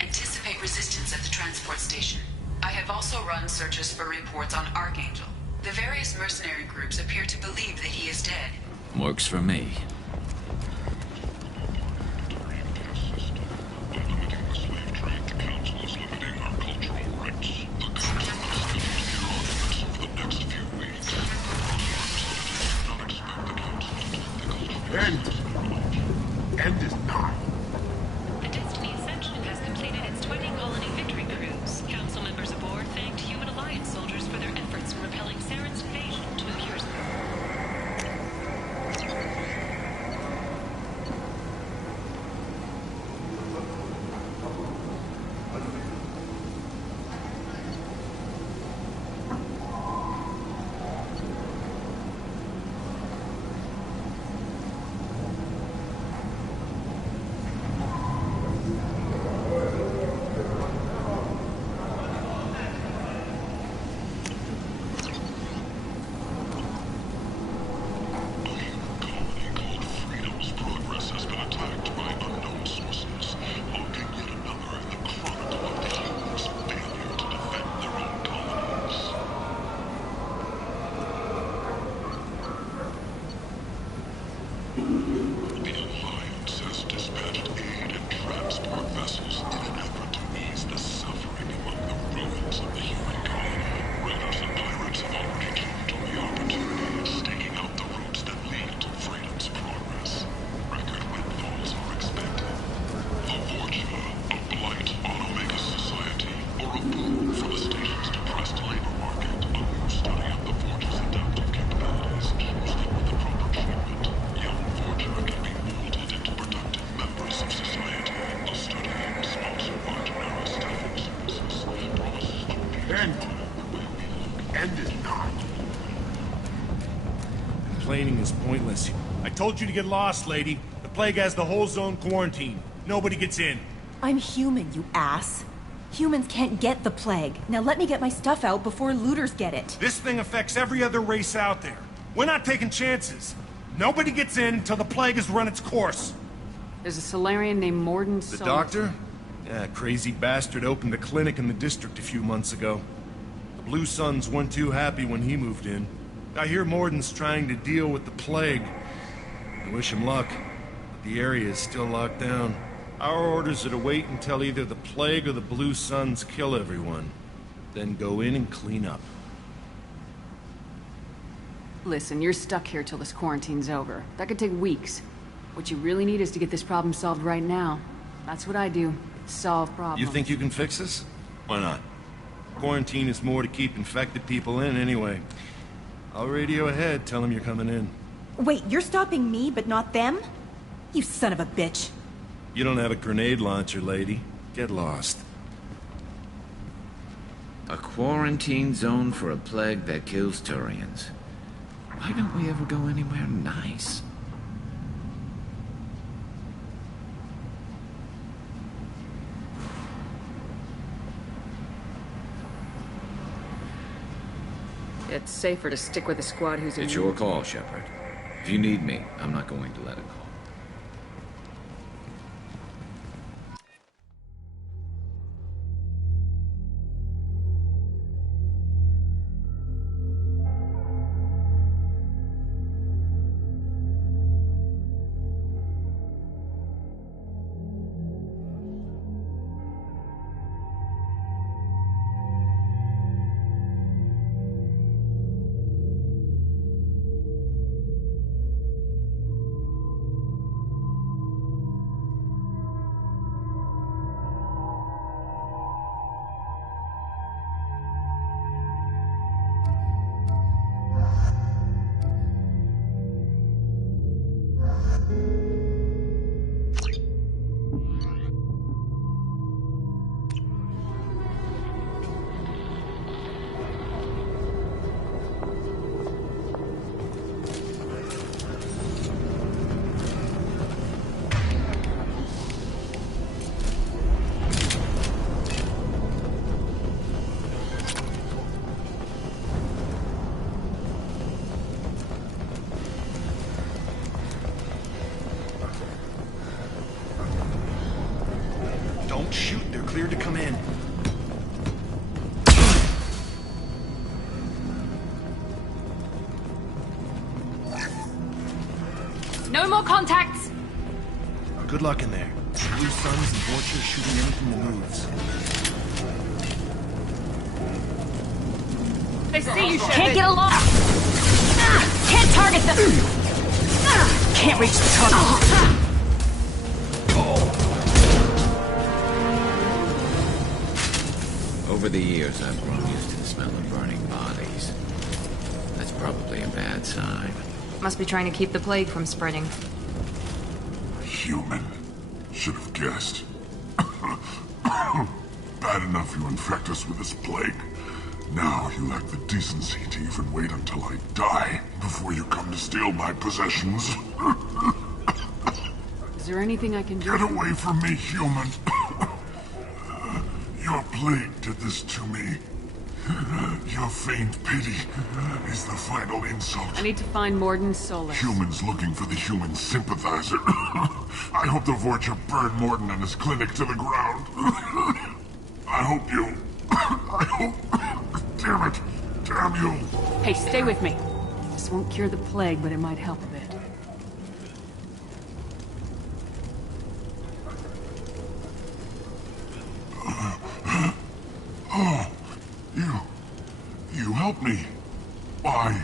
Anticipate resistance at the transport station. I have also run searches for reports on Archangel. The various mercenary groups appear to believe that he is dead. Works for me. End is nigh. The Destiny Ascension has completed its 20 colony victory cruise. Council members aboard thanked Human Alliance soldiers for their efforts in repelling Saren's invasion 2 years ago. End is nigh. Complaining is pointless. I told you to get lost, lady. The plague has the whole zone quarantined. Nobody gets in. I'm human, you ass. Humans can't get the plague. Now let me get my stuff out before looters get it. This thing affects every other race out there. We're not taking chances. Nobody gets in until the plague has run its course. There's a Solarian named Mordin Solus. The doctor? Yeah, crazy bastard opened a clinic in the district a few months ago. The Blue Suns weren't too happy when he moved in. I hear Mordin's trying to deal with the plague. I wish him luck, but the area is still locked down. Our orders are to wait until either the plague or the Blue Suns kill everyone. Then go in and clean up. Listen, you're stuck here till this quarantine's over. That could take weeks. What you really need is to get this problem solved right now. That's what I do. Solve problems. You think you can fix this? Why not? Quarantine is more to keep infected people in anyway. I'll radio ahead, tell them you're coming in. Wait, you're stopping me, but not them? You son of a bitch. You don't have a grenade launcher, lady. Get lost. A quarantine zone for a plague that kills Turians. Why don't we ever go anywhere nice? It's safer to stick with a squad who's It's your call, Shepard. If you need me, I'm not going to let it go. Don't shoot. They're cleared to come in. No more contacts! Good luck in there. Blue Suns and Vultures shooting anything that moves. They see you, Can't get along! Can't target them! Can't reach the tunnel! Over the years, I've grown used to the smell of burning bodies. That's probably a bad sign. Must be trying to keep the plague from spreading. Human. Should have guessed. Bad enough you infect us with this plague. Now you lack the decency to even wait until I die before you come to steal my possessions. Is there anything I can do? Get away from me, human. Your plague did this to me. Your feigned pity is the final insult. I need to find Mordin Solus. Humans looking for the human sympathizer. I hope the Vorcha burn Mordin and his clinic to the ground. I hope you... I hope... Damn it. Damn you. Hey, stay with me. This won't cure the plague, but it might help a bit. Oh, you helped me. Why?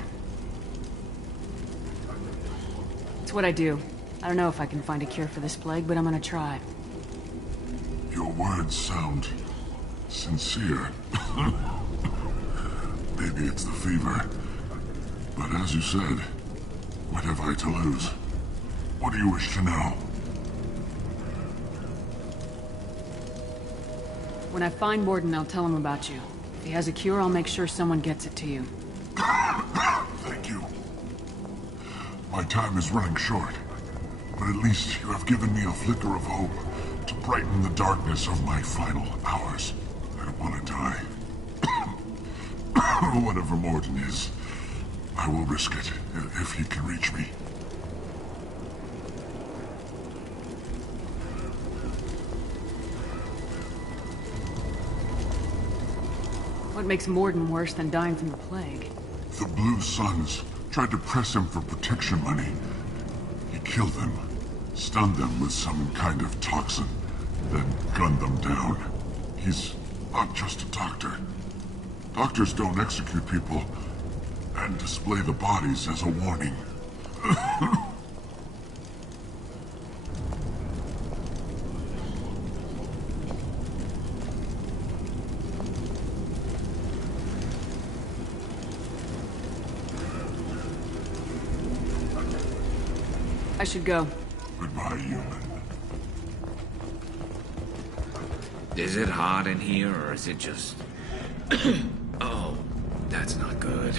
It's what I do. I don't know if I can find a cure for this plague, but I'm gonna try. Your words sound sincere. Maybe it's the fever. But as you said, what have I to lose? What do you wish to know? When I find Mordin, I'll tell him about you. If he has a cure, I'll make sure someone gets it to you. Thank you. My time is running short, but at least you have given me a flicker of hope to brighten the darkness of my final hours. I don't want to die. Whatever Mordin is, I will risk it if he can reach me. What makes Mordin worse than dying from the plague? The Blue Suns tried to press him for protection money. He killed them, stunned them with some kind of toxin, then gunned them down. He's not just a doctor. Doctors don't execute people and display the bodies as a warning. I should go. Goodbye, human. Is it hot in here, or is it just... Oh, that's not good.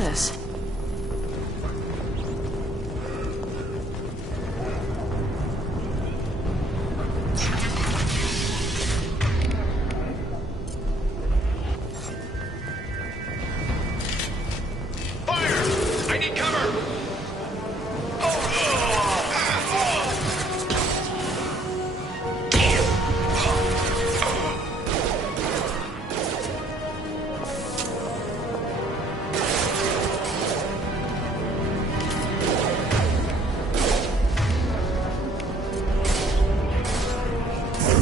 this? I need cover!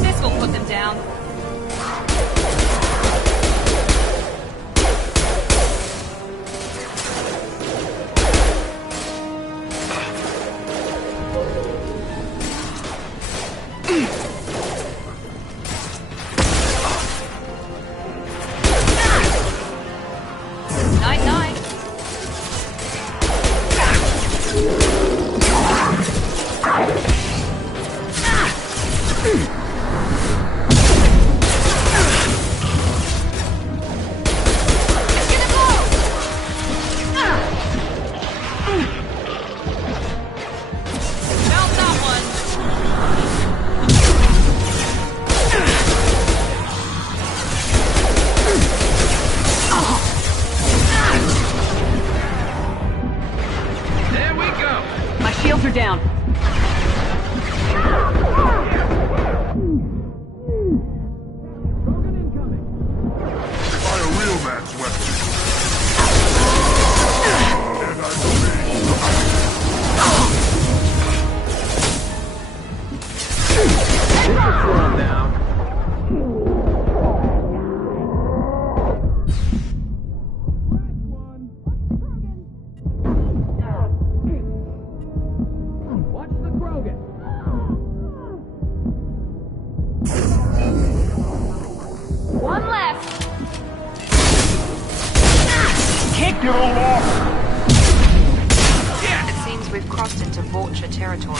This will put them down. Night, night. Found that one. There we go! My shields are down. Fire real man's weapon. And I Slow him down. Watch the Krogan. One left. Kick it all off! It seems we've crossed into Vulture territory.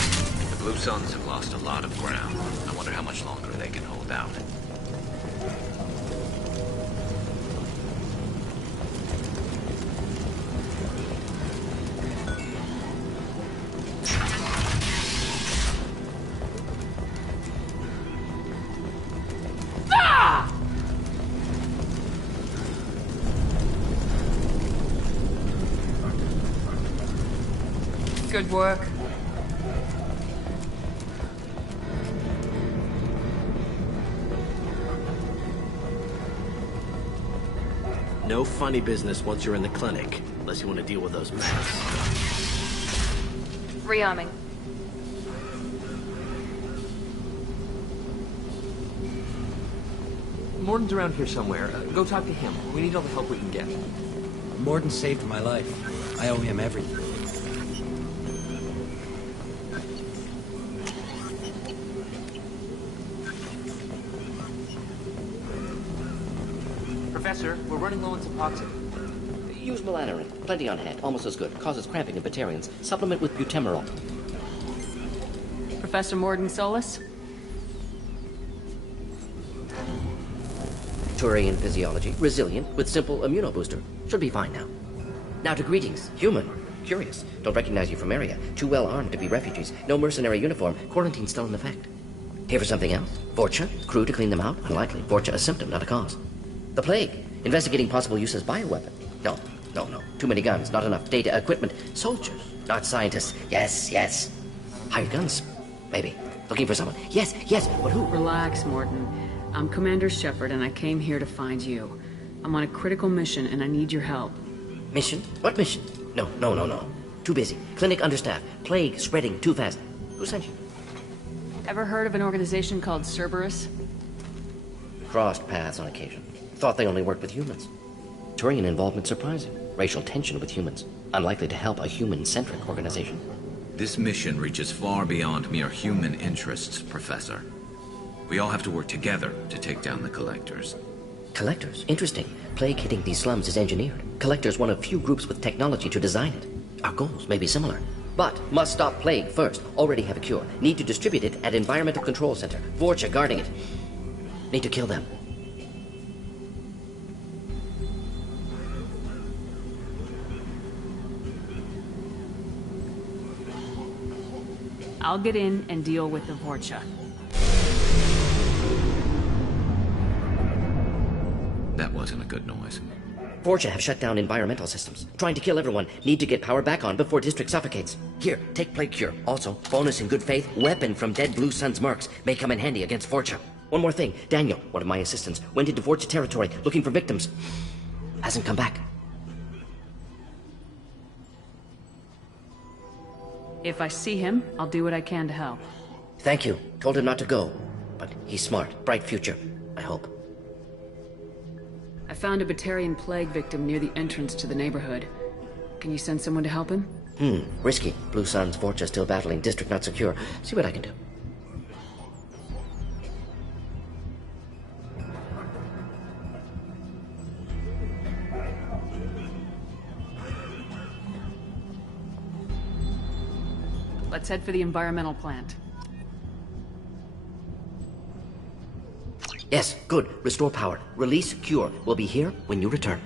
The Blue Suns have lost a lot of ground. I wonder how much longer they can hold out. Good work. No funny business once you're in the clinic, unless you want to deal with those masks. Rearming. Morden's around here somewhere. Go talk to him. We need all the help we can get. Morden saved my life. I owe him everything. Professor, we're running low on Suboxone. Use melanorin. Plenty on hand. Almost as good. Causes cramping in Batarians. Supplement with butemerol. Professor Morden Solus? Turian physiology. Resilient with simple immunobooster. Should be fine now. Now to greetings. Human. Curious. Don't recognize you from area. Too well armed to be refugees. No mercenary uniform. Quarantine still in effect. Here for something else? Vorcha? Crew to clean them out? Unlikely. Vorcha a symptom, not a cause. The plague. Investigating possible use as bioweapon. No. Too many guns, not enough data, equipment. Soldiers, not scientists. Yes. Hired guns? Maybe. Looking for someone. Yes, but who? Relax, Morden. I'm Commander Shepard, and I came here to find you. I'm on a critical mission, and I need your help. Mission? What mission? No. Too busy. Clinic understaffed. Plague spreading too fast. Who sent you? Ever heard of an organization called Cerberus? Crossed paths on occasion. Thought they only worked with humans. Turian involvement surprising. Racial tension with humans. Unlikely to help a human-centric organization. This mission reaches far beyond mere human interests, Professor. We all have to work together to take down the Collectors. Collectors? Interesting. Plague hitting these slums is engineered. Collectors one of few groups with technology to design it. Our goals may be similar. But must stop Plague first. Already have a cure. Need to distribute it at Environmental Control Center. Vorcha guarding it. Need to kill them. I'll get in and deal with the Vorcha. That wasn't a good noise. Vorcha have shut down environmental systems. Trying to kill everyone. Need to get power back on before District suffocates. Here, take Plague Cure. Also, bonus in good faith, weapon from dead Blue Sun's mercs. May come in handy against Vorcha. One more thing. Daniel, one of my assistants, went into Vorcha territory looking for victims. Hasn't come back. If I see him, I'll do what I can to help. Thank you. Told him not to go. But he's smart. Bright future. I hope. I found a Batarian plague victim near the entrance to the neighborhood. Can you send someone to help him? Risky. Blue Sun's Vorcha still battling. District not secure. See what I can do. Let's head for the environmental plant. Yes, good. Restore power. Release Cure. We'll be here when you return.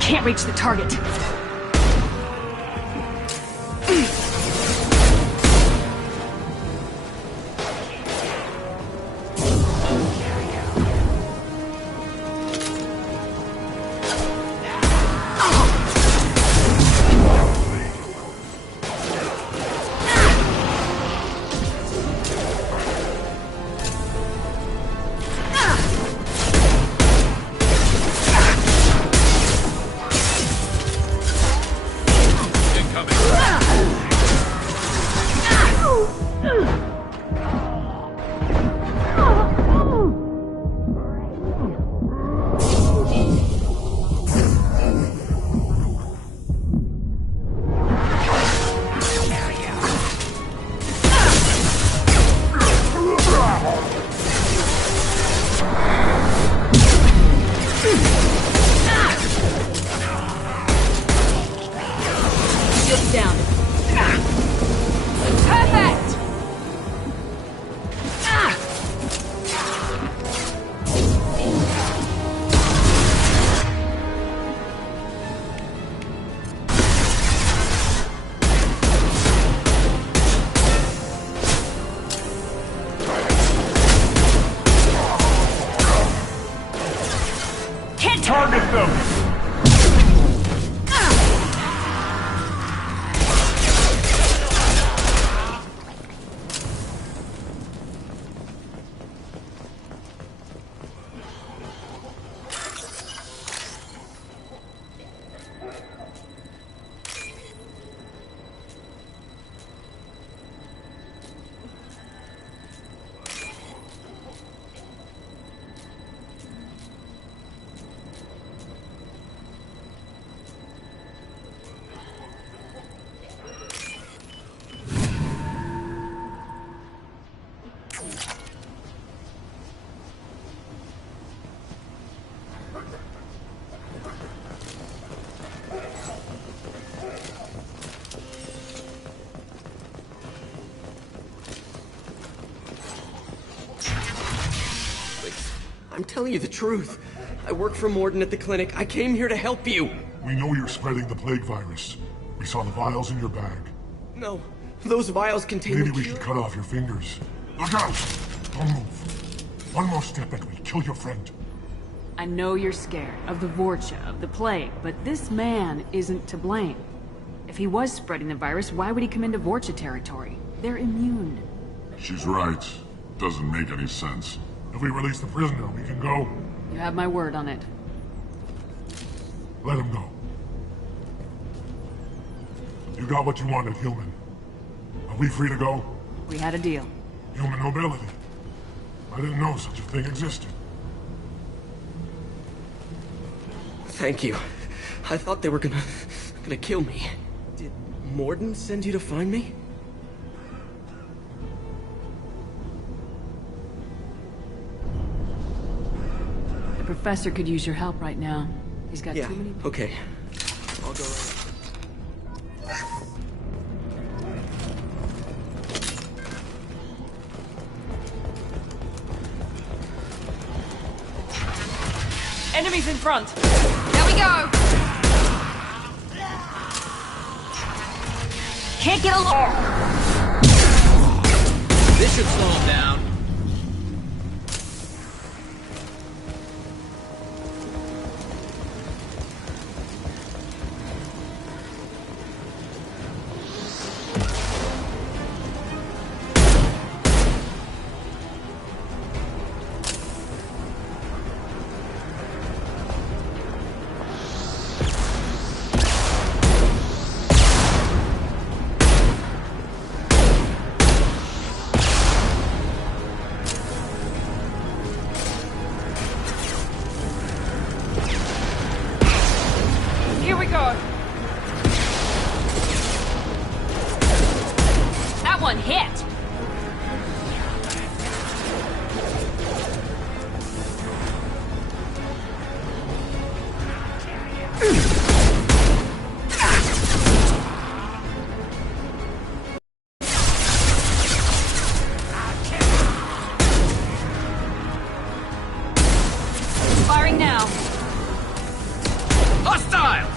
Can't reach the target. I'm telling you the truth. I work for Mordin at the clinic. I came here to help you. We know you're spreading the plague virus. We saw the vials in your bag. No, those vials contain Maybe the we cure. should cut off your fingers. Look out! Don't move. One more step and we kill your friend. I know you're scared of the Vorcha, of the plague, but this man isn't to blame. If he was spreading the virus, why would he come into Vorcha territory? They're immune. She's right. Doesn't make any sense. If we release the prisoner, we can go. You have my word on it. Let him go. You got what you wanted, human. Are we free to go? We had a deal. Human nobility. I didn't know such a thing existed. Thank you. I thought they were gonna kill me. Did Mordin send you to find me? The professor could use your help right now. He's got too many... Okay. I'll go right. Enemies in front! There we go! Can't get along! This should slow him down. Here we go! That one hit! Firing now. Hostiles!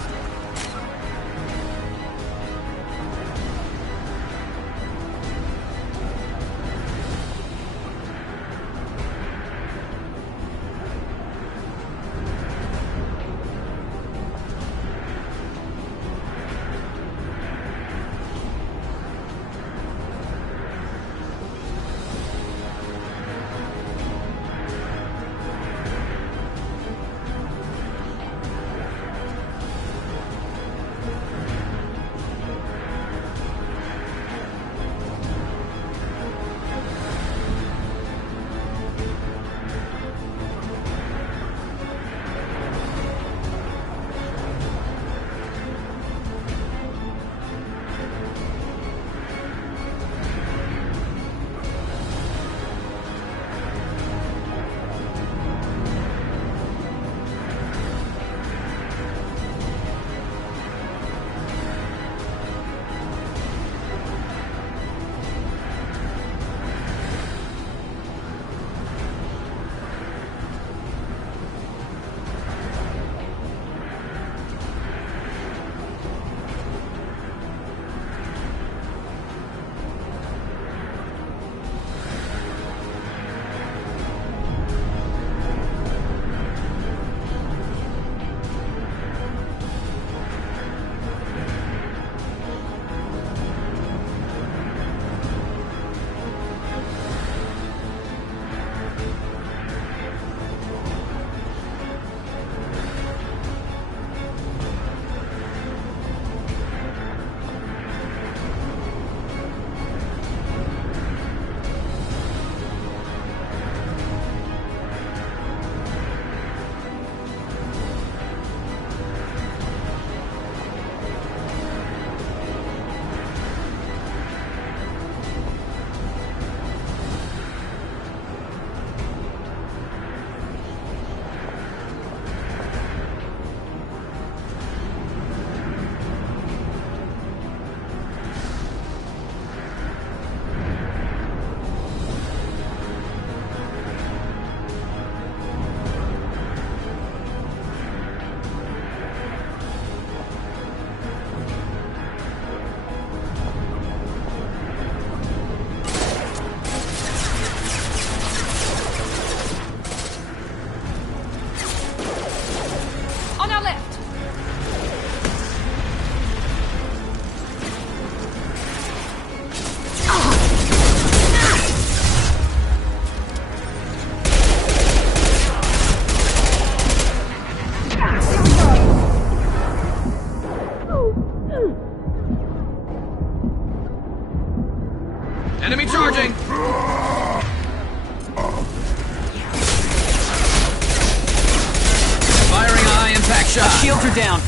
Firing a high-impact shot. Shields are down.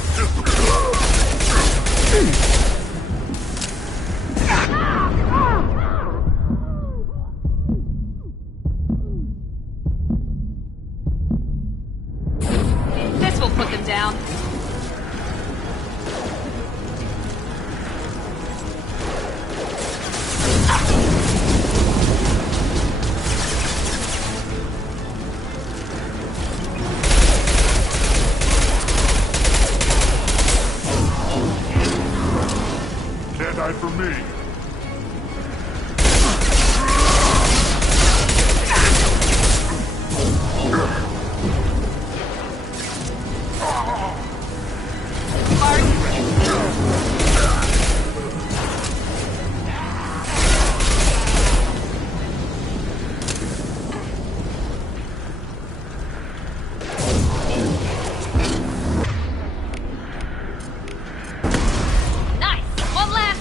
This will put them down. Can't hide from me. Nice. One left.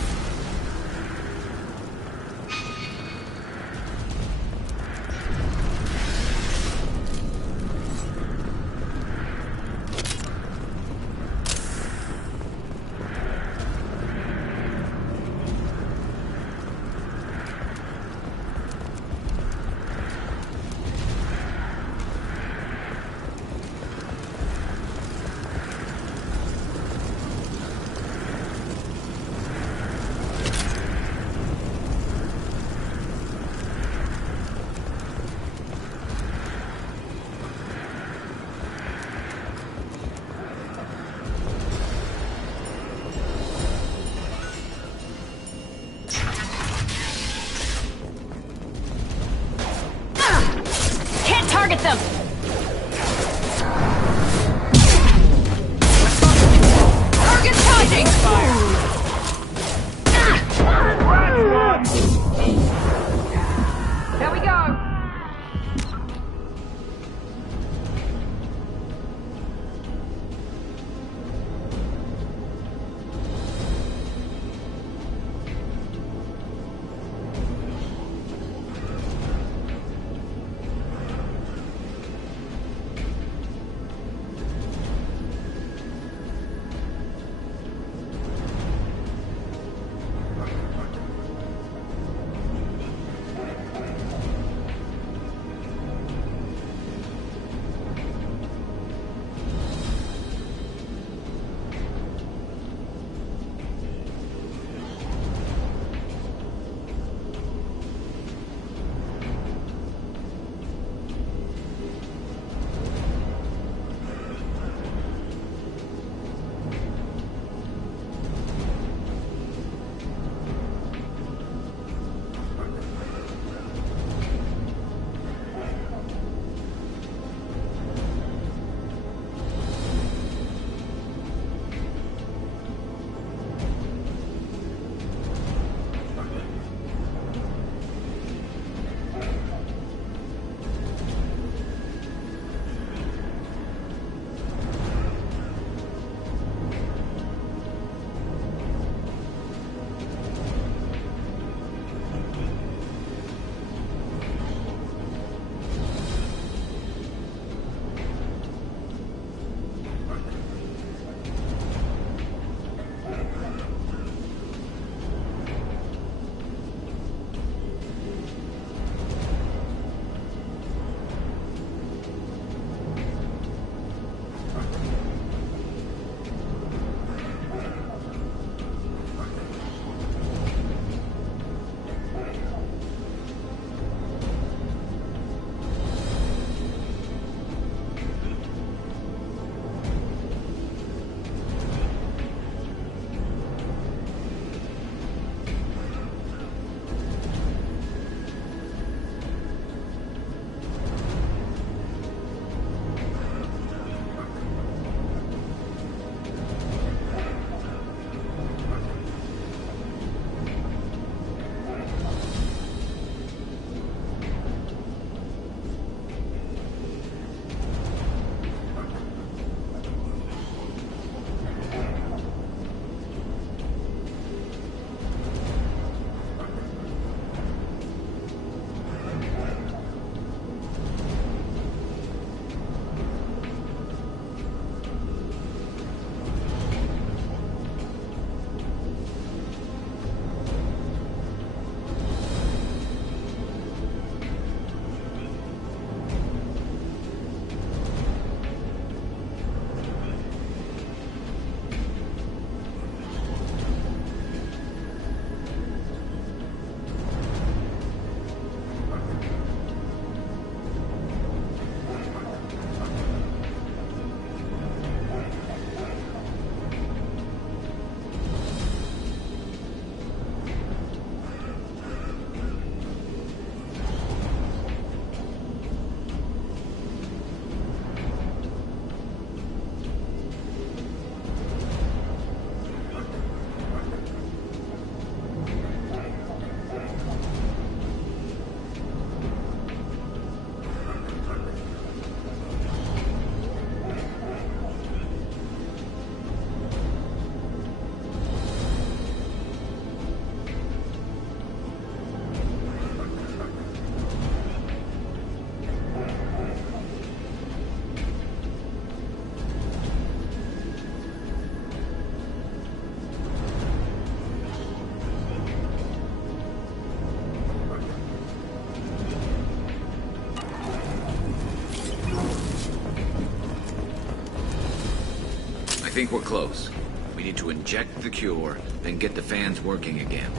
think we're close. We need to inject the cure, then get the fans working again.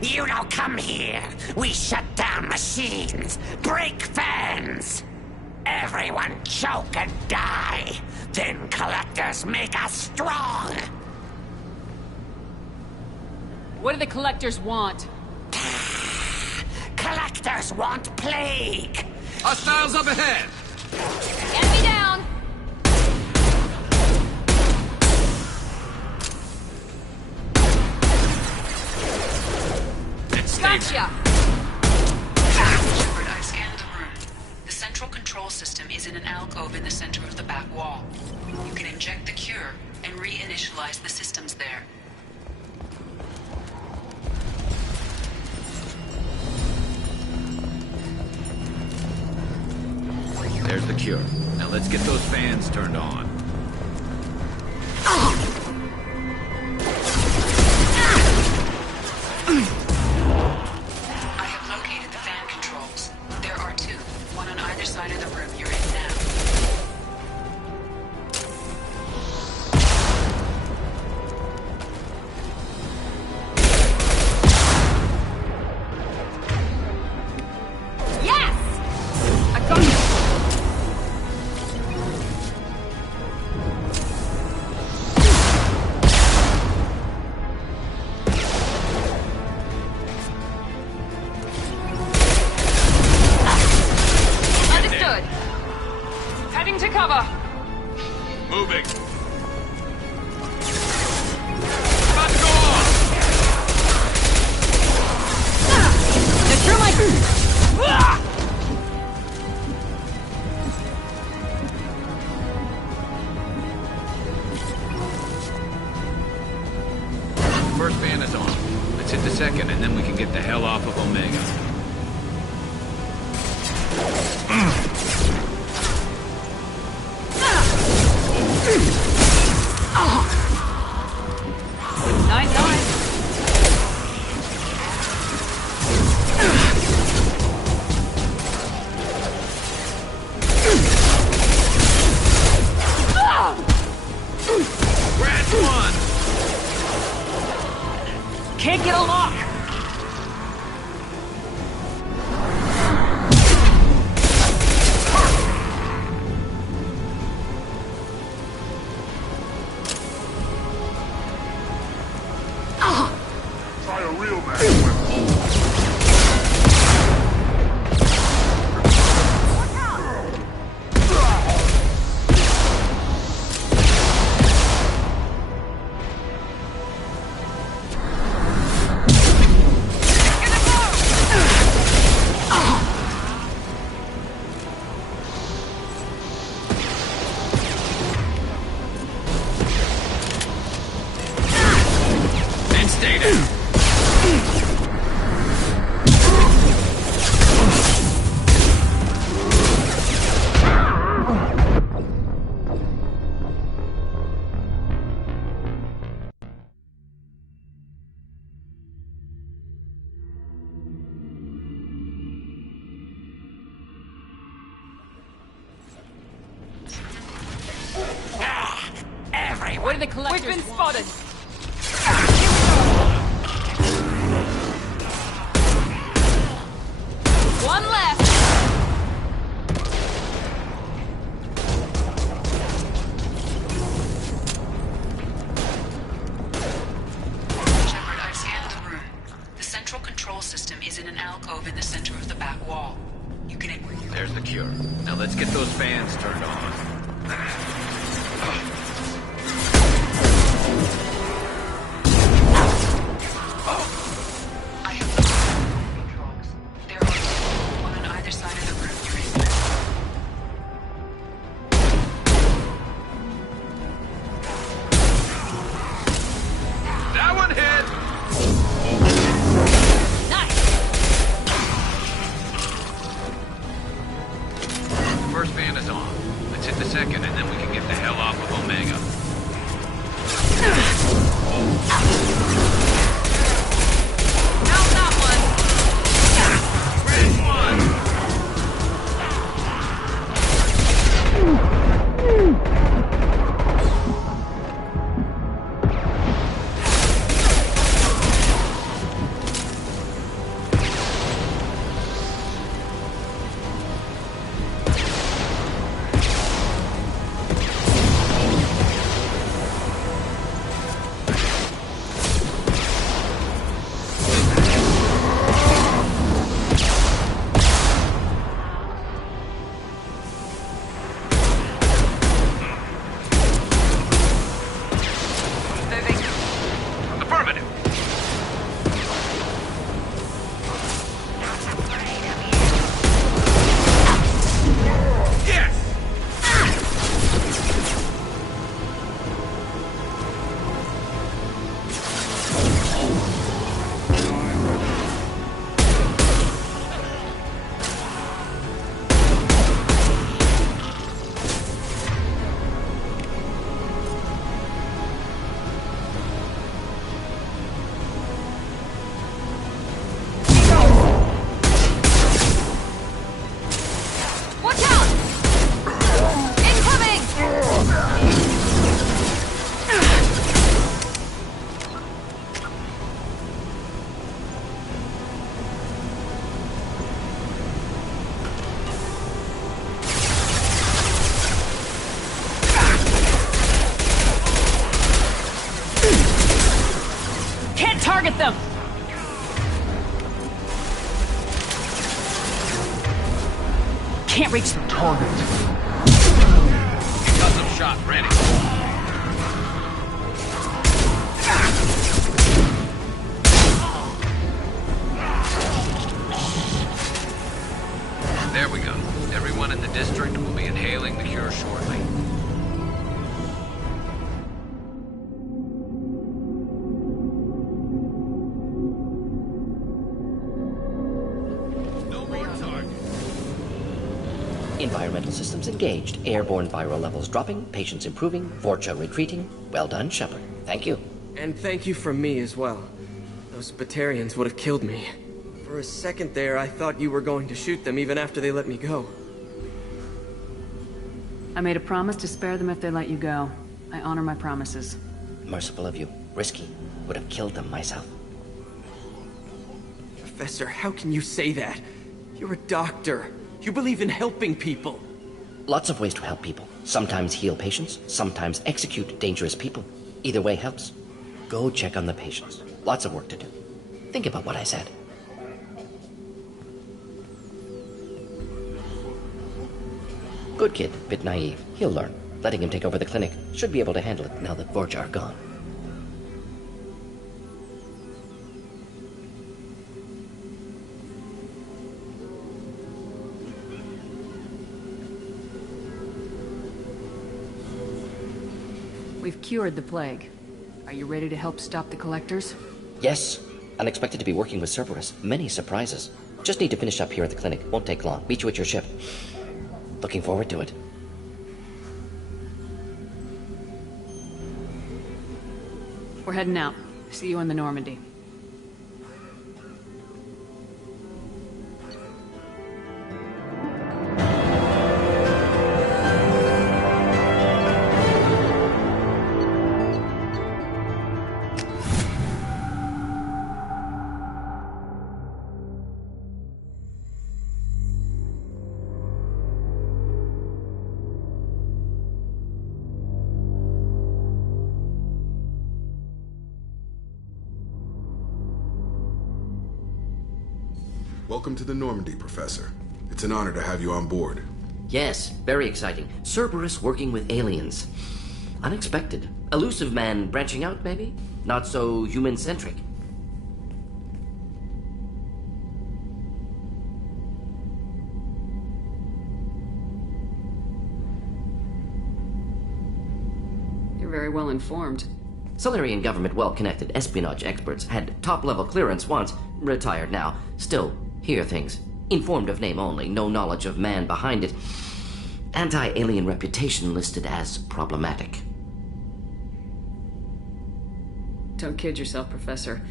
You don't come here. We shut down machines, break fans. Everyone choke and die. Then collectors make us strong. What do the collectors want? Collectors want plague. Hostiles up ahead. Enemy down. Gotcha! Shepard, I've scanned the room. The central control system is in an alcove in the center of the back wall. You can inject the cure and reinitialize the systems there. There's the cure. Now let's get those fans turned on. Side of the room you're in now. Yes! I got you! Heading to cover. Moving. About to go on. They're through my... First fan is on. Let's hit the second, and then we can get the hell off of Omega. Can't get a lock! Try a real man. Where did the collectors We've been spotted! One left! Shepard, I've scanned the room. The central control system is in an alcove in the center of the back wall. You can... There's the cure. Now let's get those fans turned on. I have the controls. There are two, one on either side of the room you're in. That one hit! Nice! First fan is on. Let's hit the second, and then we can get the hell off of Omega. How's that one? Great one! can't reach the target. Custom shot ready. There we go. Everyone in the district will be inhaling the cure shortly. Environmental systems engaged. Airborne viral levels dropping. Patients improving. Vorcha retreating. Well done, Shepard. Thank you. And thank you from me as well. Those Batarians would have killed me. For a second there, I thought you were going to shoot them even after they let me go. I made a promise to spare them if they let you go. I honor my promises. Merciful of you. Risky. Would have killed them myself. Professor, how can you say that? You're a doctor. You believe in helping people. Lots of ways to help people. Sometimes heal patients, sometimes execute dangerous people. Either way helps. Go check on the patients. Lots of work to do. Think about what I said. Good kid, bit naive. He'll learn. Letting him take over the clinic. Should be able to handle it now that Vorcha are gone. We've cured the plague. Are you ready to help stop the Collectors? Yes. Unexpected to be working with Cerberus. Many surprises. Just need to finish up here at the clinic. Won't take long. Meet you at your ship. Looking forward to it. We're heading out. See you in the Normandy. Welcome to the Normandy, Professor. It's an honor to have you on board. Yes, very exciting. Cerberus working with aliens. Unexpected. Elusive man branching out, maybe? Not so human-centric. You're very well informed. Solarian government well-connected espionage experts had top-level clearance once, retired now. Still, hear things. Informed of name only, no knowledge of man behind it. Anti-alien reputation listed as problematic. Don't kid yourself, Professor.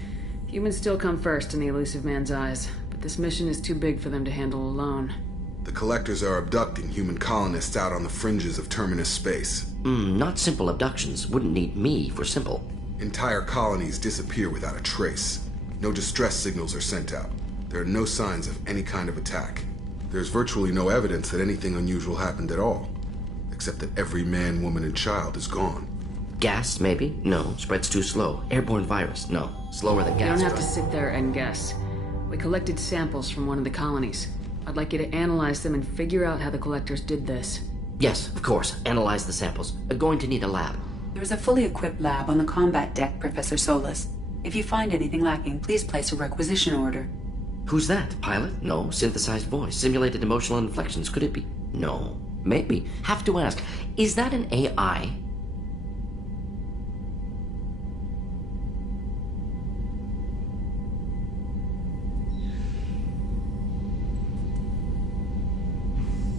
Humans still come first in the elusive man's eyes, but this mission is too big for them to handle alone. The Collectors are abducting human colonists out on the fringes of Terminus space. Not simple abductions. Wouldn't need me for simple. Entire colonies disappear without a trace. No distress signals are sent out. There are no signs of any kind of attack. There's virtually no evidence that anything unusual happened at all. Except that every man, woman, and child is gone. Gas, maybe? No. Spreads too slow. Airborne virus? No. Slower than gas. You don't have to sit there and guess. We collected samples from one of the colonies. I'd like you to analyze them and figure out how the Collectors did this. Yes, of course. Analyze the samples. Going to need a lab. There's a fully equipped lab on the combat deck, Professor Solis. If you find anything lacking, please place a requisition order. Who's that? Pilot? No. Synthesized voice. Simulated emotional inflections. Could it be? No. Maybe. Have to ask. Is that an AI?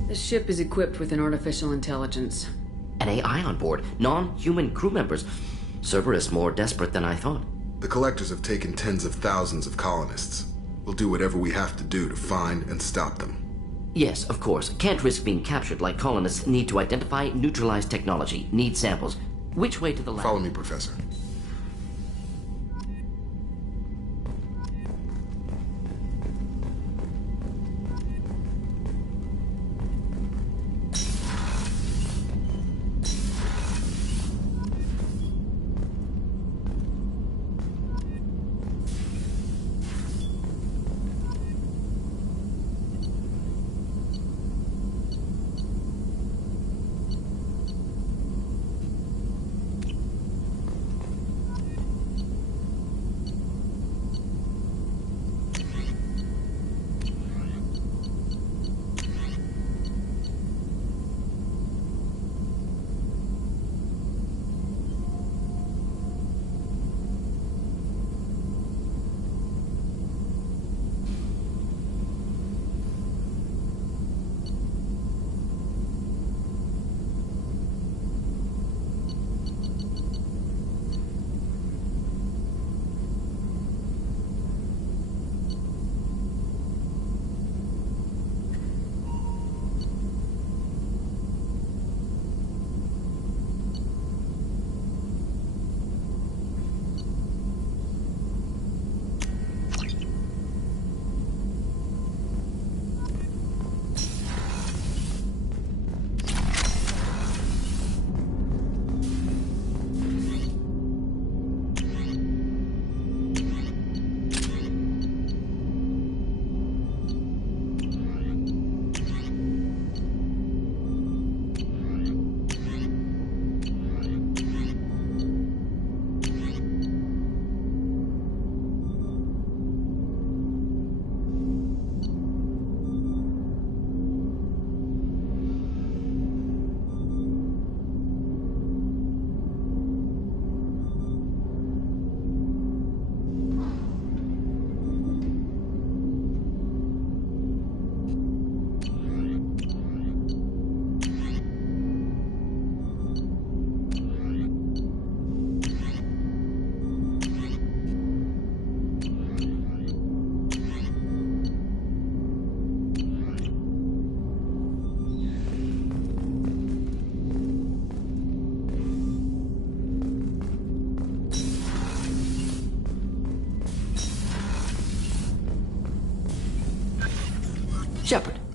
This ship is equipped with an artificial intelligence. An AI on board. Non-human crew members. Cerberus more desperate than I thought. The Collectors have taken tens of thousands of colonists. We'll do whatever we have to do to find and stop them. Yes, of course. Can't risk being captured like colonists. Need to identify, neutralize technology. Need samples. Which way to the lab? Follow me, Professor.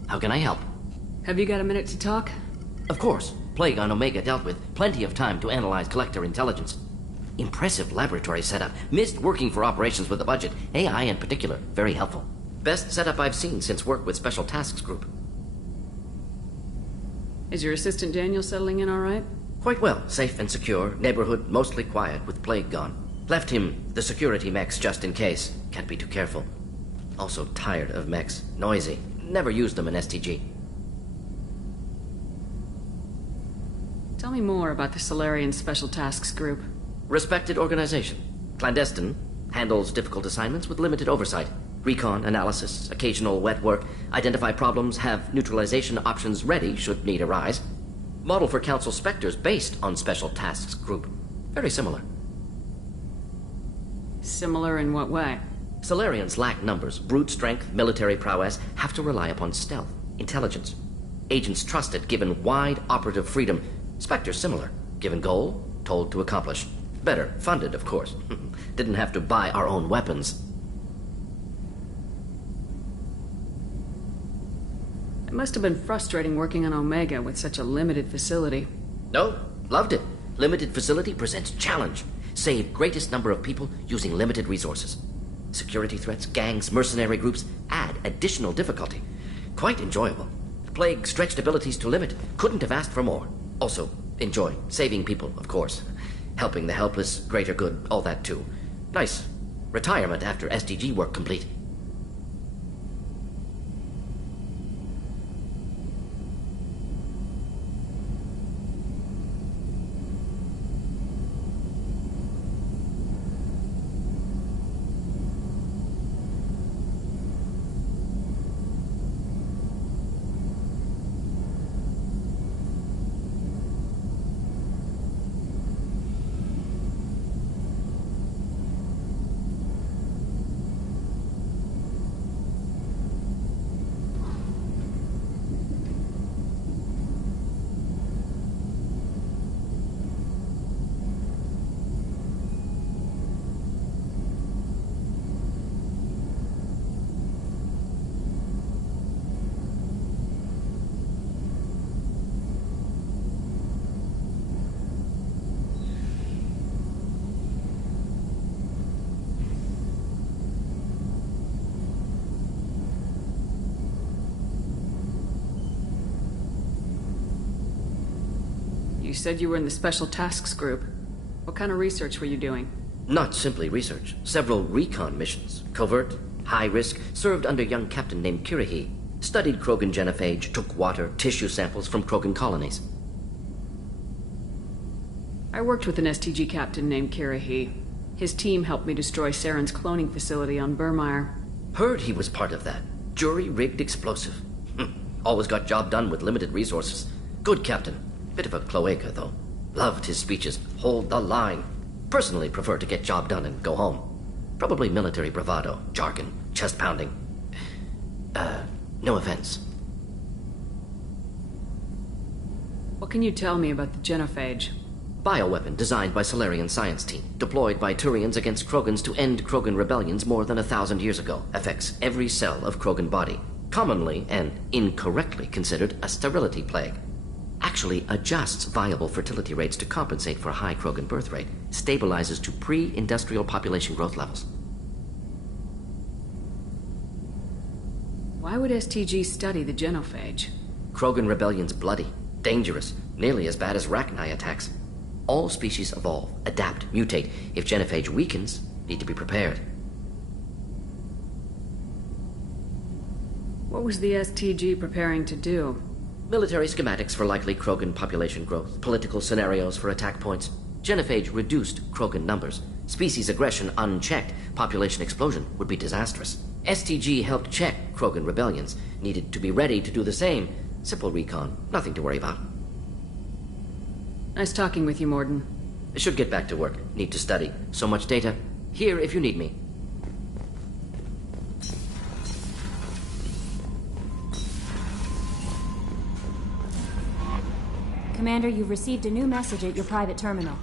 How can I help? Have you got a minute to talk? Of course. Plague on Omega dealt with. Plenty of time to analyze Collector intelligence. Impressive laboratory setup. Missed working for operations with a budget. AI in particular. Very helpful. Best setup I've seen since work with Special Tasks Group. Is your assistant Daniel settling in all right? Quite well. Safe and secure. Neighborhood mostly quiet with Plague gone. Left him the security mechs just in case. Can't be too careful. Also tired of mechs. Noisy. Never used them in STG. Tell me more about the Salarian Special Tasks Group. Respected organization. Clandestine. Handles difficult assignments with limited oversight. Recon, analysis, occasional wet work. Identify problems, have neutralization options ready should need arise. Model for Council Spectres based on Special Tasks Group. Very similar. Similar in what way? Salarians lack numbers, brute strength, military prowess, have to rely upon stealth, intelligence. Agents trusted, given wide operative freedom. Spectres similar, given goal, told to accomplish. Better, funded, of course. Didn't have to buy our own weapons. It must have been frustrating working on Omega with such a limited facility. No, loved it. Limited facility presents challenge. Save greatest number of people using limited resources. Security threats, gangs, mercenary groups add additional difficulty. Quite enjoyable. Plague stretched abilities to limit. Couldn't have asked for more. Also, enjoy. Saving people, of course. Helping the helpless, greater good, all that too. Nice. Retirement after SDG work complete. You said you were in the Special Tasks Group. What kind of research were you doing? Not simply research. Several recon missions. Covert, high risk, served under a young captain named Kirahi. Studied Krogan genophage, took water, tissue samples from Krogan colonies. I worked with an STG captain named Kirahi. His team helped me destroy Saren's cloning facility on Burmire. Heard he was part of that. Jury-rigged explosive. Always got job done with limited resources. Good captain. Bit of a cloaca, though. Loved his speeches. Hold the line. Personally prefer to get job done and go home. Probably military bravado, jargon, chest pounding. No offense. What can you tell me about the genophage? Bioweapon designed by Salarian science team. Deployed by Turians against Krogans to end Krogan rebellions more than 1,000 years ago. Affects every cell of Krogan body. Commonly and incorrectly considered a sterility plague. Actually adjusts viable fertility rates to compensate for a high Krogan birth rate. Stabilizes to pre-industrial population growth levels. Why would STG study the genophage? Krogan rebellion's bloody, dangerous, nearly as bad as Rachni attacks. All species evolve, adapt, mutate. If genophage weakens, need to be prepared. What was the STG preparing to do? Military schematics for likely Krogan population growth, political scenarios for attack points. Genophage reduced Krogan numbers. Species aggression unchecked, population explosion would be disastrous. STG helped check Krogan rebellions. Needed to be ready to do the same. Simple recon, nothing to worry about. Nice talking with you, Morden. Should get back to work. Need to study. So much data. Here if you need me. Commander, you've received a new message at your private terminal.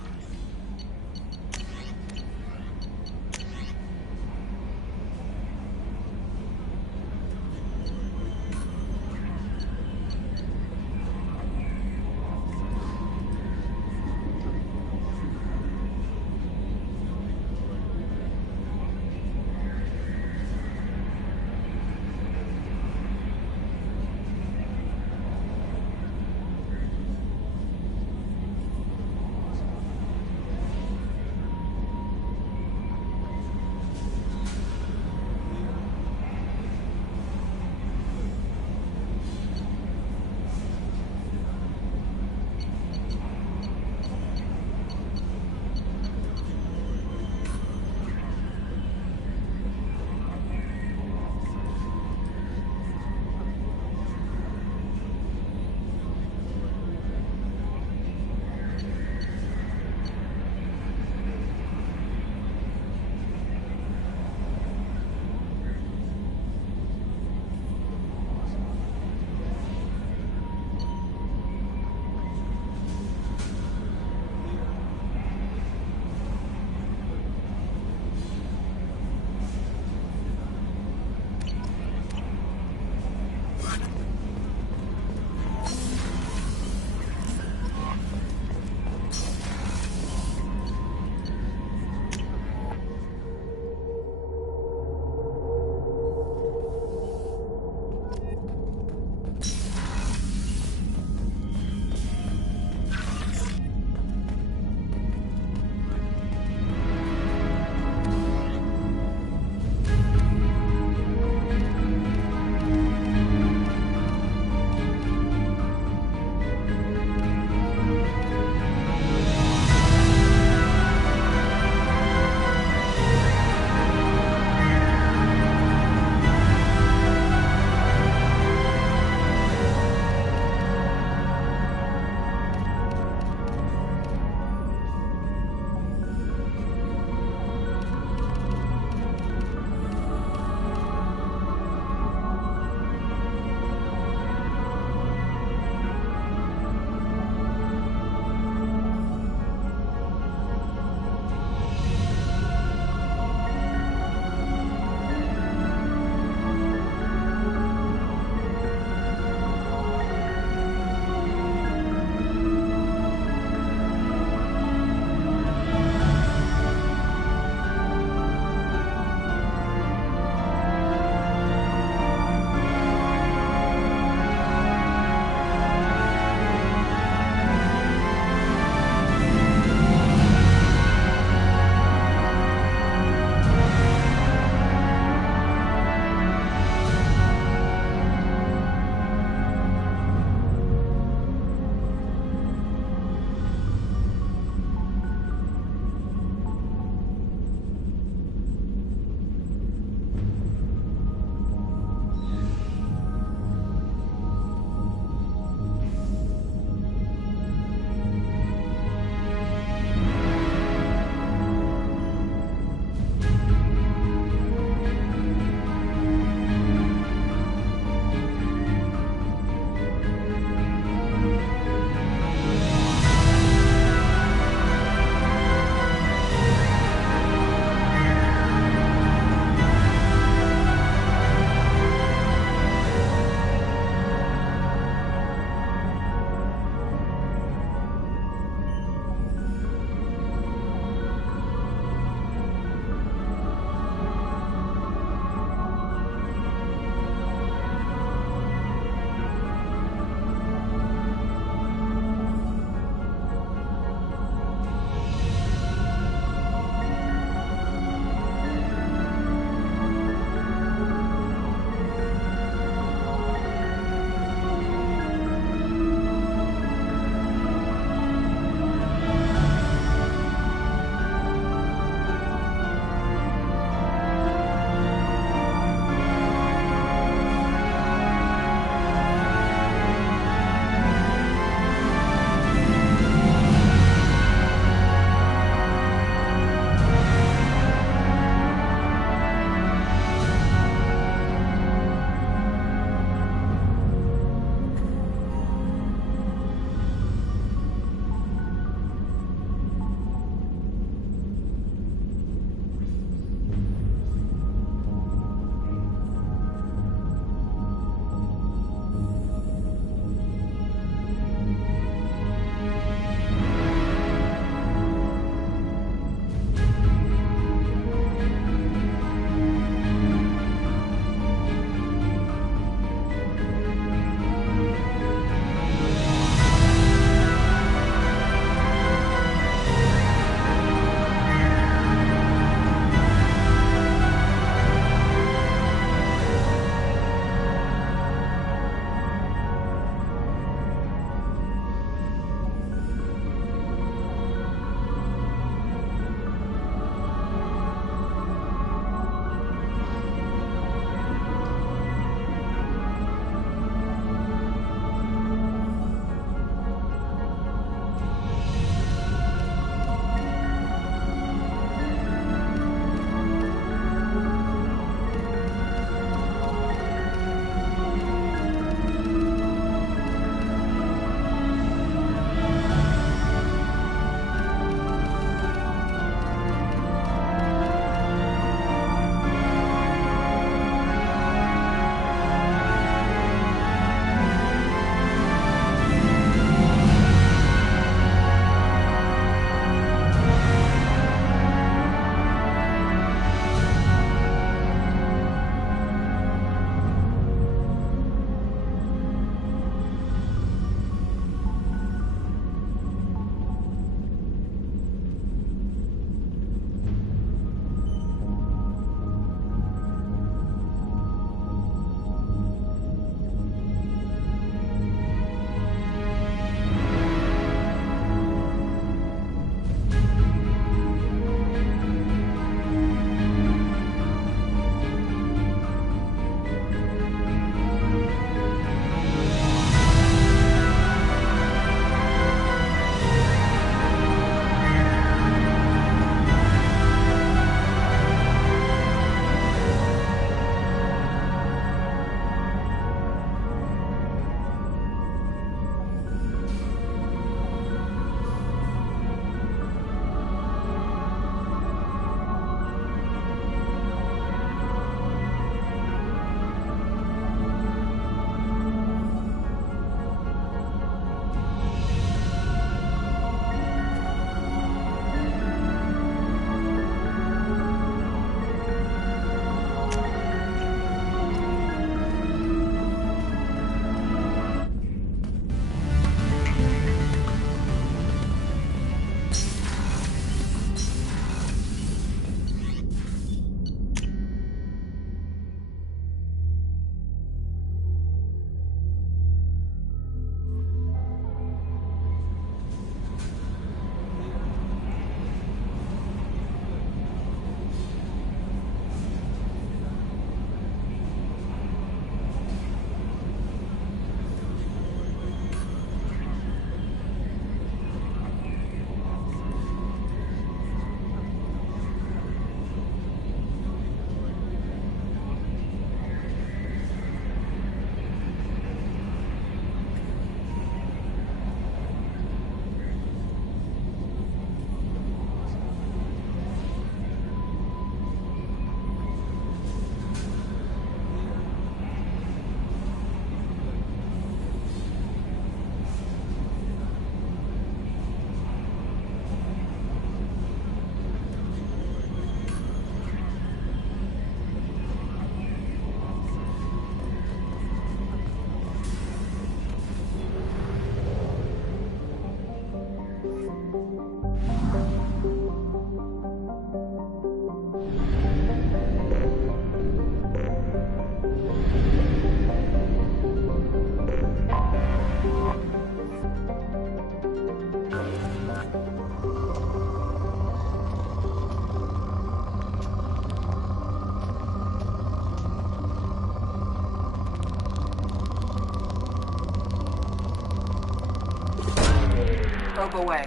Probe away.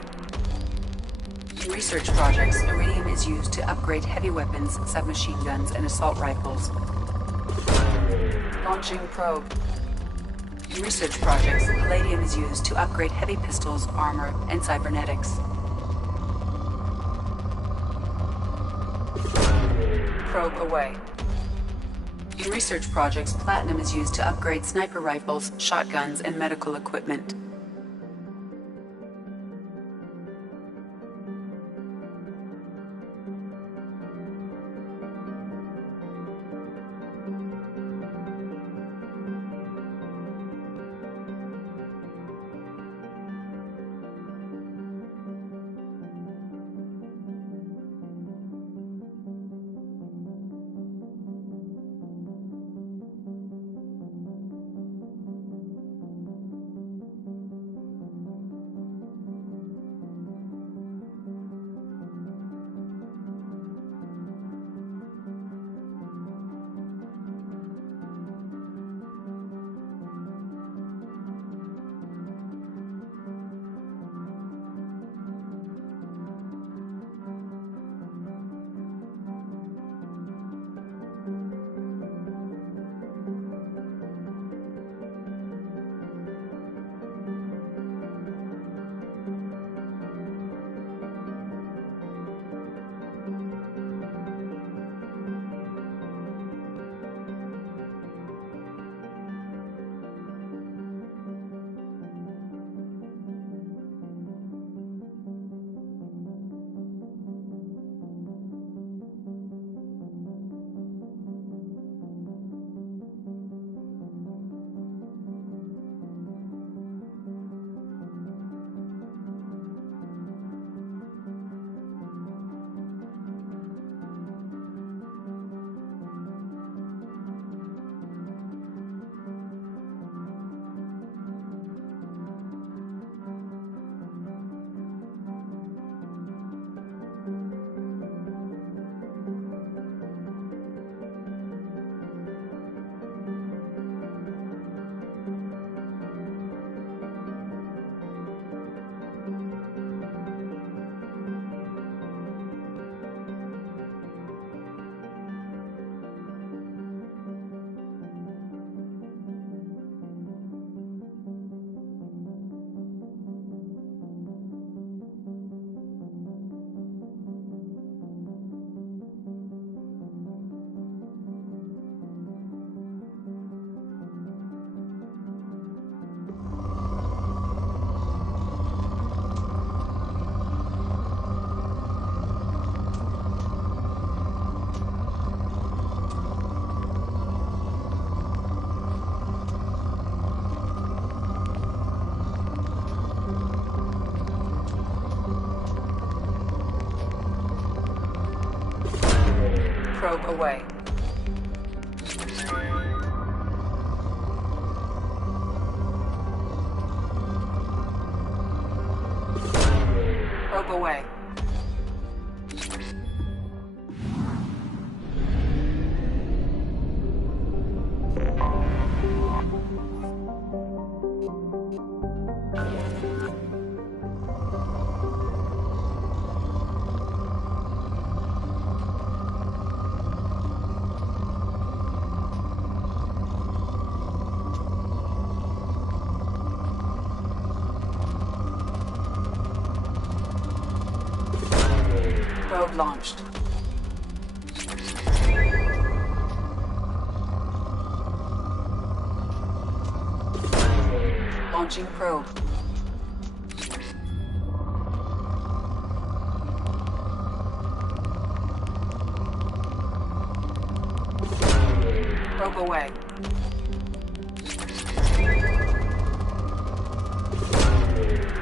In research projects, iridium is used to upgrade heavy weapons, submachine guns, and assault rifles. Launching probe. In research projects, palladium is used to upgrade heavy pistols, armor, and cybernetics. Probe away. In research projects, platinum is used to upgrade sniper rifles, shotguns, and medical equipment. Probe away. Probe away. Probe launched. Launching probe. Probe away.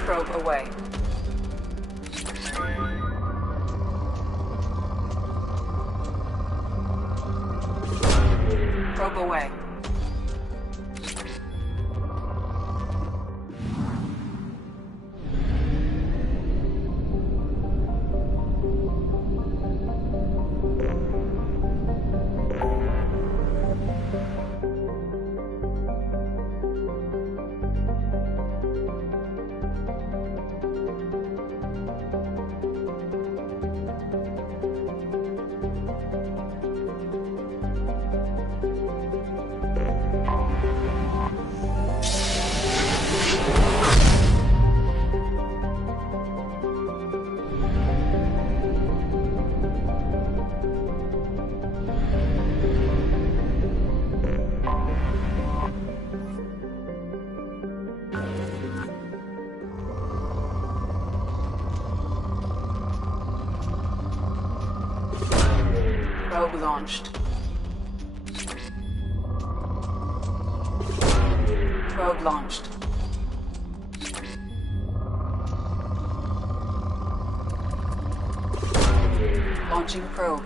Probe away. Probe away. Probe launched. Probe launched. Launching probe.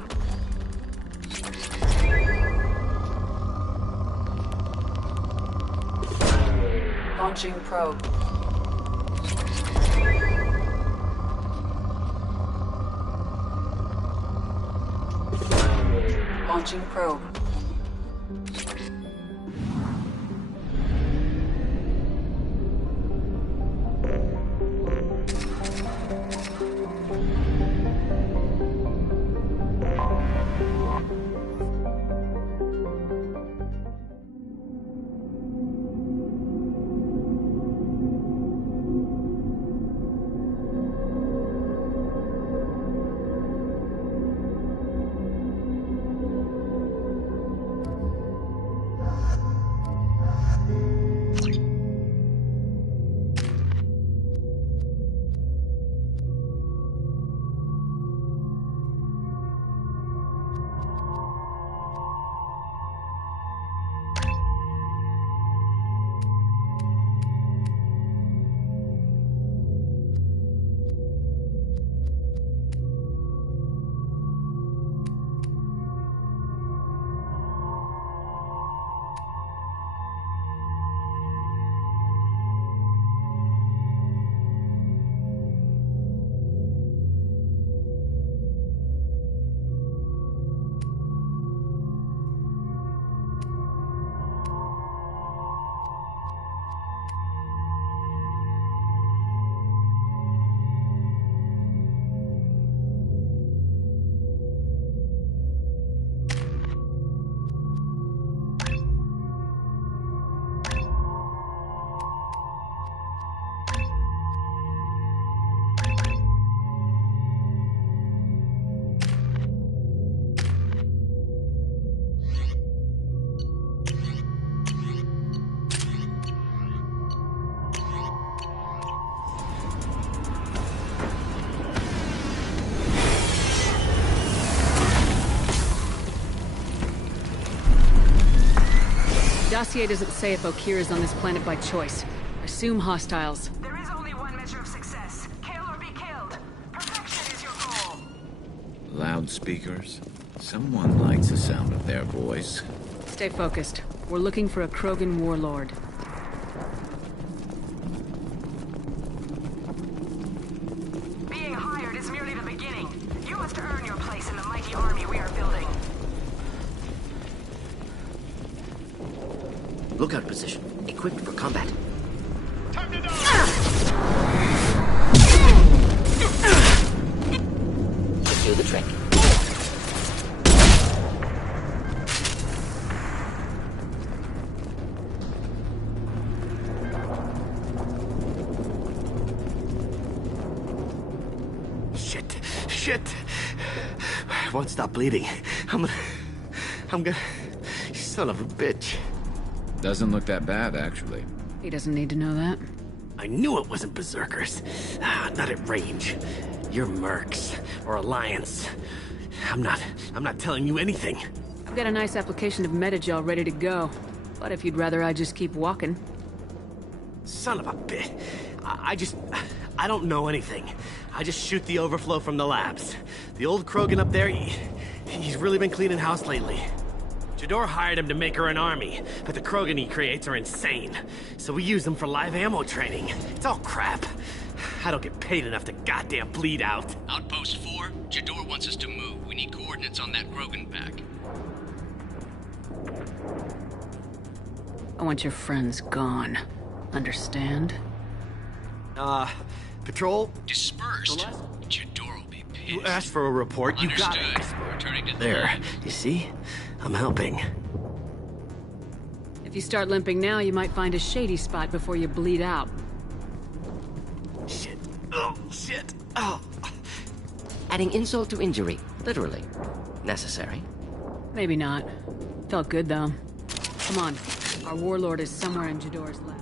Launching probe. Launching probe. Dossier doesn't say if Okeer is on this planet by choice. Assume hostiles. There is only one measure of success. Kill or be killed. Perfection is your goal. Loudspeakers? Someone likes the sound of their voice. Stay focused. We're looking for a Krogan warlord. Being hired is merely the beginning. You must earn your place in the mighty army we are building. Lookout position. Equipped for combat. Time to die! Should do the trick. Shit! I won't stop bleeding. I'm gonna... Son of a bitch. Doesn't look that bad, actually. He doesn't need to know that. I knew it wasn't Berserkers. Not at range. You're Mercs. Or Alliance. I'm not telling you anything. I've got a nice application of Metagel ready to go. But if you'd rather I just keep walking. Son of a bitch. I don't know anything. I just shoot the overflow from the labs. The old Krogan up there, he's really been cleaning house lately. Jador hired him to make her an army, but the Krogan he creates are insane. So we use them for live ammo training. It's all crap. I don't get paid enough to goddamn bleed out. Outpost 4, Jador wants us to move. We need coordinates on that Krogan pack. I want your friends gone. Understand? Patrol? Dispersed. Jador will be pissed. You asked for a report, you got it. We're returning to the There, lab. you see? I'm helping. If you start limping now, you might find a shady spot before you bleed out. Shit. Oh, shit. Oh. Adding insult to injury. Literally. Necessary. Maybe not. Felt good, though. Come on. Our warlord is somewhere in Jador's lab.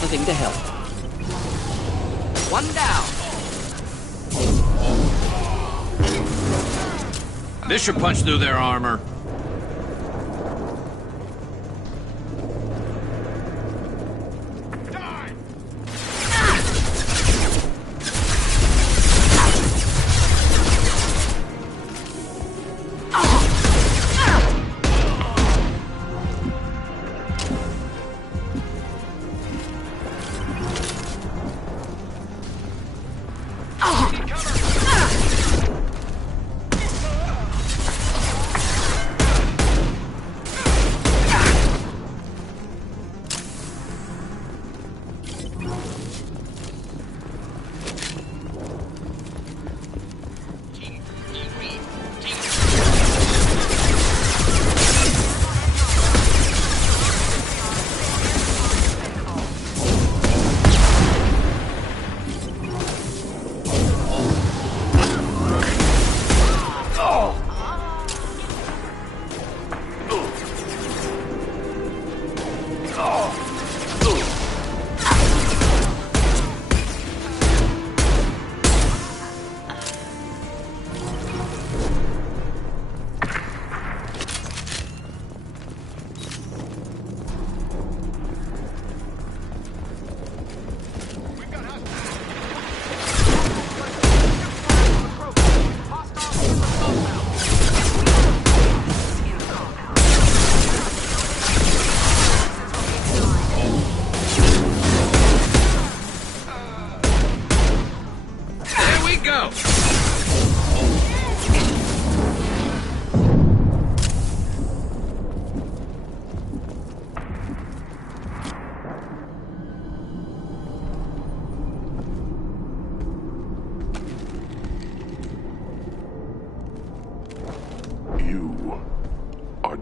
slithing to hell. One down. This should punch through their armor.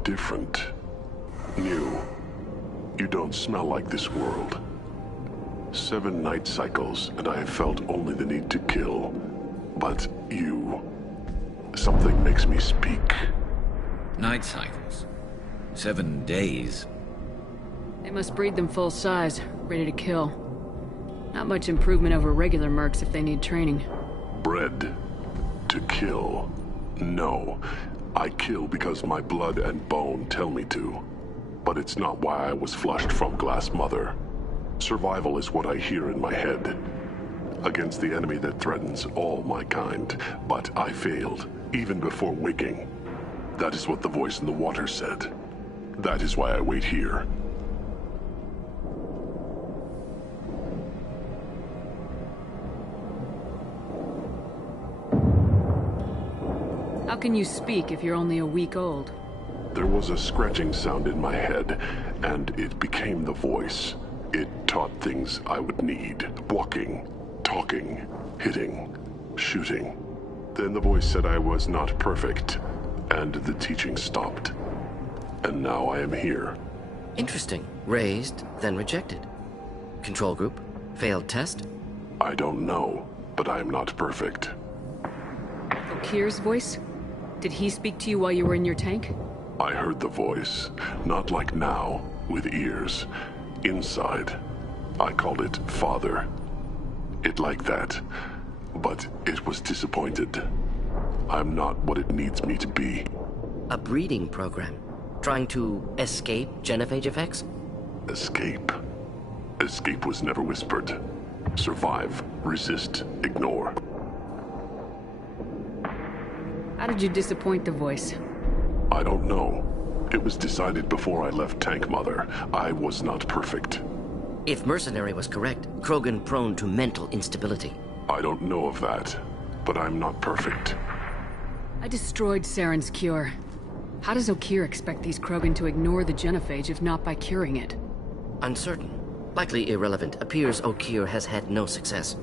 Different. New. You don't smell like this world. 7 night cycles, and I have felt only the need to kill. But you... something makes me speak. Night cycles? 7 days? They must breed them full size, ready to kill. Not much improvement over regular mercs if they need training. Bred to kill. No. I kill because my blood and bone tell me to. But it's not why I was flushed from Glass Mother. Survival is what I hear in my head. Against the enemy that threatens all my kind. But I failed, even before waking. That is what the voice in the water said. That is why I wait here. How can you speak if you're only a week old? There was a scratching sound in my head, and it became the voice. It taught things I would need. Walking, talking, hitting, shooting. Then the voice said I was not perfect, and the teaching stopped. And now I am here. Interesting. Raised, then rejected. Control group? Failed test? I don't know, but I am not perfect. Okir's voice? Did he speak to you while you were in your tank? I heard the voice, not like now, with ears. Inside. I called it Father. It like that. But it was disappointed. I'm not what it needs me to be. A breeding program? Trying to escape genophage effects? Escape. Escape was never whispered. Survive, resist, ignore. How did you disappoint the voice? I don't know. It was decided before I left Tank Mother. I was not perfect. If Mercenary was correct, Krogan prone to mental instability. I don't know of that, but I'm not perfect. I destroyed Saren's cure. How does Okir expect these Krogan to ignore the genophage if not by curing it? Uncertain. Likely irrelevant. Appears Okir has had no success.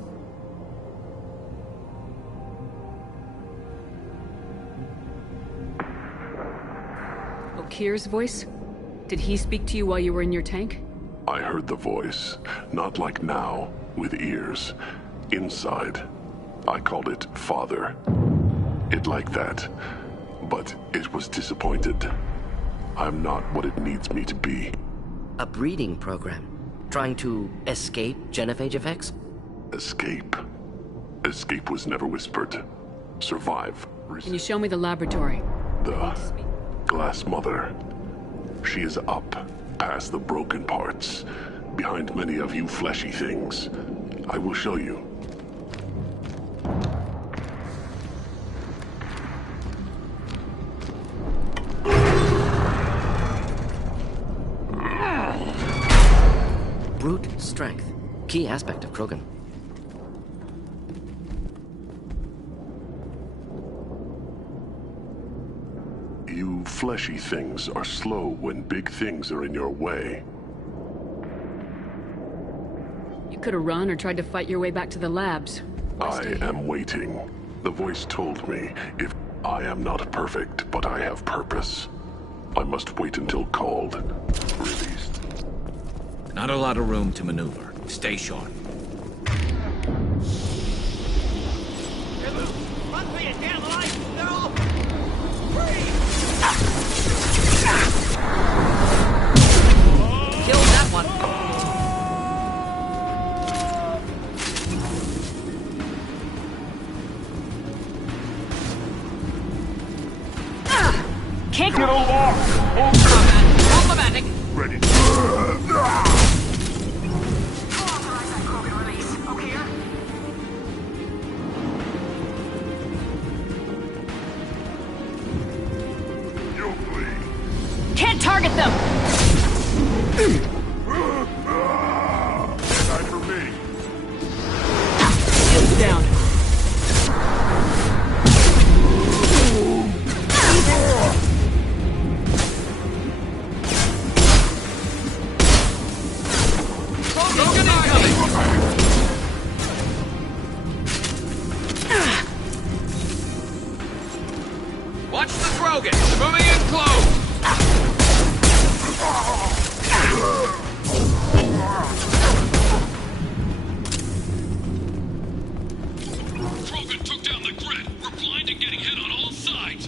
Okir's voice? Did he speak to you while you were in your tank? I heard the voice, not like now, with ears. Inside. I called it Father. It like that. But it was disappointed. I'm not what it needs me to be. A breeding program? Trying to escape genophage effects? Escape. Escape was never whispered. Survive. Can you show me the laboratory? The Glass Mother. She is up, past the broken parts, behind many of you fleshy things. I will show you. Brute strength. Key aspect of Krogan. You fleshy things are slow when big things are in your way. You could have run or tried to fight your way back to the labs. I am waiting. The voice told me if I am not perfect, but I have purpose. I must wait until called. Released. Not a lot of room to maneuver. Stay sharp. Run for your damn life! They're all Killed that one. Can't get along! Automatic. Ready. Can't target them! Time for me. Shields down. Watch the Krogan! Moving in close! Krogan took down the grid. We're blind and getting hit on all sides.